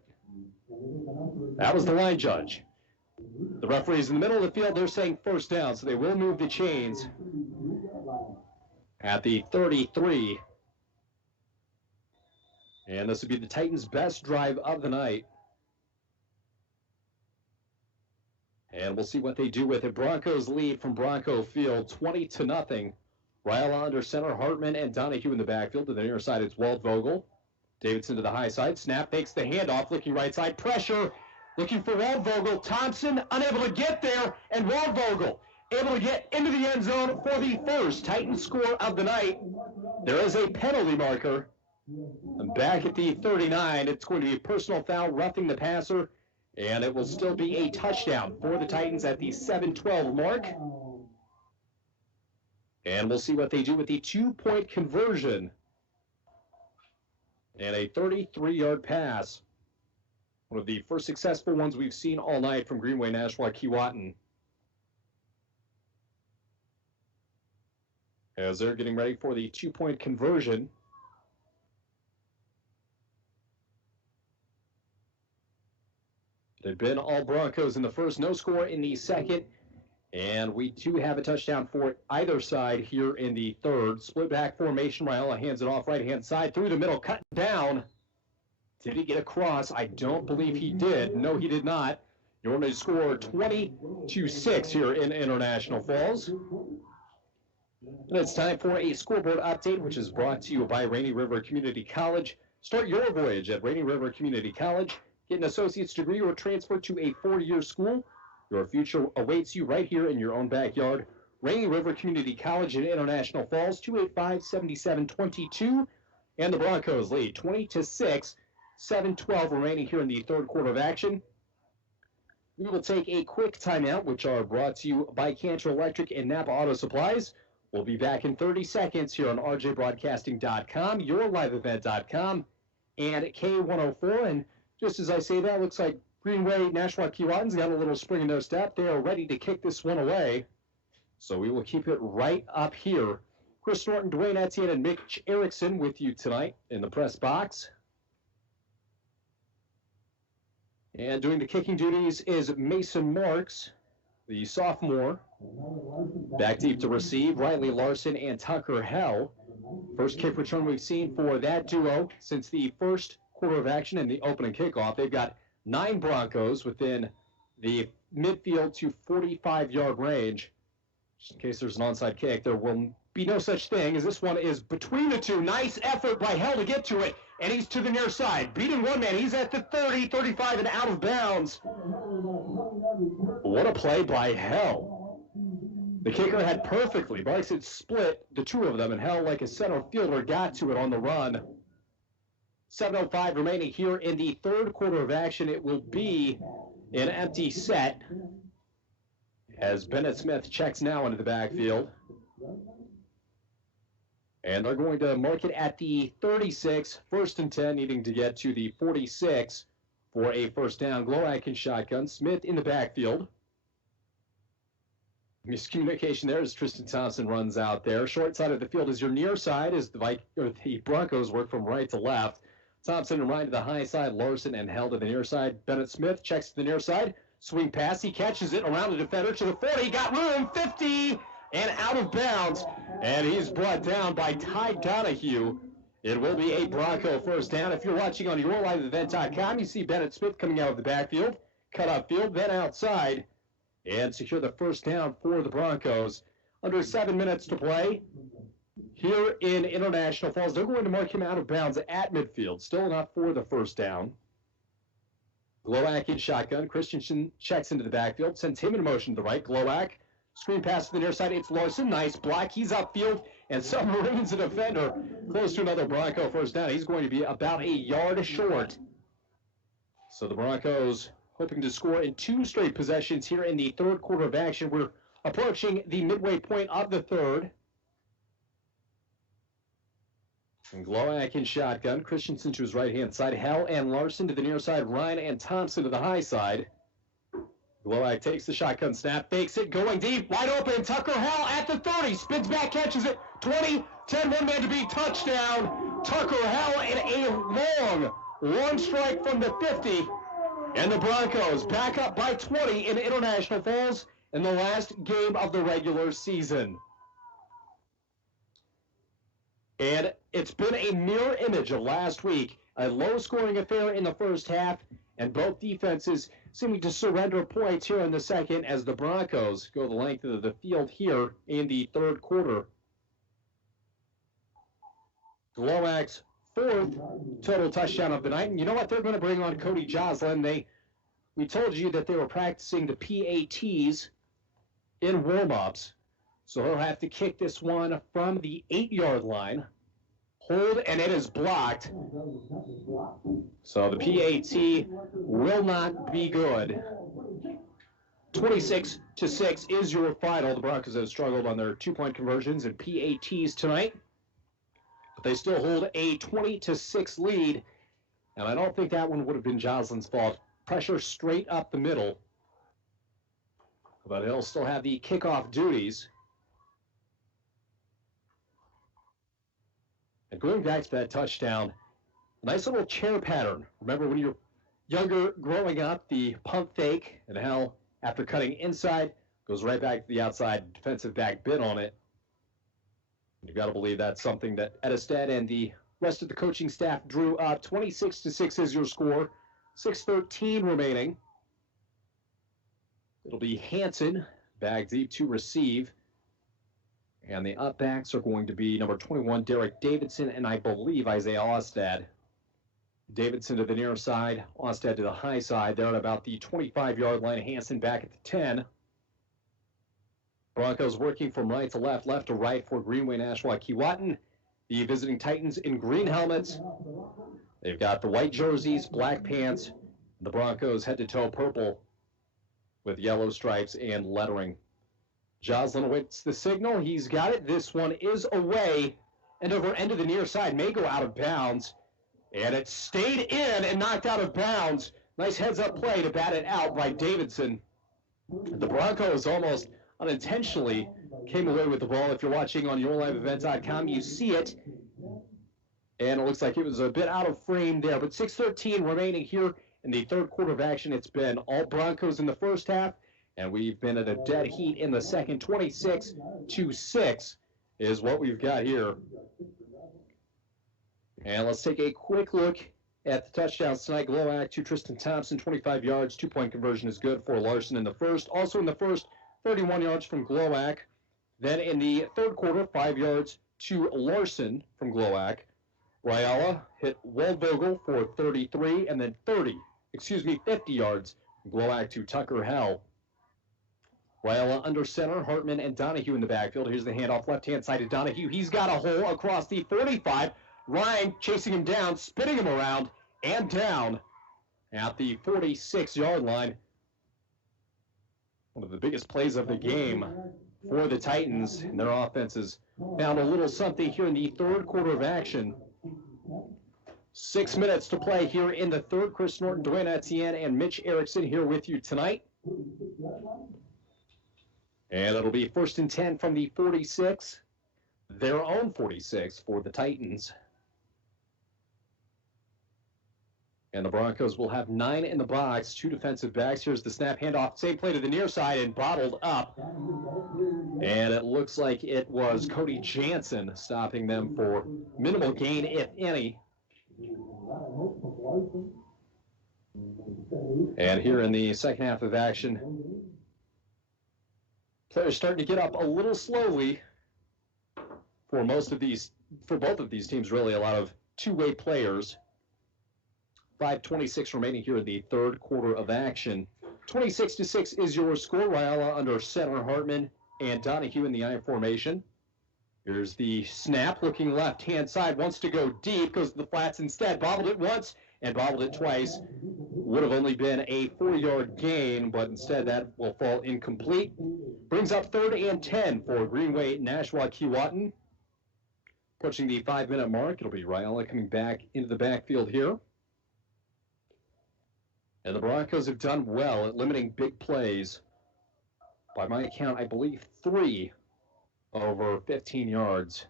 That was the line judge. The referees in the middle of the field, they're saying first down, so they will move the chains at the 33. And this would be the Titans' best drive of the night. And we'll see what they do with it. Broncos lead from Bronco Field, 20-0. Ryla under center, Hartman and Donahue in the backfield. To the near side, it's Waldvogel. Davidson to the high side. Snap fakes the handoff, looking right side. Pressure, looking for Waldvogel. Thompson unable to get there, and Waldvogel able to get into the end zone for the first Titans score of the night. There is a penalty marker. And back at the 39, it's going to be a personal foul, roughing the passer, and it will still be a touchdown for the Titans at the 7-12 mark. And we'll see what they do with the 2-point conversion. And a 33-yard pass. One of the first successful ones we've seen all night from Greenway, Nashua, Keewatin. As they're getting ready for the 2-point conversion. It had been all Broncos in the first, no score in the second. And we do have a touchdown for either side here in the 3rd. Split back formation. Raiola hands it off right-hand side through the middle, cut down. Did he get across? I don't believe he did. No, he did not. You're going to score 20-6 here in International Falls. And it's time for a scoreboard update, which is brought to you by Rainy River Community College. Start your voyage at Rainy River Community College. Get an associate's degree or transfer to a 4-year school. Your future awaits you right here in your own backyard. Rainy River Community College in International Falls, 285-7722. And the Broncos lead 20-6, 7-12 remaining here in the 3rd quarter of action. We will take a quick timeout, which are brought to you by Cantor Electric and Napa Auto Supplies. We'll be back in 30 seconds here on rjbroadcasting.com, yourliveevent.com, and K104. And just as I say that, looks like Greenway, Nashua, Keewatin's got a little spring in their step. They are ready to kick this one away. So we will keep it right up here. Chris Norton, Dwayne Etienne, and Mitch Erickson with you tonight in the press box. And doing the kicking duties is Mason Marks, the sophomore. Back deep to receive, Riley Larson and Tucker Hell. First kick return we've seen for that duo since the first quarter of action and the opening kickoff. They've got 9 Broncos within the midfield to 45-yard range. Just in case there's an onside kick, there will be no such thing, as this one is between the two. Nice effort by Hell to get to it, and he's to the near side. Beating one man, he's at the 30, 35, and out of bounds. What a play by Hell. The kicker had perfectly, Bikes had split the two of them, and Hell, like a center fielder, got to it on the run. 7:05 remaining here in the 3rd quarter of action. It will be an empty set as Bennett Smith checks now into the backfield. And they're going to mark it at the 36, 1st and 10, needing to get to the 46 for a first down. Glowacke in shotgun. Smith in the backfield. Miscommunication there as Tristan Thompson runs out there. Short side of the field is your near side as the Broncos work from right to left. Thompson and Ryan to the high side, Larson and Hell to the near side. Bennett Smith checks to the near side. Swing pass, he catches it around the defender to the 40. Got room, 50, and out of bounds. And he's brought down by Ty Donahue. It will be a Bronco first down. If you're watching on yourliveevent.com, you see Bennett Smith coming out of the backfield. Cut up field, then outside. And secure the first down for the Broncos. Under 7 minutes to play. here in International Falls. They're going to mark him out of bounds at midfield. Still not for the first down. Glowak in shotgun. Christensen checks into the backfield, sends him in motion to the right. Glowak, screen pass to the near side. It's Larson. Nice block. He's upfield and submarines a defender close to another Bronco first down. He's going to be about a yard short. So the Broncos hoping to score in 2 straight possessions here in the third quarter of action. We're approaching the midway point of the third. And Glowak in shotgun. Christensen to his right-hand side. Hell and Larson to the near side. Ryan and Thompson to the high side. Glowak takes the shotgun snap, fakes it, going deep, wide open. Tucker Hell at the 30, spins back, catches it. 20, 10, one man to beat, touchdown. Tucker Hell in a long strike from the 50. And the Broncos back up by 20 in International Falls in the last game of the regular season. And it's been a mirror image of last week. A low-scoring affair in the first half, and both defenses seeming to surrender points here in the second as the Broncos go the length of the field here in the third quarter. Glowak's 4th total touchdown of the night. And you know what? They're going to bring on Cody Joslin. We told you that they were practicing the PATs in warm-ups. So he'll have to kick this one from the 8-yard line. Hold, and it is blocked. So the PAT will not be good. 26-6 is your final. The Broncos have struggled on their 2-point conversions and PATs tonight. But they still hold a 20-6 lead. And I don't think that one would have been Joslin's fault. Pressure straight up the middle. But he'll still have the kickoff duties. And going back to that touchdown, nice little chair pattern. Remember when you're younger, growing up, the pump fake, and how after cutting inside, goes right back to the outside, defensive back bit on it. You've got to believe that's something that Edestead and the rest of the coaching staff drew up. 26-6 is your score. 6:13 remaining. It'll be Hansen back deep to receive. And the upbacks are going to be number 21, Derek Davidson, and I believe Isaiah Ostad. Davidson to the near side, Ostad to the high side. They're at about the 25-yard line. Hansen back at the 10. Broncos working from right to left, left to right for Greenway, Nashua, Keewatin. The visiting Titans in green helmets. They've got the white jerseys, black pants. The Broncos head-to-toe purple with yellow stripes and lettering. Joslin awaits the signal. He's got it. This one is away and over end of the near side. May go out of bounds. And it stayed in and knocked out of bounds. Nice heads-up play to bat it out by Davidson. The Broncos almost unintentionally came away with the ball. If you're watching on yourliveevent.com, you see it. And it looks like it was a bit out of frame there. But 6:13 remaining here in the third quarter of action. It's been all Broncos in the first half. And we've been at a dead heat in the second. 26-6 is what we've got here. And let's take a quick look at the touchdowns tonight. Glowak to Tristan Thompson, 25 yards. 2-point conversion is good for Larson in the first. Also in the first, 31 yards from Glowak. Then in the third quarter, 5 yards to Larson from Glowak. Ryala hit Waldvogel for 33, and then 50 yards from Glowak to Tucker Hell. Ryala under center, Hartman and Donahue in the backfield. Here's the handoff left-hand side to Donahue. He's got a hole across the 45. Ryan chasing him down, spinning him around, and down at the 46-yard line. One of the biggest plays of the game for the Titans, and their offenses found a little something here in the third quarter of action. 6 minutes to play here in the third. Chris Norton, Dwayne Etienne, and Mitch Erickson here with you tonight. And it'll be 1st and 10 from the 46, their own 46 for the Titans. And the Broncos will have 9 in the box, 2 defensive backs. Here's the snap handoff, same play to the near side and bottled up. And it looks like it was Cody Jansen stopping them for minimal gain, if any. And here in the second half of action, players starting to get up a little slowly for both of these teams, really, a lot of two-way players. 5:26 remaining here in the third quarter of action. 26-6 is your score. Rayala under center Hartman and Donahue in the I formation. Here's the snap, looking left-hand side, wants to go deep, goes to the flats instead, bobbled it once and bobbled it twice. Would have only been a 4-yard gain, but instead that will fall incomplete. Brings up 3rd and 10 for Greenway Nashua Keewatin. Approaching the 5-minute mark, it'll be Rayala coming back into the backfield here. And the Broncos have done well at limiting big plays. By my account, I believe 3 over 15 yards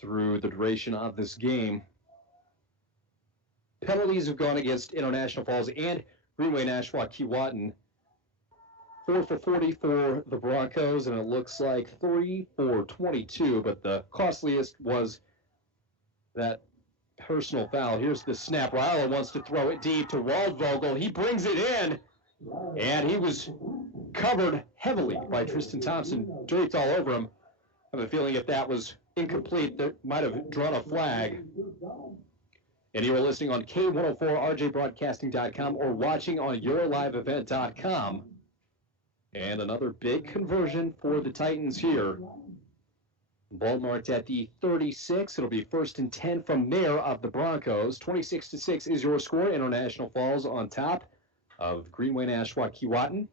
through the duration of this game. Penalties have gone against International Falls and Greenway Nashua Keewatin. 4 for 40 for the Broncos, and it looks like 3 for 22, but the costliest was that personal foul. Here's the snap. Rayala wants to throw it deep to Waldvogel. He brings it in, and he was covered heavily by Tristan Thompson, draped all over him. I have a feeling if that was incomplete, that might have drawn a flag. And you are listening on K104, RJBroadcasting.com, or watching on YourLiveEvent.com. And another big conversion for the Titans here. Ball marked at the 36. It'll be 1st and 10 from there of the Broncos. 26-6 is your score. International Falls on top of Greenway Nashua Keewatin.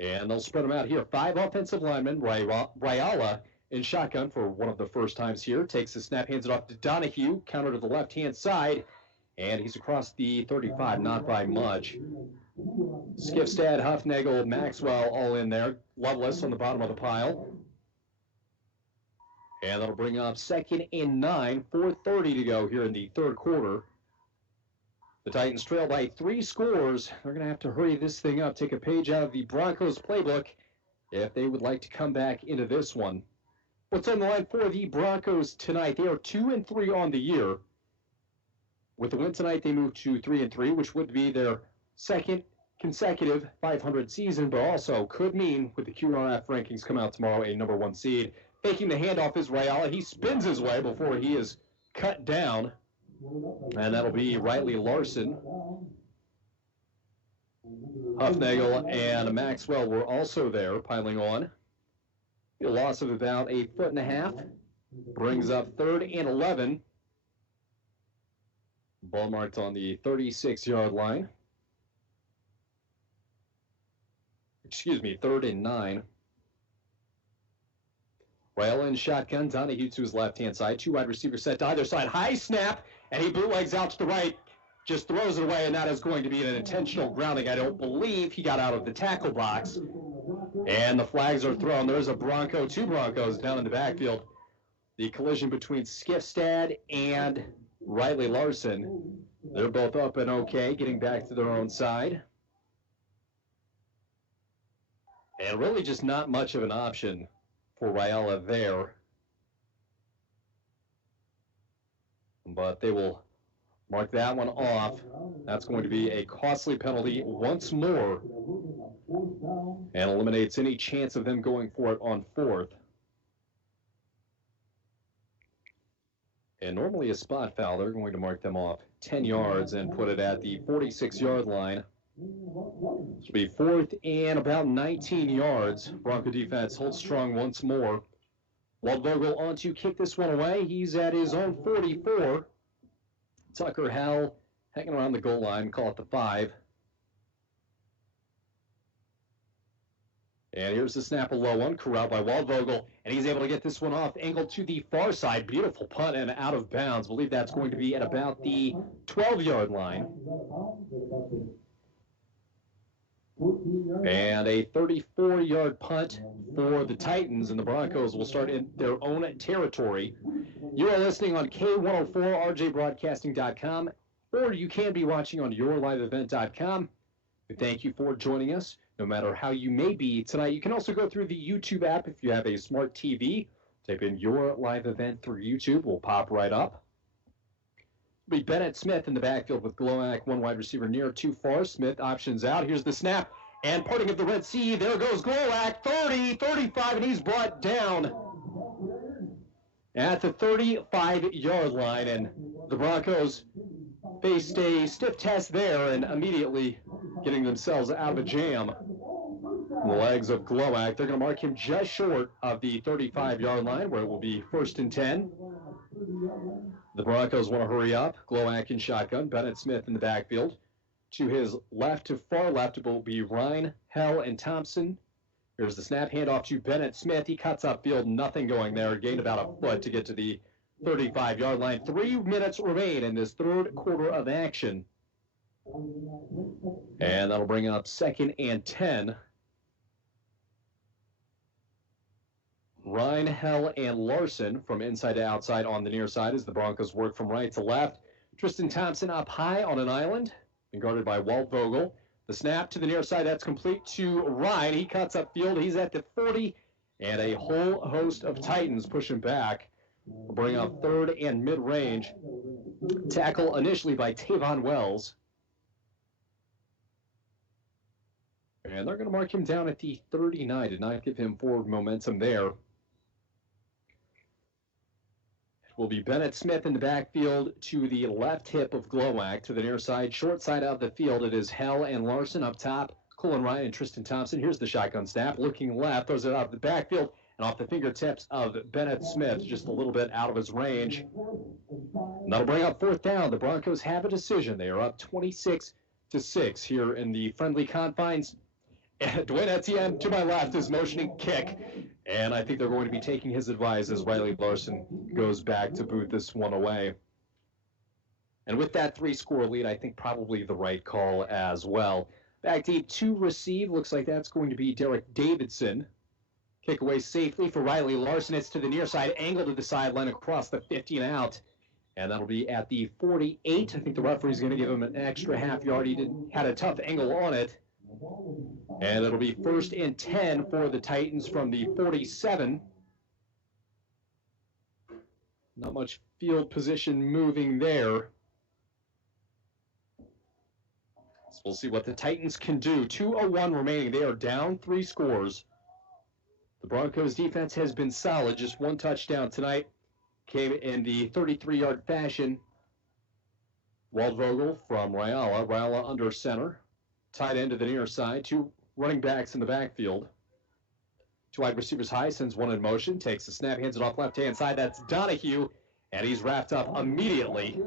And they'll spread them out here. 5 offensive linemen. Rayala in shotgun for one of the first times here. Takes the snap, hands it off to Donahue. Counter to the left-hand side. And he's across the 35, not by much. Skifstad, Huffnagel, Maxwell all in there. Loveless on the bottom of the pile. And that'll bring up 2nd and 9, 4:30 to go here in the third quarter. The Titans trail by 3 scores. They're going to have to hurry this thing up, take a page out of the Broncos playbook if they would like to come back into this one. What's on the line for the Broncos tonight? They are 2-3 on the year. With the win tonight, they move to 3-3, which would be their 2nd consecutive 500 season, but also could mean, with the QRF rankings come out tomorrow, a number 1 seed. Taking the handoff is Rayala. He spins his way before he is cut down. And that'll be Riley Larson. Huffnagel and Maxwell were also there, piling on. A loss of about 1.5 feet. Brings up 3rd and 11. Ball marked on the 36-yard line. Excuse me, 3rd and 9. Rayala in shotgun. Donahue to his left-hand side. 2 wide receivers set to either side. High snap, and he bootlegs out to the right. Just throws it away, and that is going to be an intentional grounding. I don't believe he got out of the tackle box. And the flags are thrown. There's a Bronco, 2 Broncos down in the backfield. The collision between Skifstad and Riley Larson. They're both up and okay, getting back to their own side. And really just not much of an option for Rayala there. But they will mark that one off. That's going to be a costly penalty once more, and eliminates any chance of them going for it on 4th. And normally a spot foul, they're going to mark them off 10 yards and put it at the 46-yard line. This will be 4th and about 19 yards. Bronco defense holds strong once more. Waldvogel on to kick this one away. He's at his own 44. Tucker Howell hanging around the goal line, call it the 5. And here's the snap, a low one, corralled by Waldvogel, and he's able to get this one off, angled to the far side. Beautiful punt and out of bounds. I believe that's going to be at about the 12-yard line. And a 34-yard punt for the Titans, and the Broncos will start in their own territory. You are listening on K104, RJBroadcasting.com, or you can be watching on YourLiveEvent.com. We thank you for joining us, no matter how you may be tonight. You can also go through the YouTube app if you have a smart TV. Type in Your Live Event through YouTube. We'll pop right up. Be Bennett Smith in the backfield with Glowak, 1 wide receiver near, 2 far. Smith options out. Here's the snap. And parting of the Red Sea. There goes Glowak. 30, 35, and he's brought down at the 35-yard line, and the Broncos faced a stiff test there and immediately getting themselves out of a jam. The legs of Glowak, they're going to mark him just short of the 35-yard line, where it will be 1st and 10. The Broncos want to hurry up. Glowak in shotgun, Bennett Smith in the backfield. To his left, to far left, it will be Ryan, Hell, and Thompson. Here's the snap, handoff to Bennett Smith. He cuts upfield, nothing going there. Gained about a foot to get to the 35-yard line. 3 minutes remain in this third quarter of action. And that'll bring up 2nd and 10. Ryan, Hell, and Larson from inside to outside on the near side as the Broncos work from right to left. Tristan Thompson up high on an island and guarded by Walt Vogel. The snap to the near side, that's complete to Ryan. He cuts upfield. He's at the 40, and a whole host of Titans pushing back. We'll bring up 3rd and mid-range. Tackle initially by Tavon Wells. And they're going to mark him down at the 39. Did not give him forward momentum there. Will be Bennett Smith in the backfield to the left hip of Glowak. To the near side, short side of the field, it is Hell and Larson up top. Colin Ryan and Tristan Thompson. Here's the shotgun snap. Looking left, throws it out of the backfield and off the fingertips of Bennett Smith, just a little bit out of his range. And that'll bring up 4th down. The Broncos have a decision. They are up 26-6 here in the friendly confines. And Dwayne Etienne to my left is motioning kick. And I think they're going to be taking his advice as Riley Larson goes back to boot this one away. And with that 3-score lead, I think probably the right call as well. Back deep to receive. Looks like that's going to be Derek Davidson. Kick away safely for Riley Larson. It's to the near side, angle to the sideline across the 50 and out. And that'll be at the 48. I think the referee's going to give him an extra half yard. He had a tough angle on it. And it'll be 1st and 10 for the Titans from the 47. Not much field position moving there. So we'll see what the Titans can do. 2:01 remaining. They are down 3 scores. The Broncos defense has been solid. Just 1 touchdown tonight. Came in the 33-yard fashion. Walt Vogel from Ryala. Ryala under center. Tight end to the near side. 2 running backs in the backfield. 2 wide receivers high, sends 1 in motion. Takes the snap, hands it off left-hand side. That's Donahue, and he's wrapped up immediately.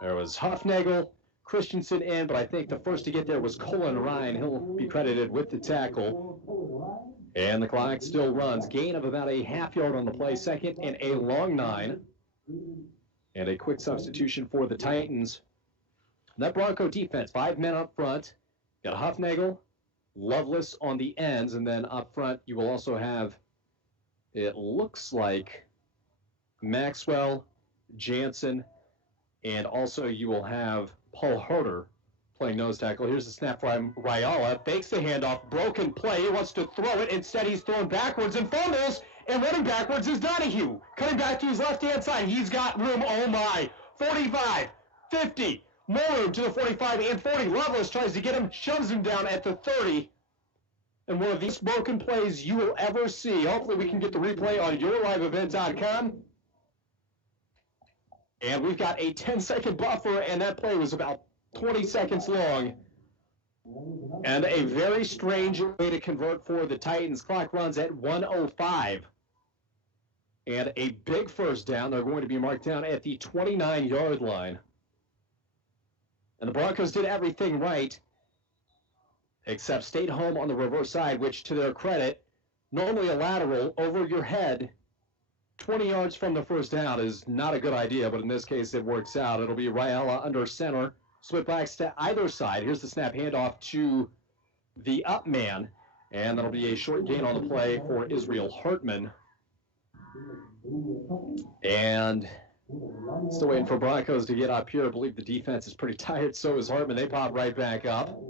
There was Huffnagel, Christensen in, but I think the first to get there was Colin Ryan. He'll be credited with the tackle. And the clock still runs. Gain of about a half yard on the play. 2nd and a long 9. And a quick substitution for the Titans. That Bronco defense, 5 men up front. Got Huffnagel, Loveless on the ends, and then up front you will also have, it looks like, Maxwell, Jansen, and also you will have Paul Herter playing nose tackle. Here's the snap from Ryala. Fakes the handoff. Broken play. He wants to throw it. Instead, he's thrown backwards and fumbles. And running backwards is Donahue. Cutting back to his left-hand side. He's got room. Oh, my. 45, 50. More room to the 45 and 40. Loveless tries to get him. Shoves him down at the 30. And one of these broken plays you will ever see. Hopefully we can get the replay on yourliveevent.com. And we've got a 10-second buffer, and that play was about 20 seconds long. And a very strange way to convert for the Titans. Clock runs at 1:05. And a big first down. They're going to be marked down at the 29-yard line. And the Broncos did everything right, except stayed home on the reverse side, which, to their credit, normally a lateral over your head 20 yards from the first down is not a good idea, but in this case it works out. It'll be Ryala under center. Split backs to either side. Here's the snap handoff to the up man, and that'll be a short gain on the play for Israel Hartman. And still waiting for Broncos to get up here. I believe the defense is pretty tired. So is Hartman. They pop right back up.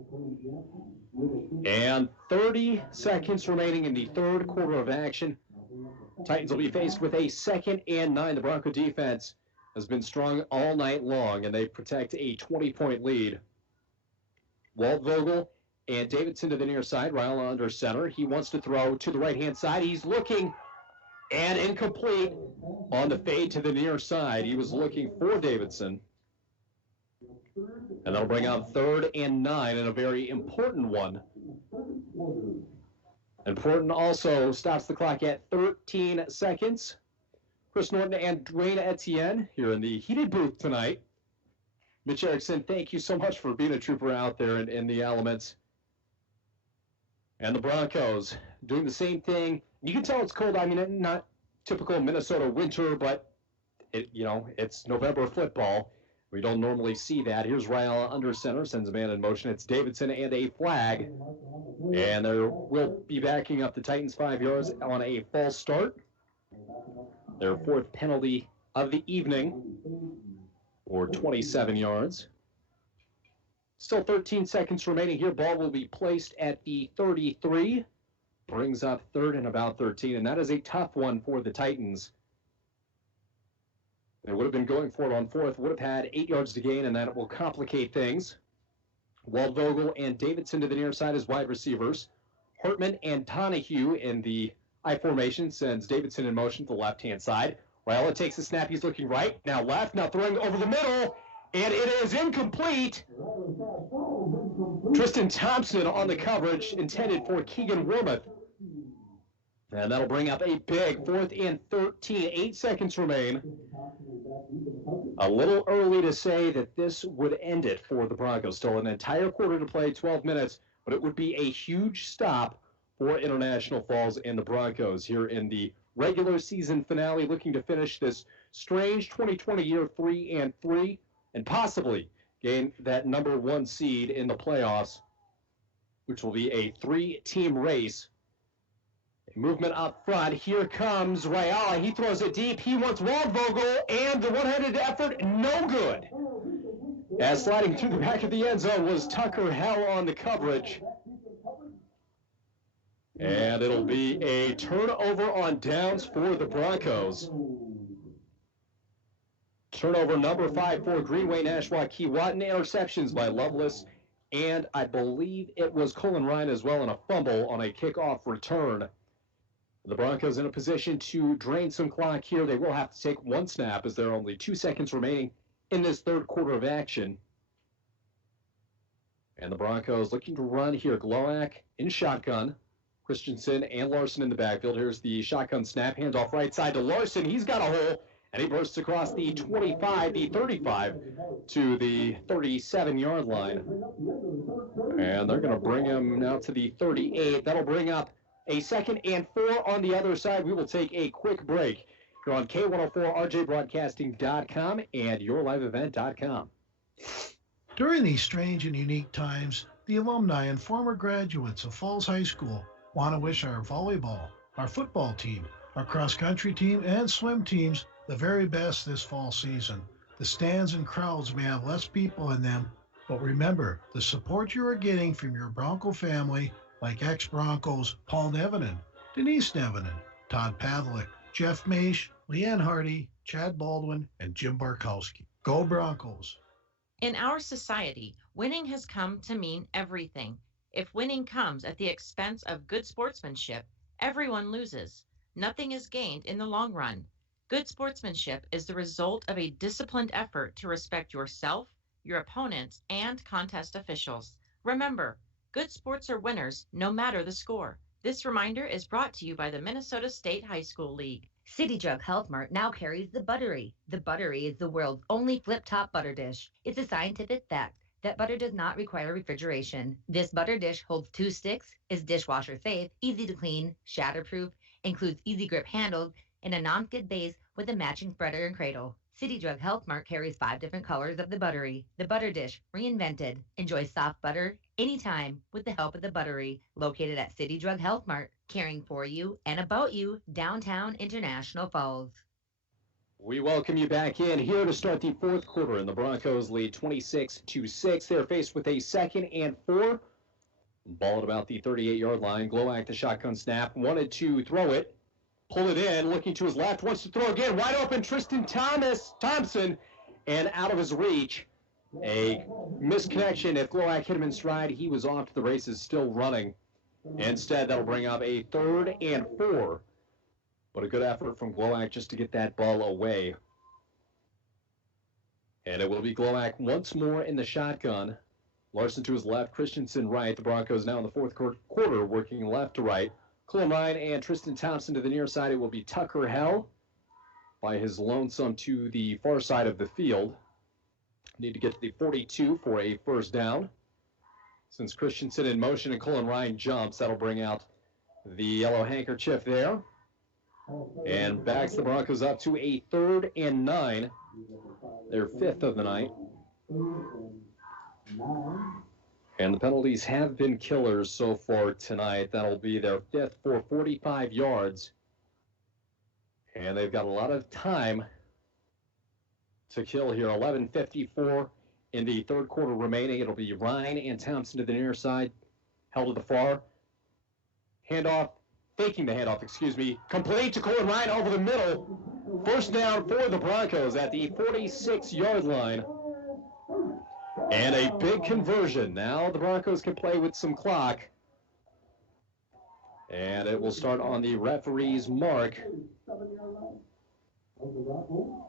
And 30 seconds remaining in the third quarter of action. Titans will be faced with a 2nd and 9. The Bronco defense has been strong all night long, and they protect a 20-point lead. Walt Vogel and Davidson to the near side. Ryala under center. He wants to throw to the right-hand side. He's looking And incomplete on the fade to the near side. He was looking for Davidson. And that'll bring up 3rd and 9, and a very important one. Important also stops the clock at 13 seconds. Chris Norton and Dwayne Etienne here in the heated booth tonight. Mitch Erickson, thank you so much for being a trooper out there in the elements. And the Broncos doing the same thing. You can tell it's cold. I mean, not typical Minnesota winter, but it's November football. We don't normally see that. Here's Raiola under center, sends a man in motion. It's Davidson and a flag. And they will be backing up the Titans 5 yards on a false start. Their 4th penalty of the evening, or 27 yards. Still 13 seconds remaining here. Ball will be placed at the 33. Brings up 3rd and about 13, and that is a tough one for the Titans. They would have been going for it on 4th, would have had 8 yards to gain, and that will complicate things. Waldvogel and Davidson to the near side as wide receivers. Hartman and Donahue in the I formation sends Davidson in motion to the left-hand side. Raiola takes the snap. He's looking right, now left, now throwing over the middle, and it is incomplete. Tristan Thompson on the coverage, intended for Keegan Wilmoth. And that'll bring up a big 4th and 13. 8 seconds remain. A little early to say that this would end it for the Broncos. Still an entire quarter to play, 12 minutes, but it would be a huge stop for International Falls and the Broncos here in the regular season finale, looking to finish this strange 2020 year 3-3 and possibly gain that number 1 seed in the playoffs, which will be a 3-team race. Movement up front. Here comes Raiola. He throws it deep. He wants Waldvogel, and the one-handed effort, no good. As sliding through the back of the end zone was Tucker Hell on the coverage. And it'll be a turnover on downs for the Broncos. Turnover number 5 for Greenway, Nashua, Keewatin. Interceptions by Lovelace, and I believe it was Colin Ryan as well, and a fumble on a kickoff return. The Broncos in a position to drain some clock here. They will have to take 1 snap as there are only 2 seconds remaining in this 3rd quarter of action. And the Broncos looking to run here. Glowak in shotgun. Christensen and Larson in the backfield. Here's the shotgun snap. Handoff right side to Larson. He's got a hole, and he bursts across the 25, the 35, to the 37-yard line. And they're going to bring him now to the 38. That'll bring up a 2nd and 4 on the other side. We will take a quick break. You're on K104, RJBroadcasting.com, and YourLiveEvent.com. During these strange and unique times, the alumni and former graduates of Falls High School want to wish our volleyball, our football team, our cross-country team, and swim teams the very best this fall season. The stands and crowds may have less people in them, but remember, the support you are getting from your Bronco family, like ex-Broncos Paul Nevenin, Denise Nevenin, Todd Pavlik, Jeff Maish, Leanne Hardy, Chad Baldwin, and Jim Barkowski. Go Broncos! In our society, winning has come to mean everything. If winning comes at the expense of good sportsmanship, everyone loses. Nothing is gained in the long run. Good sportsmanship is the result of a disciplined effort to respect yourself, your opponents, and contest officials. Remember, good sports are winners, no matter the score. This reminder is brought to you by the Minnesota State High School League. City Drug Health Mart now carries the Buttery. The Buttery is the world's only flip-top butter dish. It's a scientific fact that butter does not require refrigeration. This butter dish holds 2 sticks, is dishwasher safe, easy to clean, shatterproof, includes easy grip handles, and a non-skid base with a matching spreader and cradle. City Drug Health Mart carries 5 different colors of the Buttery. The butter dish, reinvented. Enjoy soft butter anytime with the help of the Buttery, located at City Drug Health Mart, caring for you and about you, downtown International Falls. We welcome you back in here to start the 4th quarter, and the Broncos lead 26-6. They're faced with a 2nd and 4. Ball at about the 38-yard line. Glowak, the shotgun snap, wanted to throw it. Pull it in, looking to his left, wants to throw again. Wide open, Tristan Thompson, and out of his reach. A misconnection. If Glowak hit him in stride, he was off to the races, still running. Instead, that'll bring up a 3rd and 4. But a good effort from Glowacke just to get that ball away. And it will be Glowacke once more in the shotgun. Larson to his left, Christensen right. The Broncos now in the fourth quarter working left to right. Cullen Ryan and Tristan Thompson to the near side. It will be Tucker Hell by his lonesome to the far side of the field. Need to get to the 42 for a first down. Since Christensen in motion and Cullen Ryan jumps, that'll bring out the yellow handkerchief there. And backs the Broncos up to a 3rd and 9. Their 5th of the night. And the penalties have been killers so far tonight. That'll be their 5th for 45 yards. And they've got a lot of time to kill here. 11:54 in the third quarter remaining. It'll be Ryan and Thompson to the near side. Held to the far. Handoff. Faking the handoff, complete to Cullen Ryan over the middle. First down for the Broncos at the 46-yard line. And a big conversion. Now the Broncos can play with some clock. And it will start on the referee's mark.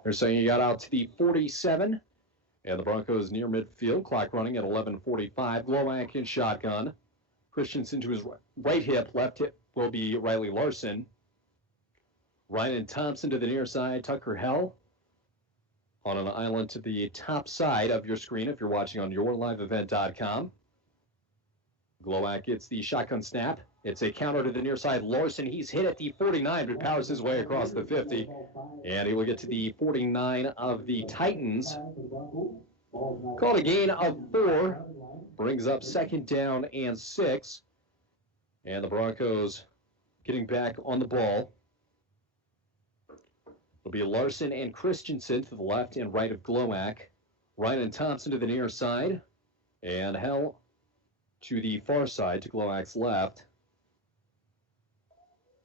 They're saying he got out to the 47. And the Broncos near midfield. Clock running at 11:45. Glowacke in shotgun. Christensen to his right hip. Left hip will be Riley Larson. Ryan and Thompson to the near side. Tucker Hell on an island to the top side of your screen if you're watching on yourliveevent.com. Glowacke gets the shotgun snap. It's a counter to the near side. Larson, he's hit at the 49, but powers his way across the 50. And he will get to the 49 of the Titans. Called a gain of 4. Brings up 2nd down and 6. And the Broncos getting back on the ball. It'll be Larson and Christensen to the left and right of Glowacke. Ryan and Thompson to the near side. And Hell to the far side to Glowacke's left.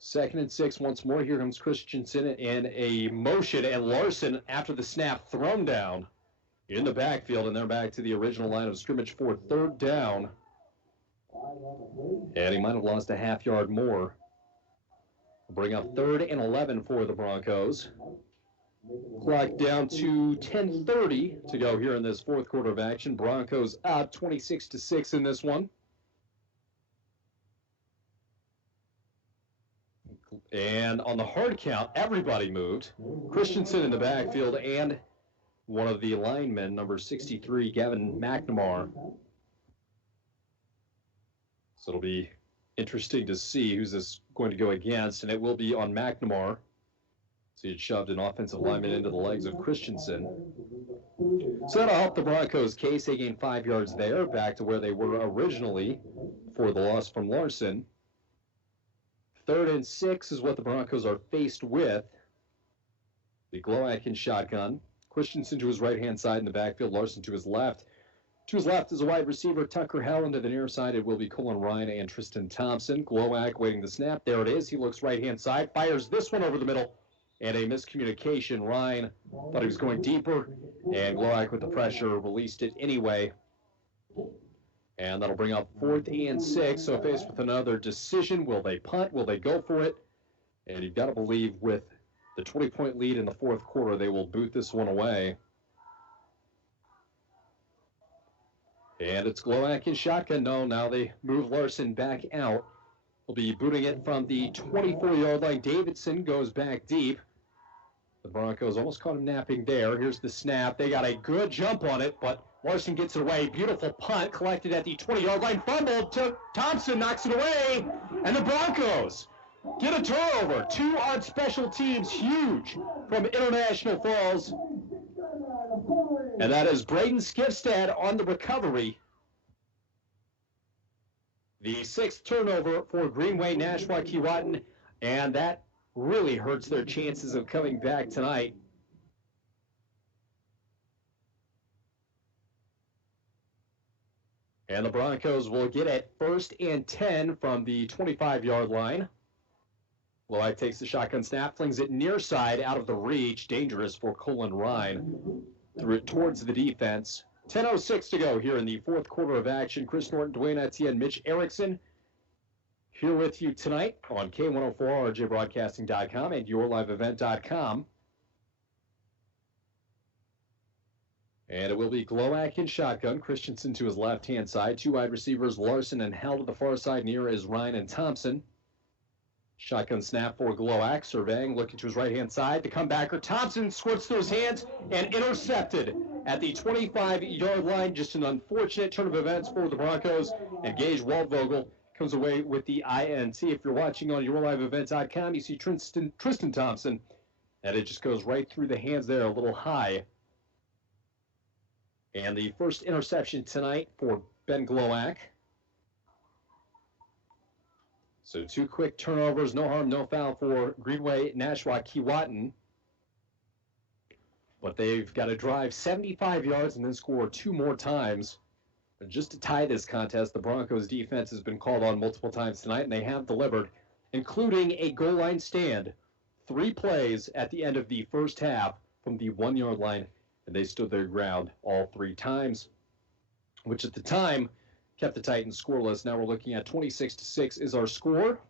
2nd and 6 once more. Here comes Christensen in a motion. And Larson, after the snap, thrown down in the backfield. And they're back to the original line of scrimmage for 3rd down. And he might have lost a half yard more. Bring up 3rd and 11 for the Broncos. Clock down to 10:30 to go here in this fourth quarter of action. Broncos up 26-6 in this one. And on the hard count, everybody moved. Christensen in the backfield and one of the linemen, number 63, Gavin McNamara. So it'll be interesting to see who's this going to go against, and it will be on McNamara. So he had shoved an offensive lineman into the legs of Christensen. So that'll help the Broncos' case. They gained 5 yards there, back to where they were originally for the loss from Larson. 3rd and 6 is what the Broncos are faced with. The Glowacke in shotgun. Christensen to his right-hand side in the backfield. Larson to his left. To his left is a wide receiver, Tucker Hell, and to the near side it will be Cullen Ryan and Tristan Thompson. Glowacke waiting the snap. There it is. He looks right-hand side, fires this one over the middle, and a miscommunication. Ryan thought he was going deeper, and Glowacke with the pressure released it anyway. And that'll bring up 4th and 6. So faced with another decision, will they punt? Will they go for it? And you've got to believe with the 20-point lead in the fourth quarter, they will boot this one away. And it's Glowacke in shotgun. No, now they move Larson back out. Will be booting it from the 24-yard line. Davidson goes back deep. The Broncos almost caught him napping there. Here's the snap. They got a good jump on it, but Larson gets it away. Beautiful punt collected at the 20-yard line. Fumble to Thompson, knocks it away. And the Broncos get a turnover. 2 on special teams. Huge from International Falls. And that is Braden Skifstad on the recovery. The 6th turnover for Greenway, Nashua, Keewatin, and that really hurts their chances of coming back tonight. And the Broncos will get it 1st and 10 from the 25-yard line. Glowacke takes the shotgun snap, flings it near side out of the reach. Dangerous for Cullen Ryan. Threw it towards the defense. 10:06 to go here in the fourth quarter of action. Chris Norton, Dwayne Etienne, Mitch Erickson here with you tonight on K104, rjbroadcasting.com, and yourliveevent.com. And it will be Glowak in shotgun. Christensen to his left-hand side. Two wide receivers, Larson and Hell to the far side. Near is Ryan and Thompson. Shotgun snap for Glowak. Surveying, looking to his right-hand side. The comebacker, Thompson, squirts through his hands and intercepted at the 25-yard line. Just an unfortunate turn of events for the Broncos. And Gage Waldvogel comes away with the INT. If you're watching on yourliveevent.com, you see Tristan Thompson. And it just goes right through the hands there, a little high. And the first interception tonight for Ben Glowak. So two quick turnovers, no harm, no foul for Greenway, Nashua, Keewatin. But they've got to drive 75 yards and then score two more times. But just to tie this contest, the Broncos defense has been called on multiple times tonight, and they have delivered, including a goal line stand. 3 plays at the end of the first half from the 1-yard line. And they stood their ground all 3 times, which at the time kept the Titans scoreless. Now we're looking at 26-6 is our score.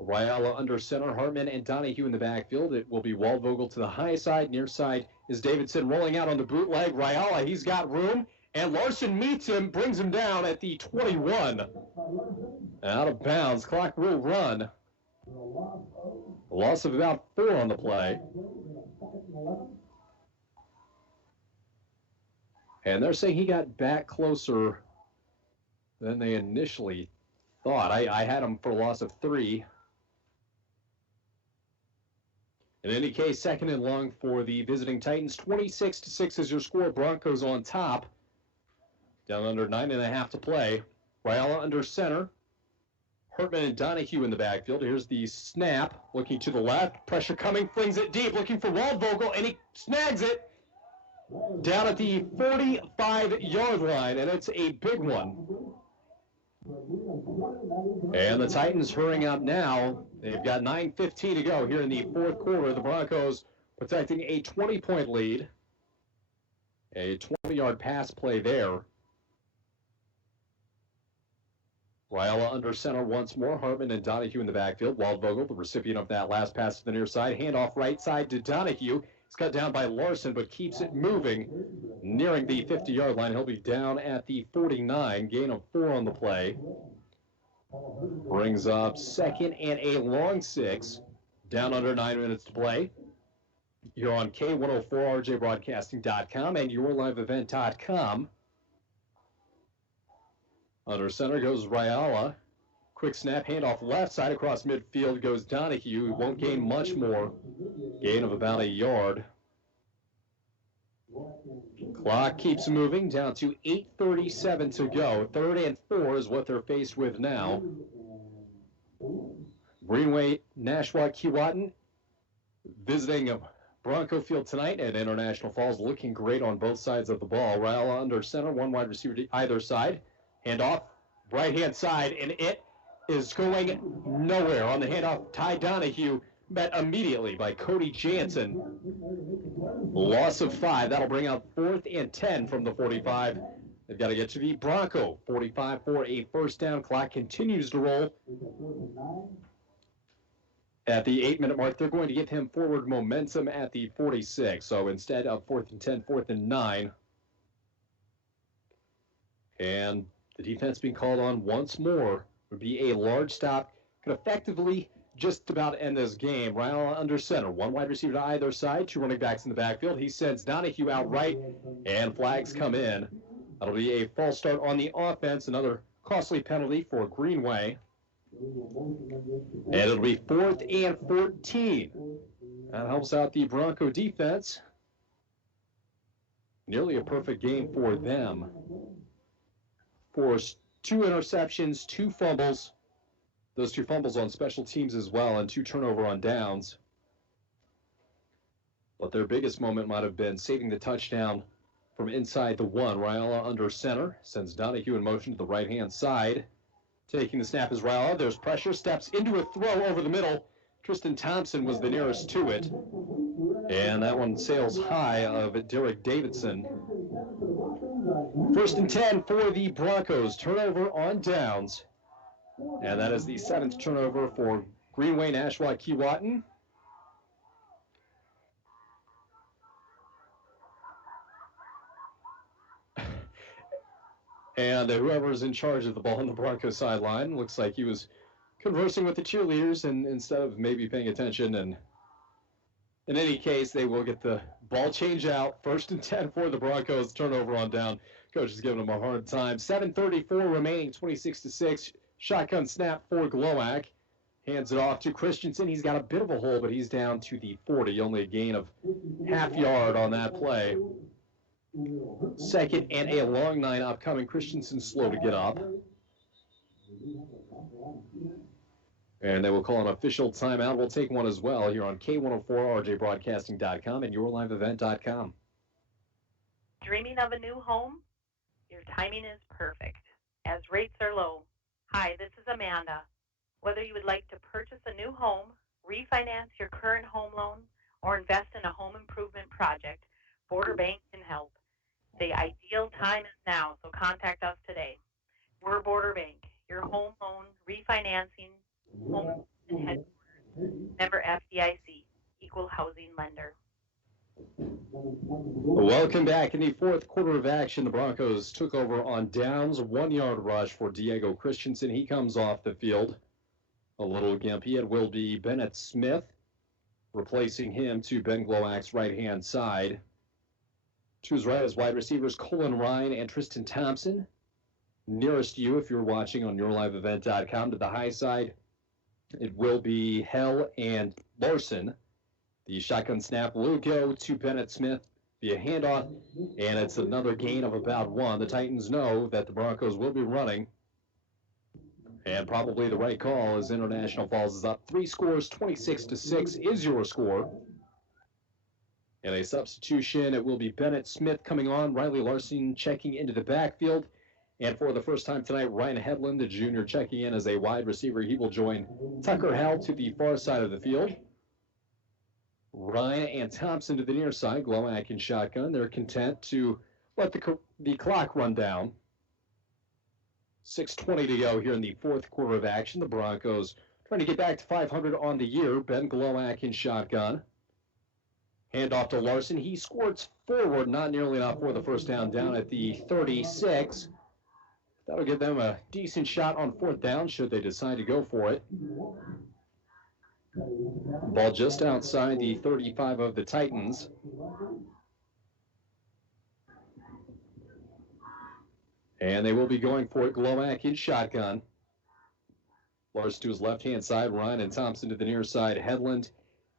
Ryala under center, Hartman and Donahue in the backfield. It will be Waldvogel to the high side. Near side is Davidson rolling out on the bootleg. Ryala, he's got room, and Larson meets him, brings him down at the 21. Out of bounds, clock will run. A loss of about 4 on the play. And they're saying he got back closer than they initially thought. I had him for a loss of 3. In any case, second and long for the visiting Titans. 26-6 is your score. Broncos on top. Down under 9.5 to play. Ryala under center. Hartman and Donahue in the backfield. Here's the snap. Looking to the left. Pressure coming. Flings it deep. Looking for Waldvogel, and he snags it. Down at the 45-yard line, and it's a big one. And the Titans hurrying up now. They've got 9:15 to go here in the fourth quarter. The Broncos protecting a 20-point lead. A 20-yard pass play there. Ryala under center once more. Hartman and Donahue in the backfield. Waldvogel, the recipient of that last pass to the near side. Handoff right side to Donahue. It's cut down by Larson, but keeps it moving. Nearing the 50-yard line, he'll be down at the 49. Gain of 4 on the play. Brings up second and a long 6. Down under 9 minutes to play. You're on K104, rjbroadcasting.com, and yourliveevent.com. Under center goes Ryala. Quick snap, handoff left side across midfield goes Donahue. He won't gain much more. Gain of about 1 yard. Clock keeps moving down to 8:37 to go. 3rd and 4 is what they're faced with now. Greenway, Nashua, Keewatin visiting Bronco Field tonight at International Falls, looking great on both sides of the ball. Ryala under center, 1 wide receiver to either side. Handoff, right-hand side, and it is going nowhere. On the handoff, Ty Donahue met immediately by Cody Jansen. Loss of 5. That'll bring out 4th and 10 from the 45. They've got to get to the Bronco 45 for a first down. Clock continues to roll. At the 8-minute mark, they're going to give him forward momentum at the 46. So instead of 4th and 10, 4th and 9. And the defense being called on once more would be a large stop. Could effectively just about end this game. Ryala under center. 1 wide receiver to either side. 2 running backs in the backfield. He sends Donahue out right, and flags come in. That'll be a false start on the offense. Another costly penalty for Greenway. And it'll be 4th and 14. That helps out the Bronco defense. Nearly a perfect game for them. Forced 2 interceptions, 2 fumbles. Those 2 fumbles on special teams as well, and 2 turnover on downs. But their biggest moment might have been saving the touchdown from inside the 1. Ryala under center, sends Donahue in motion to the right-hand side. Taking the snap is Ryala. There's pressure, steps into a throw over the middle. Tristan Thompson was the nearest to it. And that one sails high of Derek Davidson. 1st and 10 for the Broncos. Turnover on downs. And that is the 7th turnover for Greenway, Nashua, Keewatin. And whoever's in charge of the ball on the Broncos sideline looks like he was conversing with the cheerleaders and instead of maybe paying attention. And in any case, they will get the ball change out. 1st and 10 for the Broncos. Turnover on down. Coach is giving them a hard time. 7:34 remaining, 26-6. Shotgun snap for Glowak. Hands it off to Christensen. He's got a bit of a hole, but he's down to the 40. Only a gain of half yard on that play. 2nd and a long 9 upcoming. Christensen slow to get up. And they will call an official timeout. We'll take one as well here on K104, RJBroadcasting.com, and YourLiveEvent.com. Dreaming of a new home? Your timing is perfect, as rates are low. Hi, this is Amanda. Whether you would like to purchase a new home, refinance your current home loan, or invest in a home improvement project, Border Bank can help. The ideal time is now, so contact us today. We're Border Bank, your home loan refinancing home and headquarters. Member FDIC, equal housing lender. Welcome back. In the 4th quarter of action, the Broncos took over on downs. 1-yard rush for Diego Christensen. He comes off the field. A little gimpy. It will be Bennett Smith replacing him to Ben Glowak's right-hand side. To his right is wide receivers Colin Ryan and Tristan Thompson. Nearest you, if you're watching on YourLiveEvent.com, to the high side, it will be Hell and Larson. The shotgun snap will go to Bennett Smith via handoff, and it's another gain of about 1. The Titans know that the Broncos will be running, and probably the right call as International Falls is up 3 scores. 26-6 is your score. And a substitution, it will be Bennett Smith coming on, Riley Larson checking into the backfield. And for the first time tonight, Ryan Hedlund, the junior, checking in as a wide receiver. He will join Tucker Howell to the far side of the field. Ryan and Thompson to the near side. Glowak in shotgun. They're content to let the clock run down. 6:20 to go here in the 4th quarter of action. The Broncos trying to get back to 500 on the year. Ben Glowak in shotgun. Handoff to Larson. He squirts forward, not nearly enough for the first down at the 36. That'll give them a decent shot on 4th down should they decide to go for it. Ball just outside the 35 of the Titans. And they will be going for it. Glowak in shotgun. Larson to his left-hand side. Ryan and Thompson to the near side. Hedlund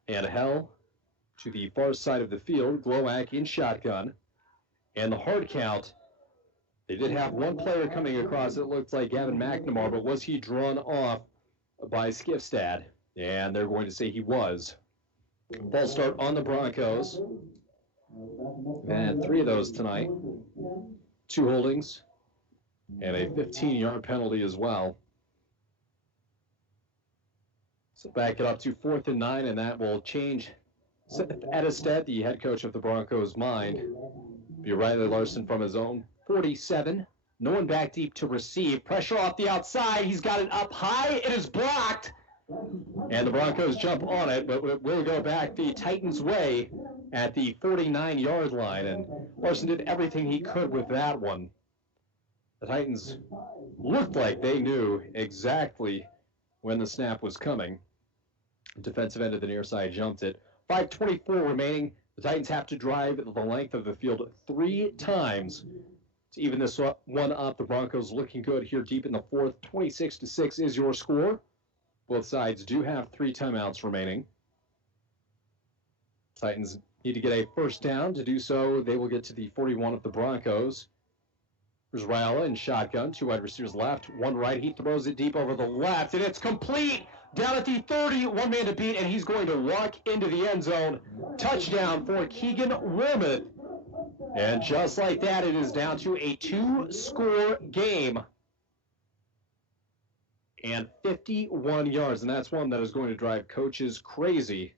and Hell to the far side of the field. Glowak in shotgun. And the hard count, they did have one player coming across. It looked like Gavin McNamara, but was he drawn off by Skifstad? And they're going to say he was. Ball start on the Broncos. And 3 of those tonight. 2 holdings. And a 15-yard penalty as well. So back it up to 4th and 9, and that will change Edestead, the head coach of the Broncos' mind. Be Riley Larson from his own 47. No one back deep to receive. Pressure off the outside. He's got it up high. It is blocked. And the Broncos jump on it, but it will go back the Titans' way at the 49-yard line. And Larson did everything he could with that one. The Titans looked like they knew exactly when the snap was coming. Defensive end of the near side jumped it. 5:24 remaining. The Titans have to drive the length of the field 3 times to even this one up. The Broncos looking good here deep in the 4th. 26-6 is your score. Both sides do have 3 timeouts remaining. Titans need to get a first down. To do so, they will get to the 41 of the Broncos. Here's Raiola in shotgun. 2 wide receivers left, 1 right. He throws it deep over the left, and it's complete. Down at the 30, 1 man to beat, and he's going to walk into the end zone. Touchdown for Keegan Wilmoth. And just like that, it is down to a 2-score game. And 51 yards, and that's one that is going to drive coaches crazy.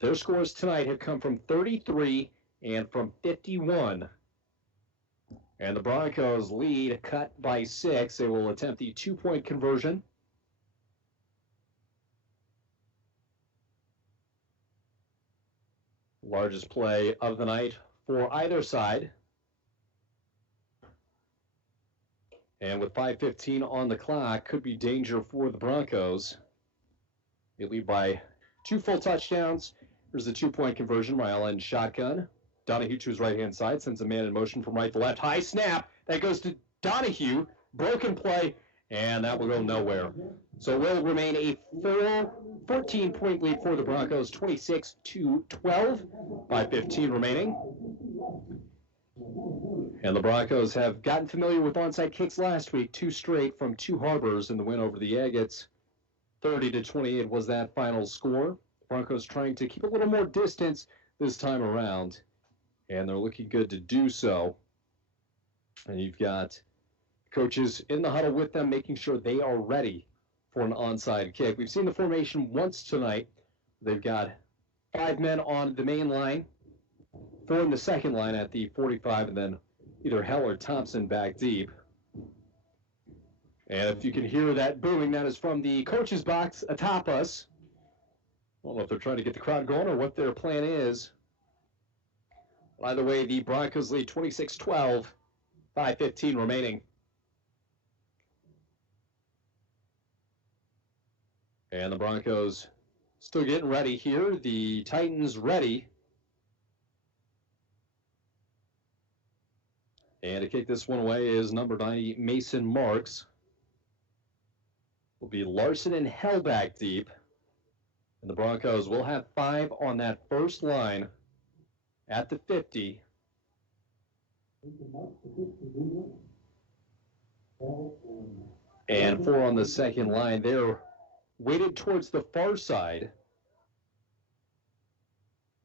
Their scores tonight have come from 33 and from 51. And the Broncos lead cut by 6. They will attempt the 2-point conversion. Largest play of the night for either side. And with 5:15 on the clock, could be danger for the Broncos. They lead by 2 full touchdowns. Here's the 2-point conversion. Ryland shotgun. Donahue to his right-hand side, sends a man in motion from right to left. High snap. That goes to Donahue. Broken play, and that will go nowhere. So it will remain a 14-point lead for the Broncos, 26-12. 5:15 remaining. And the Broncos have gotten familiar with onside kicks last week, 2 straight from 2 Harbors in the win over the Agates. 30-28 was that final score. Broncos trying to keep a little more distance this time around, and they're looking good to do so. And you've got coaches in the huddle with them, making sure they are ready for an onside kick. We've seen the formation once tonight. They've got 5 men on the main line, 4 in the second line at the 45, and then either Hell or Thompson back deep. And if you can hear that booming, that is from the coach's box atop us. I don't know if they're trying to get the crowd going or what their plan is. Either way, the Broncos lead 26-12, 5:15 remaining. And the Broncos still getting ready here. The Titans ready. And to kick this one away is number 90, Mason Marks. Will be Larson and Hell back deep. And the Broncos will have 5 on that first line at the 50. And 4 on the second line. They're weighted towards the far side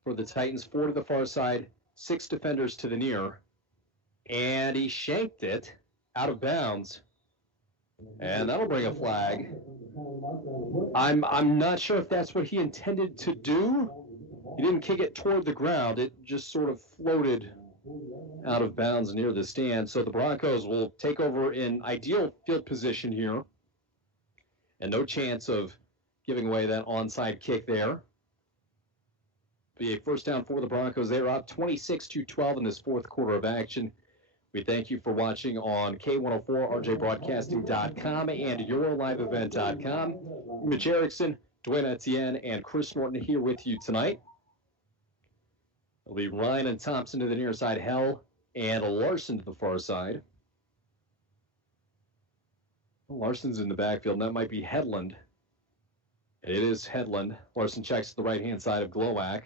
for the Titans. 4 to the far side, 6 defenders to the near. And he shanked it out of bounds. And that'll bring a flag. I'm not sure if that's what he intended to do. He didn't kick it toward the ground. It just sort of floated out of bounds near the stand. So the Broncos will take over in ideal field position here. And no chance of giving away that onside kick there. Be a first down for the Broncos. They're up 26-12 in this 4th quarter of action. We thank you for watching on K104, RJBroadcasting.com, and YourLiveEvent.com. Mitch Erickson, Dwayne Etienne, and Chris Norton here with you tonight. It'll be Ryan and Thompson to the near side, Hell and Larson to the far side. Larson's in the backfield, and that might be Hedlund. It is Hedlund. Larson checks to the right-hand side of Glowak.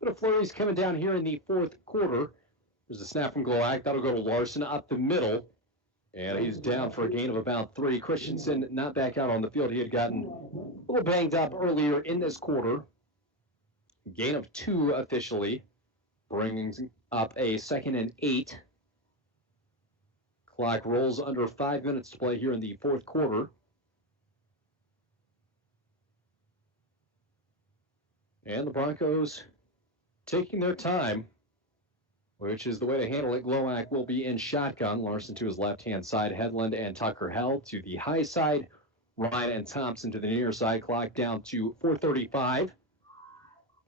But a flurry's coming down here in the 4th quarter. There's a snap from Glowak. That'll go to Larson up the middle. And he's down for a gain of about 3. Christensen not back out on the field. He had gotten a little banged up earlier in this quarter. Gain of 2 officially. Brings up a 2nd and 8. Clock rolls under 5 minutes to play here in the 4th quarter. And the Broncos taking their time, which is the way to handle it. Glowak will be in shotgun. Larson to his left-hand side. Hedlund and Tucker Hell to the high side. Ryan and Thompson to the near side. Clock down to 4:35.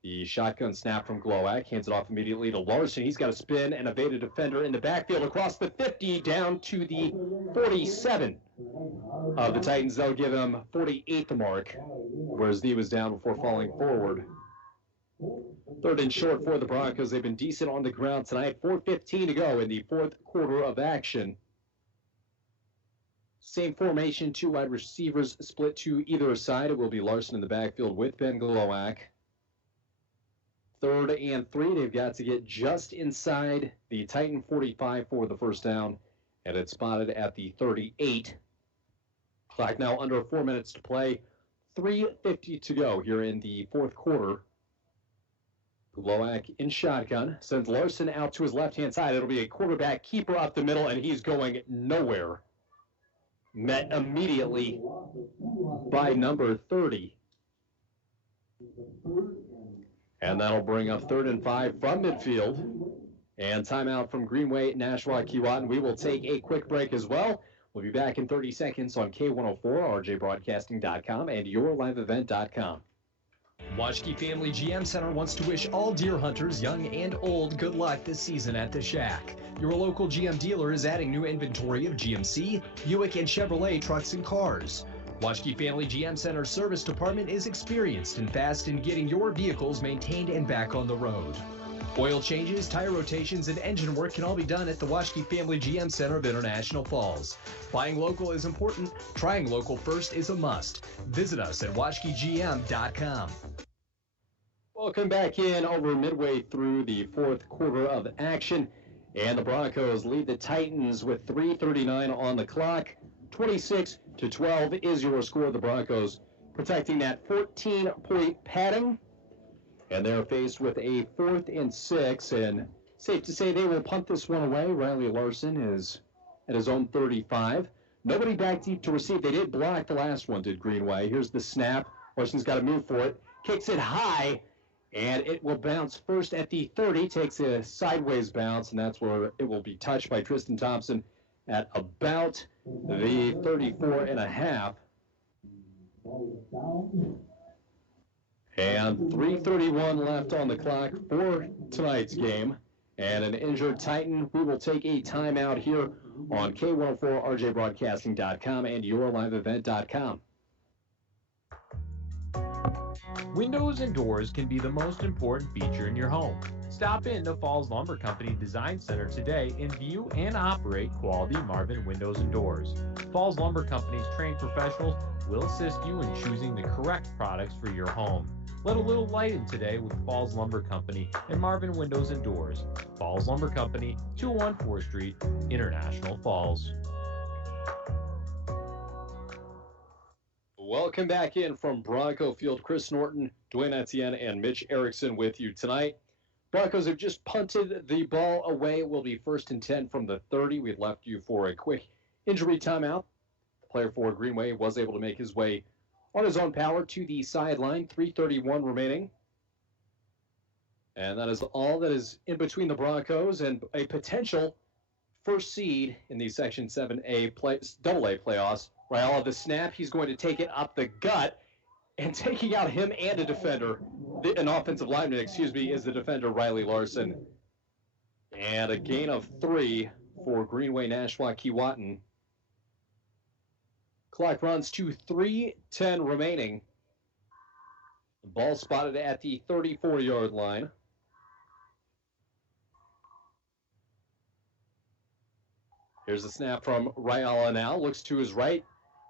The shotgun snap from Glowak. Hands it off immediately to Larson. He's got a spin and evade a defender in the backfield across the 50 down to the 47 of the Titans. They'll give him 48 the mark, whereas he was down before falling forward. 3rd and short for the Broncos. They've been decent on the ground tonight. 4:15 to go in the 4th quarter of action. Same formation, 2 wide receivers split to either side. It will be Larson in the backfield with Ben Glowak. 3rd and 3. They've got to get just inside the Titan 45 for the first down, and it's spotted at the 38. Clock now under 4 minutes to play. 3:50 to go here in the 4th quarter. Glowak in shotgun, sends Larson out to his left-hand side. It'll be a quarterback keeper up the middle, and he's going nowhere. Met immediately by number 30. And that'll bring up 3rd and 5 from midfield. And timeout from Greenway, Nashua, Keewatin. We will take a quick break as well. We'll be back in 30 seconds on K104, rjbroadcasting.com, and yourliveevent.com. Washke Family GM Center wants to wish all deer hunters, young and old, good luck this season at the Shack. Your local GM dealer is adding new inventory of GMC, Buick, and Chevrolet trucks and cars. Washke Family GM Center Service Department is experienced and fast in getting your vehicles maintained and back on the road. Oil changes, tire rotations, and engine work can all be done at the Washke Family GM Center of International Falls. Buying local is important. Trying local first is a must. Visit us at washkegm.com. Welcome back in over midway through the fourth quarter of action. And the Broncos lead the Titans with 3:39 on the clock. 26-12 is your score. The Broncos protecting that 14-point padding. And they're faced with a 4th and 6. And safe to say they will punt this one away. Riley Larson is at his own 35. Nobody back deep to receive. They did block the last one, did Greenway. Here's the snap. Larson's got to move for it. Kicks it high. And it will bounce first at the 30, takes a sideways bounce, and that's where it will be touched by Tristan Thompson at about the 34.5. And 3:31 left on the clock for tonight's game. And an injured Titan. We will take a timeout here on K104, rjbroadcasting.com, and yourliveevent.com. Windows and doors can be the most important feature in your home. Stop in to Falls Lumber Company Design Center today and view and operate quality Marvin windows and doors. Falls Lumber Company's trained professionals will assist you in choosing the correct products for your home. Let a little light in today with Falls Lumber Company and Marvin Windows and Doors. Falls Lumber Company, 201 4th Street, International Falls. Welcome back in from Bronco Field. Chris Norton, Dwayne Etienne, and Mitch Erickson with you tonight. Broncos have just punted the ball away. It will be 1st and 10 from the 30. We left you for a quick injury timeout. The player for Greenway was able to make his way on his own power to the sideline. 3:31 remaining. And that is all that is in between the Broncos and a potential first seed in the Section 7A AA playoffs. Raiola, the snap, he's going to take it up the gut, and taking out him and a defender, an offensive lineman, is the defender Riley Larson. And a gain of 3 for Greenway, Nashua, Keewatin. Clock runs to 3:10 remaining. The ball spotted at the 34-yard line. Here's the snap from Raiola now. Looks to his right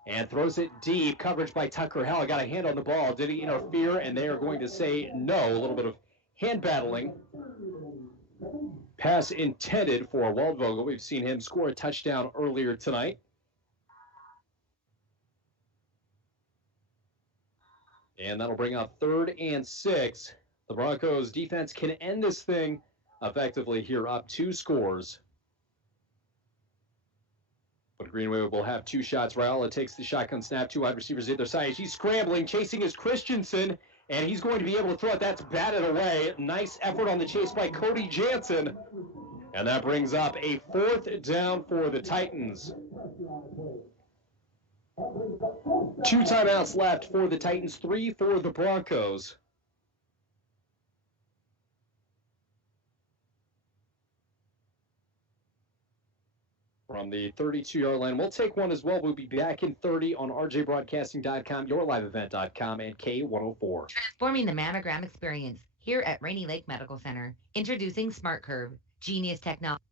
and throws it deep. Coverage by Tucker Hell. Got a hand on the ball. Did he interfere? And they are going to say no. A little bit of hand battling. Pass intended for Waldvogel. We've seen him score a touchdown earlier tonight. And that'll bring up 3rd and 6. The Broncos defense can end this thing effectively here, up 2 scores. But Greenway will have 2 shots. Raiola takes the shotgun snap. 2 wide receivers either side. He's scrambling, chasing is Christensen, and he's going to be able to throw it. That's batted away. Nice effort on the chase by Cody Jansen. And that brings up a 4th down for the Titans. 2 timeouts left for the Titans, 3 for the Broncos. From the 32-yard line, we'll take one as well. We'll be back in 30 on rjbroadcasting.com, yourliveevent.com, and K104. Transforming the mammogram experience here at Rainy Lake Medical Center. Introducing Smart Curve, genius technology.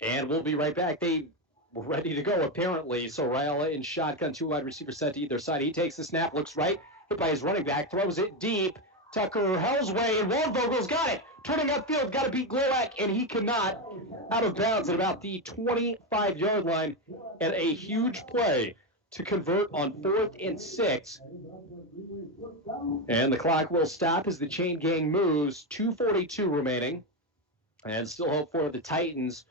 And we'll be right back. They were ready to go, apparently. So Raiola in shotgun, 2 wide receivers set to either side. He takes the snap, looks right, hit by his running back, throws it deep. Tucker Hell's way, and Waldvogel's got it. Turning upfield, got to beat Glowak, and he cannot. Out of bounds at about the 25-yard line, and a huge play to convert on 4th and 6. And the clock will stop as the chain gang moves. 2:42 remaining, and still hope for the Titans.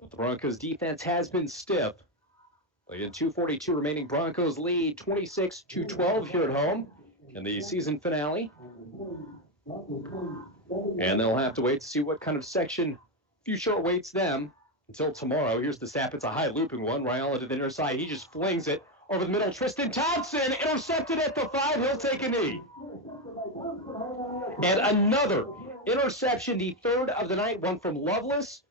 But the Broncos defense has been stiff. Again, 2:42 remaining. Broncos lead 26-12 here at home in the season finale. And they'll have to wait to see what kind of section future awaits them until tomorrow. Here's the snap. It's a high looping one. Raiola to the near side. He just flings it over the middle. Tristan Thompson intercepted at the 5. He'll take a knee. And another interception, the third of the night. One from Lovelace,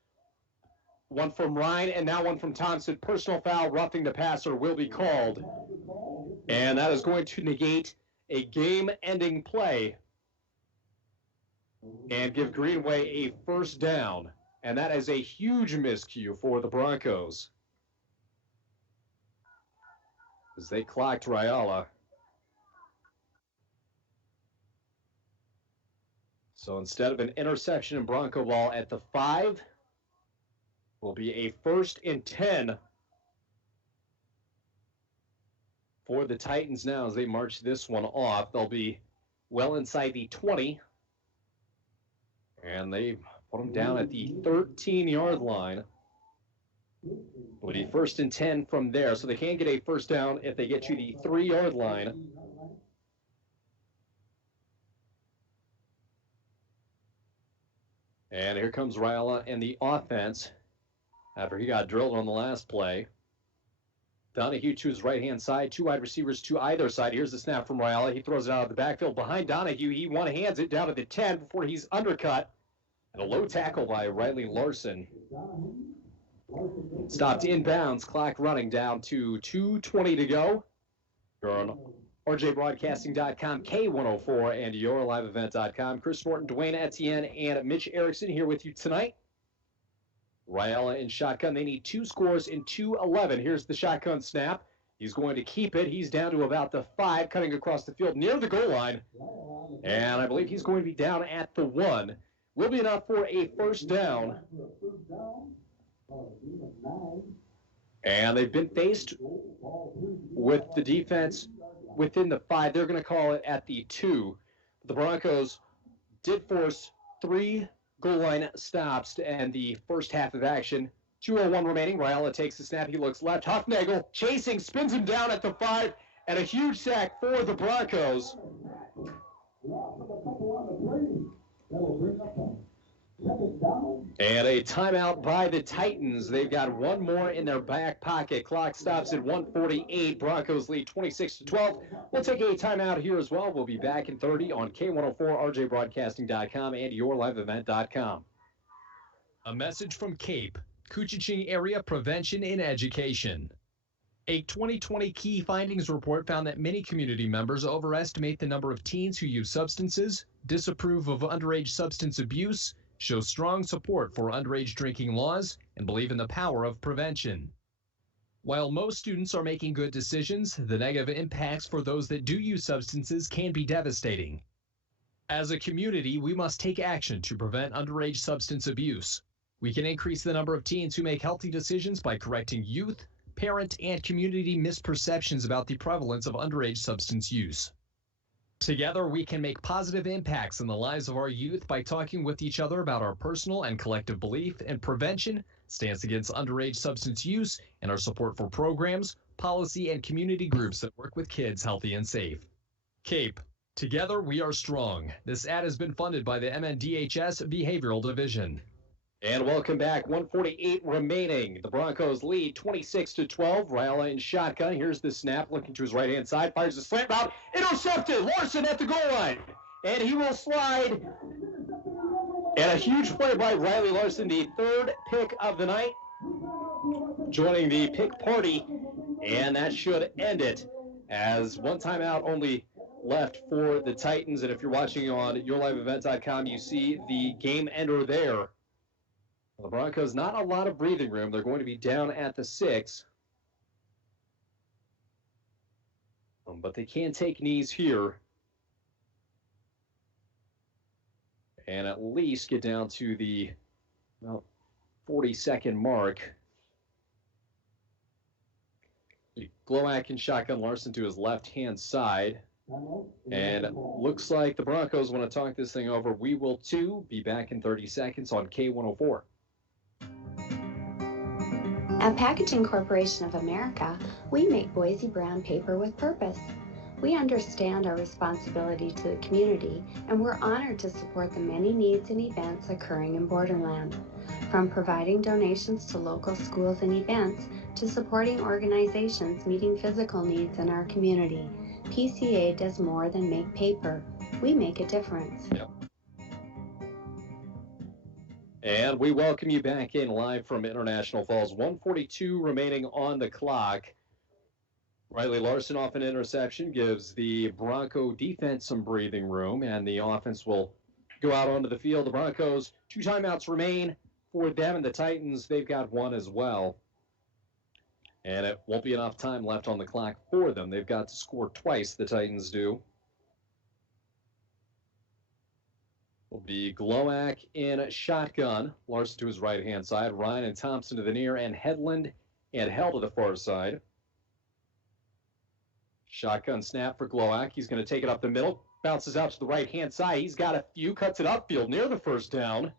one from Ryan, and now one from Thompson. Personal foul, roughing the passer will be called. And that is going to negate a game-ending play and give Greenway a first down. And that is a huge miscue for the Broncos, as they clocked Raiola. So instead of an interception in Bronco ball at the 5, will be a 1st and 10 for the Titans now as they march this one off. They'll be well inside the 20. And they put them down at the 13-yard line. It'll be 1st and 10 from there. So they can get a first down if they get to the 3-yard line. And here comes Raiola and the offense after he got drilled on the last play. Donahue to his right-hand side, 2 wide receivers to either side. Here's the snap from Raiola. He throws it out of the backfield behind Donahue. He one-hands it down to the 10 before he's undercut. And a low tackle by Riley Larson. Stopped inbounds, clock running down to 2:20 to go. You're on RJBroadcasting.com, K104, and YourLiveEvent.com. Chris Norton, Dwayne Etienne, and Mitch Erickson here with you tonight. Raiola in shotgun. They need 2 scores in 2:11. Here's the shotgun snap. He's going to keep it. He's down to about the 5, cutting across the field near the goal line. And I believe he's going to be down at the 1. Will be enough for a first down. And they've been faced with the defense within the 5. They're going to call it at the 2. The Broncos did force 3 goal line stops to end the first half of action. 2:01 remaining. Raiola takes the snap. He looks left. Huffnagel chasing, spins him down at the 5, and a huge sack for the Broncos. And a timeout by the Titans. They've got one more in their back pocket. Clock stops at 1:48. Broncos lead 26-12. We'll take a timeout here as well. We'll be back in 30 on K104, RJBroadcasting.com, and YourLiveEvent.com. A message from CAPE, Kuchiching Area Prevention and Education. A 2020 key findings report found that many community members overestimate the number of teens who use substances, disapprove of underage substance abuse, show strong support for underage drinking laws, and believe in the power of prevention. While most students are making good decisions, the negative impacts for those that do use substances can be devastating. As a community, we must take action to prevent underage substance abuse. We can increase the number of teens who make healthy decisions by correcting youth, parent, and community misperceptions about the prevalence of underage substance use. Together, we can make positive impacts in the lives of our youth by talking with each other about our personal and collective belief in prevention, stance against underage substance use, and our support for programs, policy, and community groups that work with kids healthy and safe. CAPE, together we are strong. This ad has been funded by the MNDHS Behavioral Division. And welcome back. 1:48 remaining. The Broncos lead 26-12. Raiola in shotgun. Here's the snap. Looking to his right-hand side. Fires a slant route. Intercepted. Larson at the goal line. And he will slide. And a huge play by Riley Larson, the 3rd pick of the night, joining the pick party. And that should end it, as one timeout only left for the Titans. And if you're watching on YourLiveEvent.com, you see the game ender there. The Broncos, not a lot of breathing room. They're going to be down at the 6. But they can take knees here and at least get down to the 40-second mark. Glowak and shotgun Larson to his left-hand side. And looks like the Broncos want to talk this thing over. We will too. Be back in 30 seconds on K104. At Packaging Corporation of America, we make Boise brown paper with purpose. We understand our responsibility to the community, and we're honored to support the many needs and events occurring in Borderland. From providing donations to local schools and events, to supporting organizations meeting physical needs in our community, PCA does more than make paper. We make a difference. Yep. And we welcome you back in live from International Falls. 1:42 remaining on the clock. Riley Larson off an interception gives the Bronco defense some breathing room, and the offense will go out onto the field. The Broncos, 2 timeouts remain for them, and the Titans, they've got 1 as well. And it won't be enough time left on the clock for them. They've got to score twice, the Titans do. Will be Glowak in shotgun. Larson to his right-hand side. Ryan and Thompson to the near, and Headland and Hell to the far side. Shotgun snap for Glowak. He's going to take it up the middle. Bounces out to the right-hand side. He's got a few, cuts it upfield near the first down.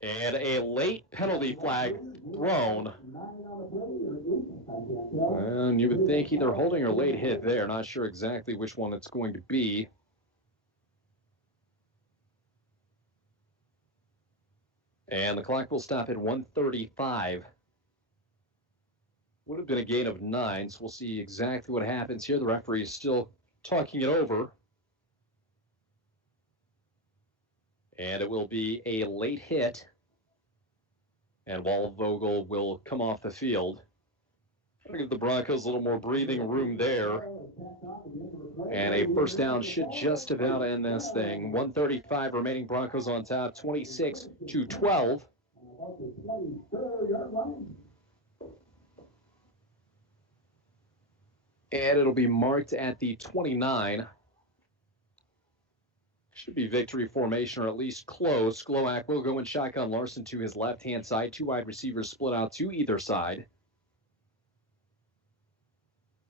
And a late penalty flag thrown. And you would think either holding or late hit there. Not sure exactly which one it's going to be. And the clock will stop at 1:35. Would have been a gain of 9, so we'll see exactly what happens here. The referee is still talking it over. And it will be a late hit. And Waldvogel will come off the field. I'll give the Broncos a little more breathing room there. And a first down should just about end this thing. 1:35 remaining, Broncos on top, 26-12. And it'll be marked at the 29. Should be victory formation, or at least close. Glowak will go in shotgun. Larson to his left-hand side. 2 wide receivers split out to either side.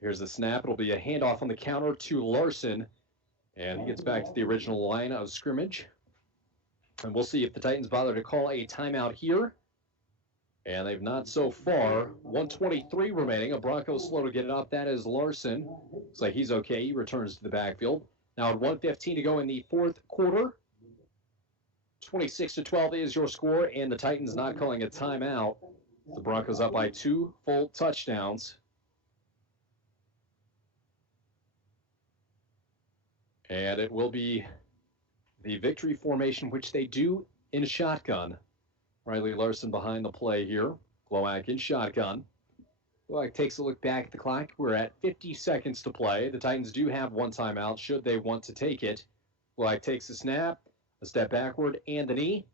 Here's the snap. It'll be a handoff on the counter to Larson. And he gets back to the original line of scrimmage. And we'll see if the Titans bother to call a timeout here. And they've not so far. 1:23 remaining. A Bronco slow to get it up. That is Larson. Looks like he's okay. He returns to the backfield. Now at 1:15 to go in the 4th quarter. 26-12 is your score, and the Titans not calling a timeout. The Broncos up by 2 full touchdowns. And it will be the victory formation, which they do in shotgun. Riley Larson behind the play here. Glowak in shotgun. Glowak takes a look back at the clock. We're at 50 seconds to play. The Titans do have 1 timeout should they want to take it. Glowak takes the snap, a step backward, and the knee.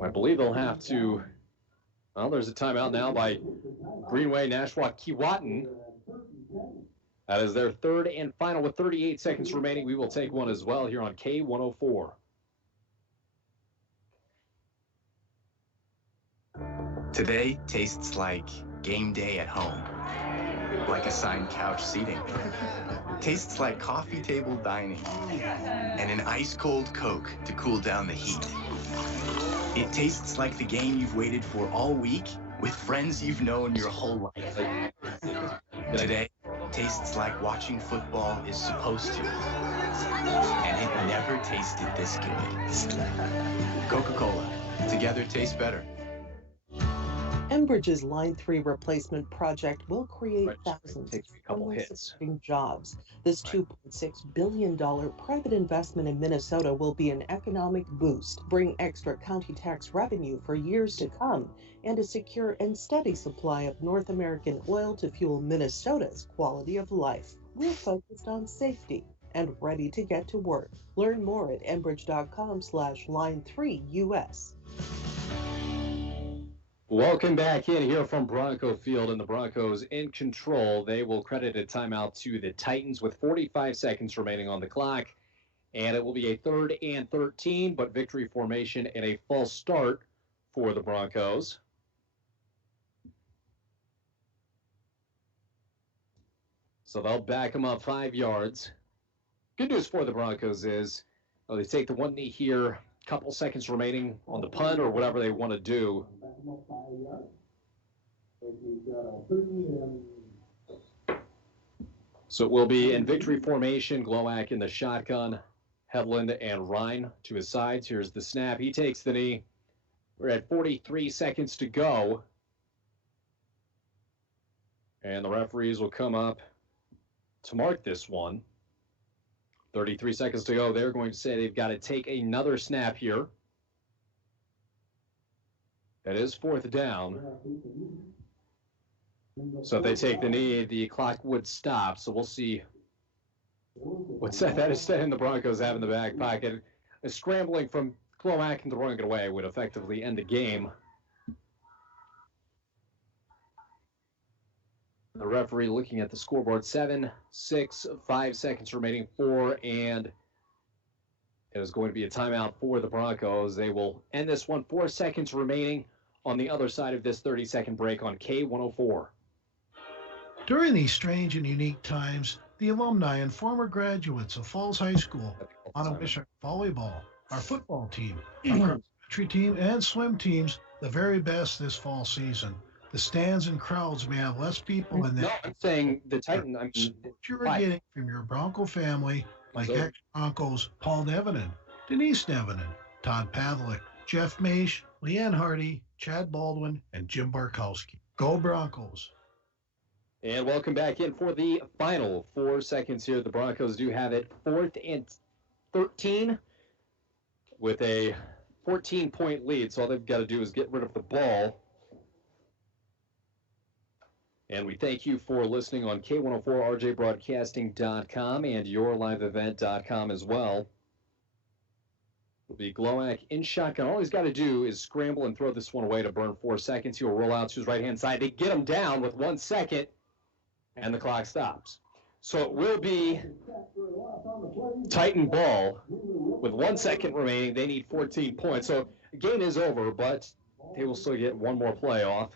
I believe they'll have to... Well, there's a timeout now by Greenway, Nashua, Keewatin. That is their 3rd and final with 38 seconds remaining. We will take one as well here on K104. Today tastes like game day at home, like assigned couch seating. Tastes like coffee table dining and an ice-cold Coke to cool down the heat. It tastes like the game you've waited for all week with friends you've known your whole life. Today tastes like watching football is supposed to, and it never tasted this good. Coca-Cola, together tastes better. Enbridge's Line 3 replacement project will create thousands of family-supporting jobs. This $2.6 billion private investment in Minnesota will be an economic boost, bring extra county tax revenue for years to come, and a secure and steady supply of North American oil to fuel Minnesota's quality of life. We're focused on safety and ready to get to work. Learn more at enbridge.com/line3US. Welcome back in here from Bronco Field, and the Broncos in control. They will credit a timeout to the Titans with 45 seconds remaining on the clock, and it will be a 3rd and 13, but victory formation and a false start for the Broncos. So they'll back them up 5 yards. Good news for the Broncos is they take the 1 knee here, couple seconds remaining on the punt or whatever they want to do. So it will be in victory formation. Glowak in the shotgun. Hedlund and Ryan to his sides. Here's the snap. He takes the knee. We're at 43 seconds to go. And the referees will come up to mark this one. 33 seconds to go. They're going to say they've got to take another snap here. That is 4th down. So if they take the knee, the clock would stop. So we'll see what's that instead in the Broncos have in the back pocket. A scrambling from Glowak and throwing it away would effectively end the game. The referee looking at the scoreboard, 7, 6, 5 seconds remaining, 4, and it is going to be a timeout for the Broncos. They will end this one, 4 seconds remaining on the other side of this 30-second break on K104. During these strange and unique times, the alumni and former graduates of Falls High School want to wish our volleyball, our football team, our cross-country team, and swim teams the very best this fall season. The stands and crowds may have less people in them. No, I'm saying the Titan. I mean, what you're getting from your Bronco family, like ex-Broncos Paul Nevenin, Denise Nevenin, Todd Pavlik, Jeff Maish, Leanne Hardy, Chad Baldwin, and Jim Barkowski. Go Broncos. And welcome back in for the final 4 seconds here. The Broncos do have it 4th and 13 with a 14-point lead. So all they've got to do is get rid of the ball. And we thank you for listening on K104RJBroadcasting.com and YourLiveEvent.com as well. It'll be Glowak in shotgun. All he's got to do is scramble and throw this one away to burn 4 seconds. He'll roll out to his right-hand side. They get him down with 1 second, and the clock stops. So it will be Titan ball with 1 second remaining. They need 14 points. So the game is over, but they will still get one more play off.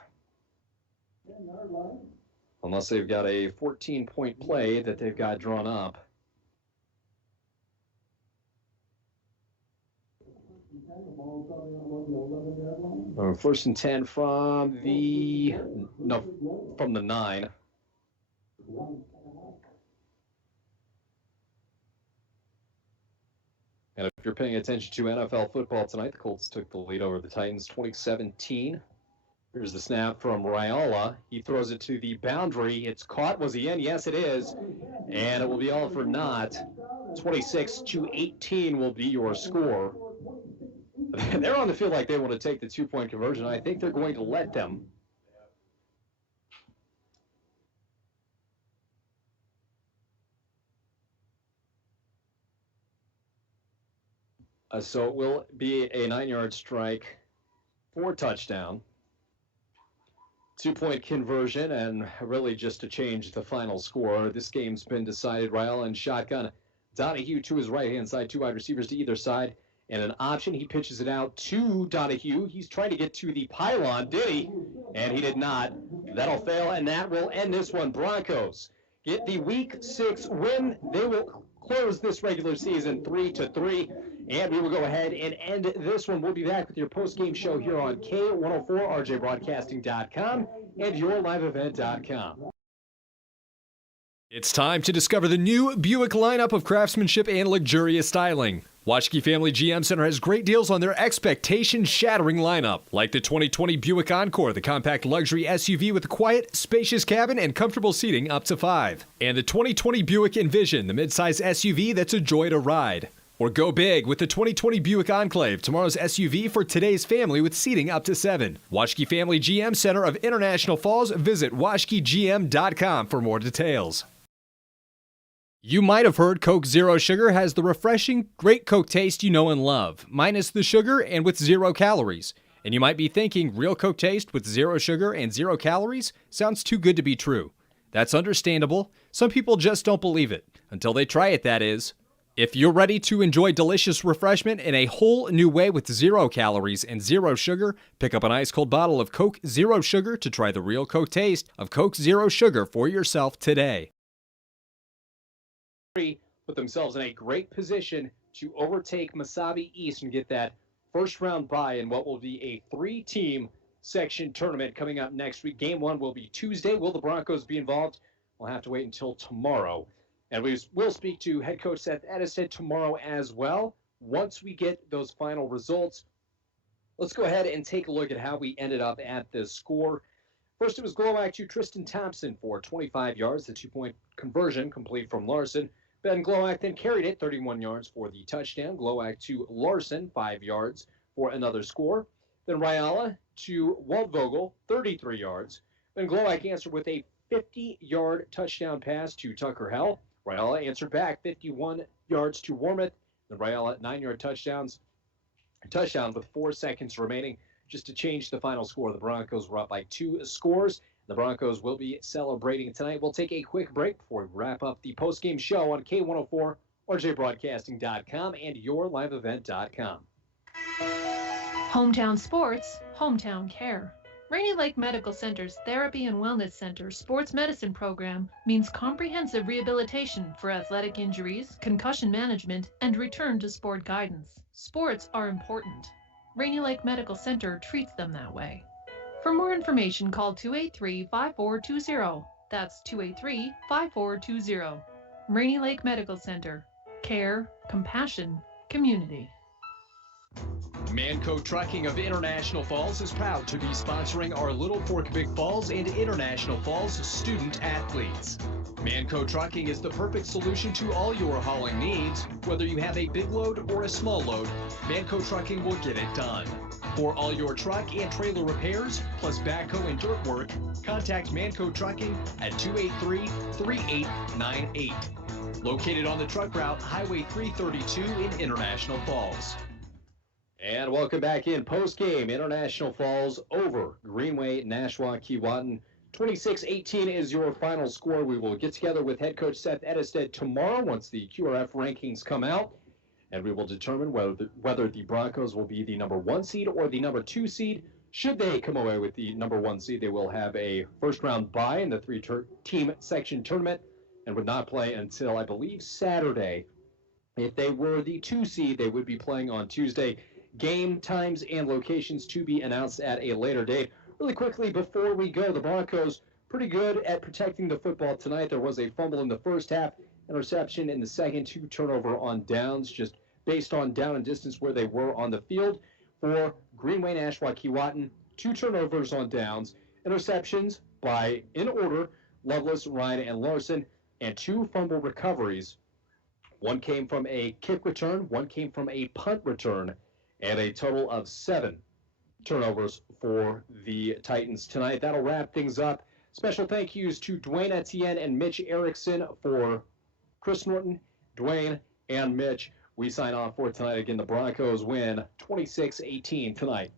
Unless they've got a 14-point play that they've got drawn up. First and 10 from the 9. And if you're paying attention to NFL football tonight, the Colts took the lead over the Titans 2017. Here's the snap from Raiola. He throws it to the boundary. It's caught. Was he in? Yes, it is. And it will be all for naught. 26-18 will be your score. They're on the field like they want to take the 2-point conversion. I think they're going to let them. So it will be a 9-yard strike for touchdown. 2-point conversion, and really just to change the final score. This game's been decided. Raiola in shotgun. Donahue to his right-hand side, 2 wide receivers to either side, and an option. He pitches it out to Donahue. He's trying to get to the pylon. Did he? And he did not. That'll fail, and that will end this one. Broncos get the Week 6 win. They will close this regular season 3-3. And we will go ahead and end this one. We'll be back with your post-game show here on K104RJBroadcasting.com and YourLiveEvent.com. It's time to discover the new Buick lineup of craftsmanship and luxurious styling. Waschke Family GM Center has great deals on their expectation-shattering lineup, like the 2020 Buick Encore, the compact luxury SUV with a quiet, spacious cabin and comfortable seating up to 5. And the 2020 Buick Envision, the midsize SUV that's a joy to ride. Or go big with the 2020 Buick Enclave, tomorrow's SUV for today's family with seating up to 7. Waschke Family GM Center of International Falls. Visit waschkegm.com for more details. You might have heard Coke Zero Sugar has the refreshing, great Coke taste you know and love, minus the sugar and with 0 calories. And you might be thinking, real Coke taste with 0 sugar and 0 calories? Sounds too good to be true. That's understandable. Some people just don't believe it. Until they try it, that is. If you're ready to enjoy delicious refreshment in a whole new way with 0 calories and 0 sugar, pick up an ice-cold bottle of Coke Zero Sugar to try the real Coke taste of Coke Zero Sugar for yourself today. Put themselves in a great position to overtake Mesabi East and get that first-round bye in what will be a 3-team section tournament coming up next week. Game 1 will be Tuesday. Will the Broncos be involved? We'll have to wait until tomorrow. And we will speak to head coach Seth Edisted tomorrow as well. Once we get those final results, let's go ahead and take a look at how we ended up at the score. First, it was Glowacke to Tristan Thompson for 25 yards, the 2-point conversion complete from Larson. Ben Glowacke then carried it 31 yards for the touchdown. Glowacke to Larson, 5 yards for another score. Then Ryala to Waldvogel, 33 yards. Ben Glowacke answered with a 50-yard touchdown pass to Tucker Hell. Ryala answered back 51 yards to Wormuth. Then Ryala 9-yard touchdowns with 4 seconds remaining. Just to change the final score, the Broncos were up by 2 scores. The Broncos will be celebrating tonight. We'll take a quick break before we wrap up the postgame show on K104, RJBroadcasting.com, and YourLiveEvent.com. Hometown sports, hometown care. Rainy Lake Medical Center's Therapy and Wellness Center sports medicine program means comprehensive rehabilitation for athletic injuries, concussion management, and return to sport guidance. Sports are important. Rainy Lake Medical Center treats them that way. For more information, call 283-5420. That's 283-5420. Rainy Lake Medical Center. Care, compassion, community. Manco Trucking of International Falls is proud to be sponsoring our Little Fork Big Falls and International Falls student athletes. Manco Trucking is the perfect solution to all your hauling needs. Whether you have a big load or a small load, Manco Trucking will get it done. For all your truck and trailer repairs, plus backhoe and dirt work, contact Manco Trucking at 283-3898. Located on the truck route Highway 332 in International Falls. And welcome back in post-game. International Falls over Greenway, Nashua, Keewatin. 26-18 is your final score. We will get together with head coach Seth Edisted tomorrow once the QRF rankings come out, and we will determine whether the Broncos will be the number 1 seed or the number 2 seed. Should they come away with the number 1 seed, they will have a first-round bye in the 3-team section tournament and would not play until, I believe, Saturday. If they were the 2 seed, they would be playing on Tuesday. Game times and locations to be announced at a later date. Really quickly, before we go, the Broncos pretty good at protecting the football tonight. There was a fumble in the first half, interception in the second, 2 turnover on downs, just based on down and distance where they were on the field. For Greenway, Nashua, Keewatin, 2 turnovers on downs, interceptions by, in order, Lovelace, Ryan, and Larson, and 2 fumble recoveries. 1 came from a kick return, 1 came from a punt return, and a total of 7 turnovers for the Titans tonight. That'll wrap things up. Special thank yous to Dwayne Etienne and Mitch Erickson for Chris Norton, Dwayne, and Mitch. We sign off for tonight. Again, the Broncos win 26-18 tonight.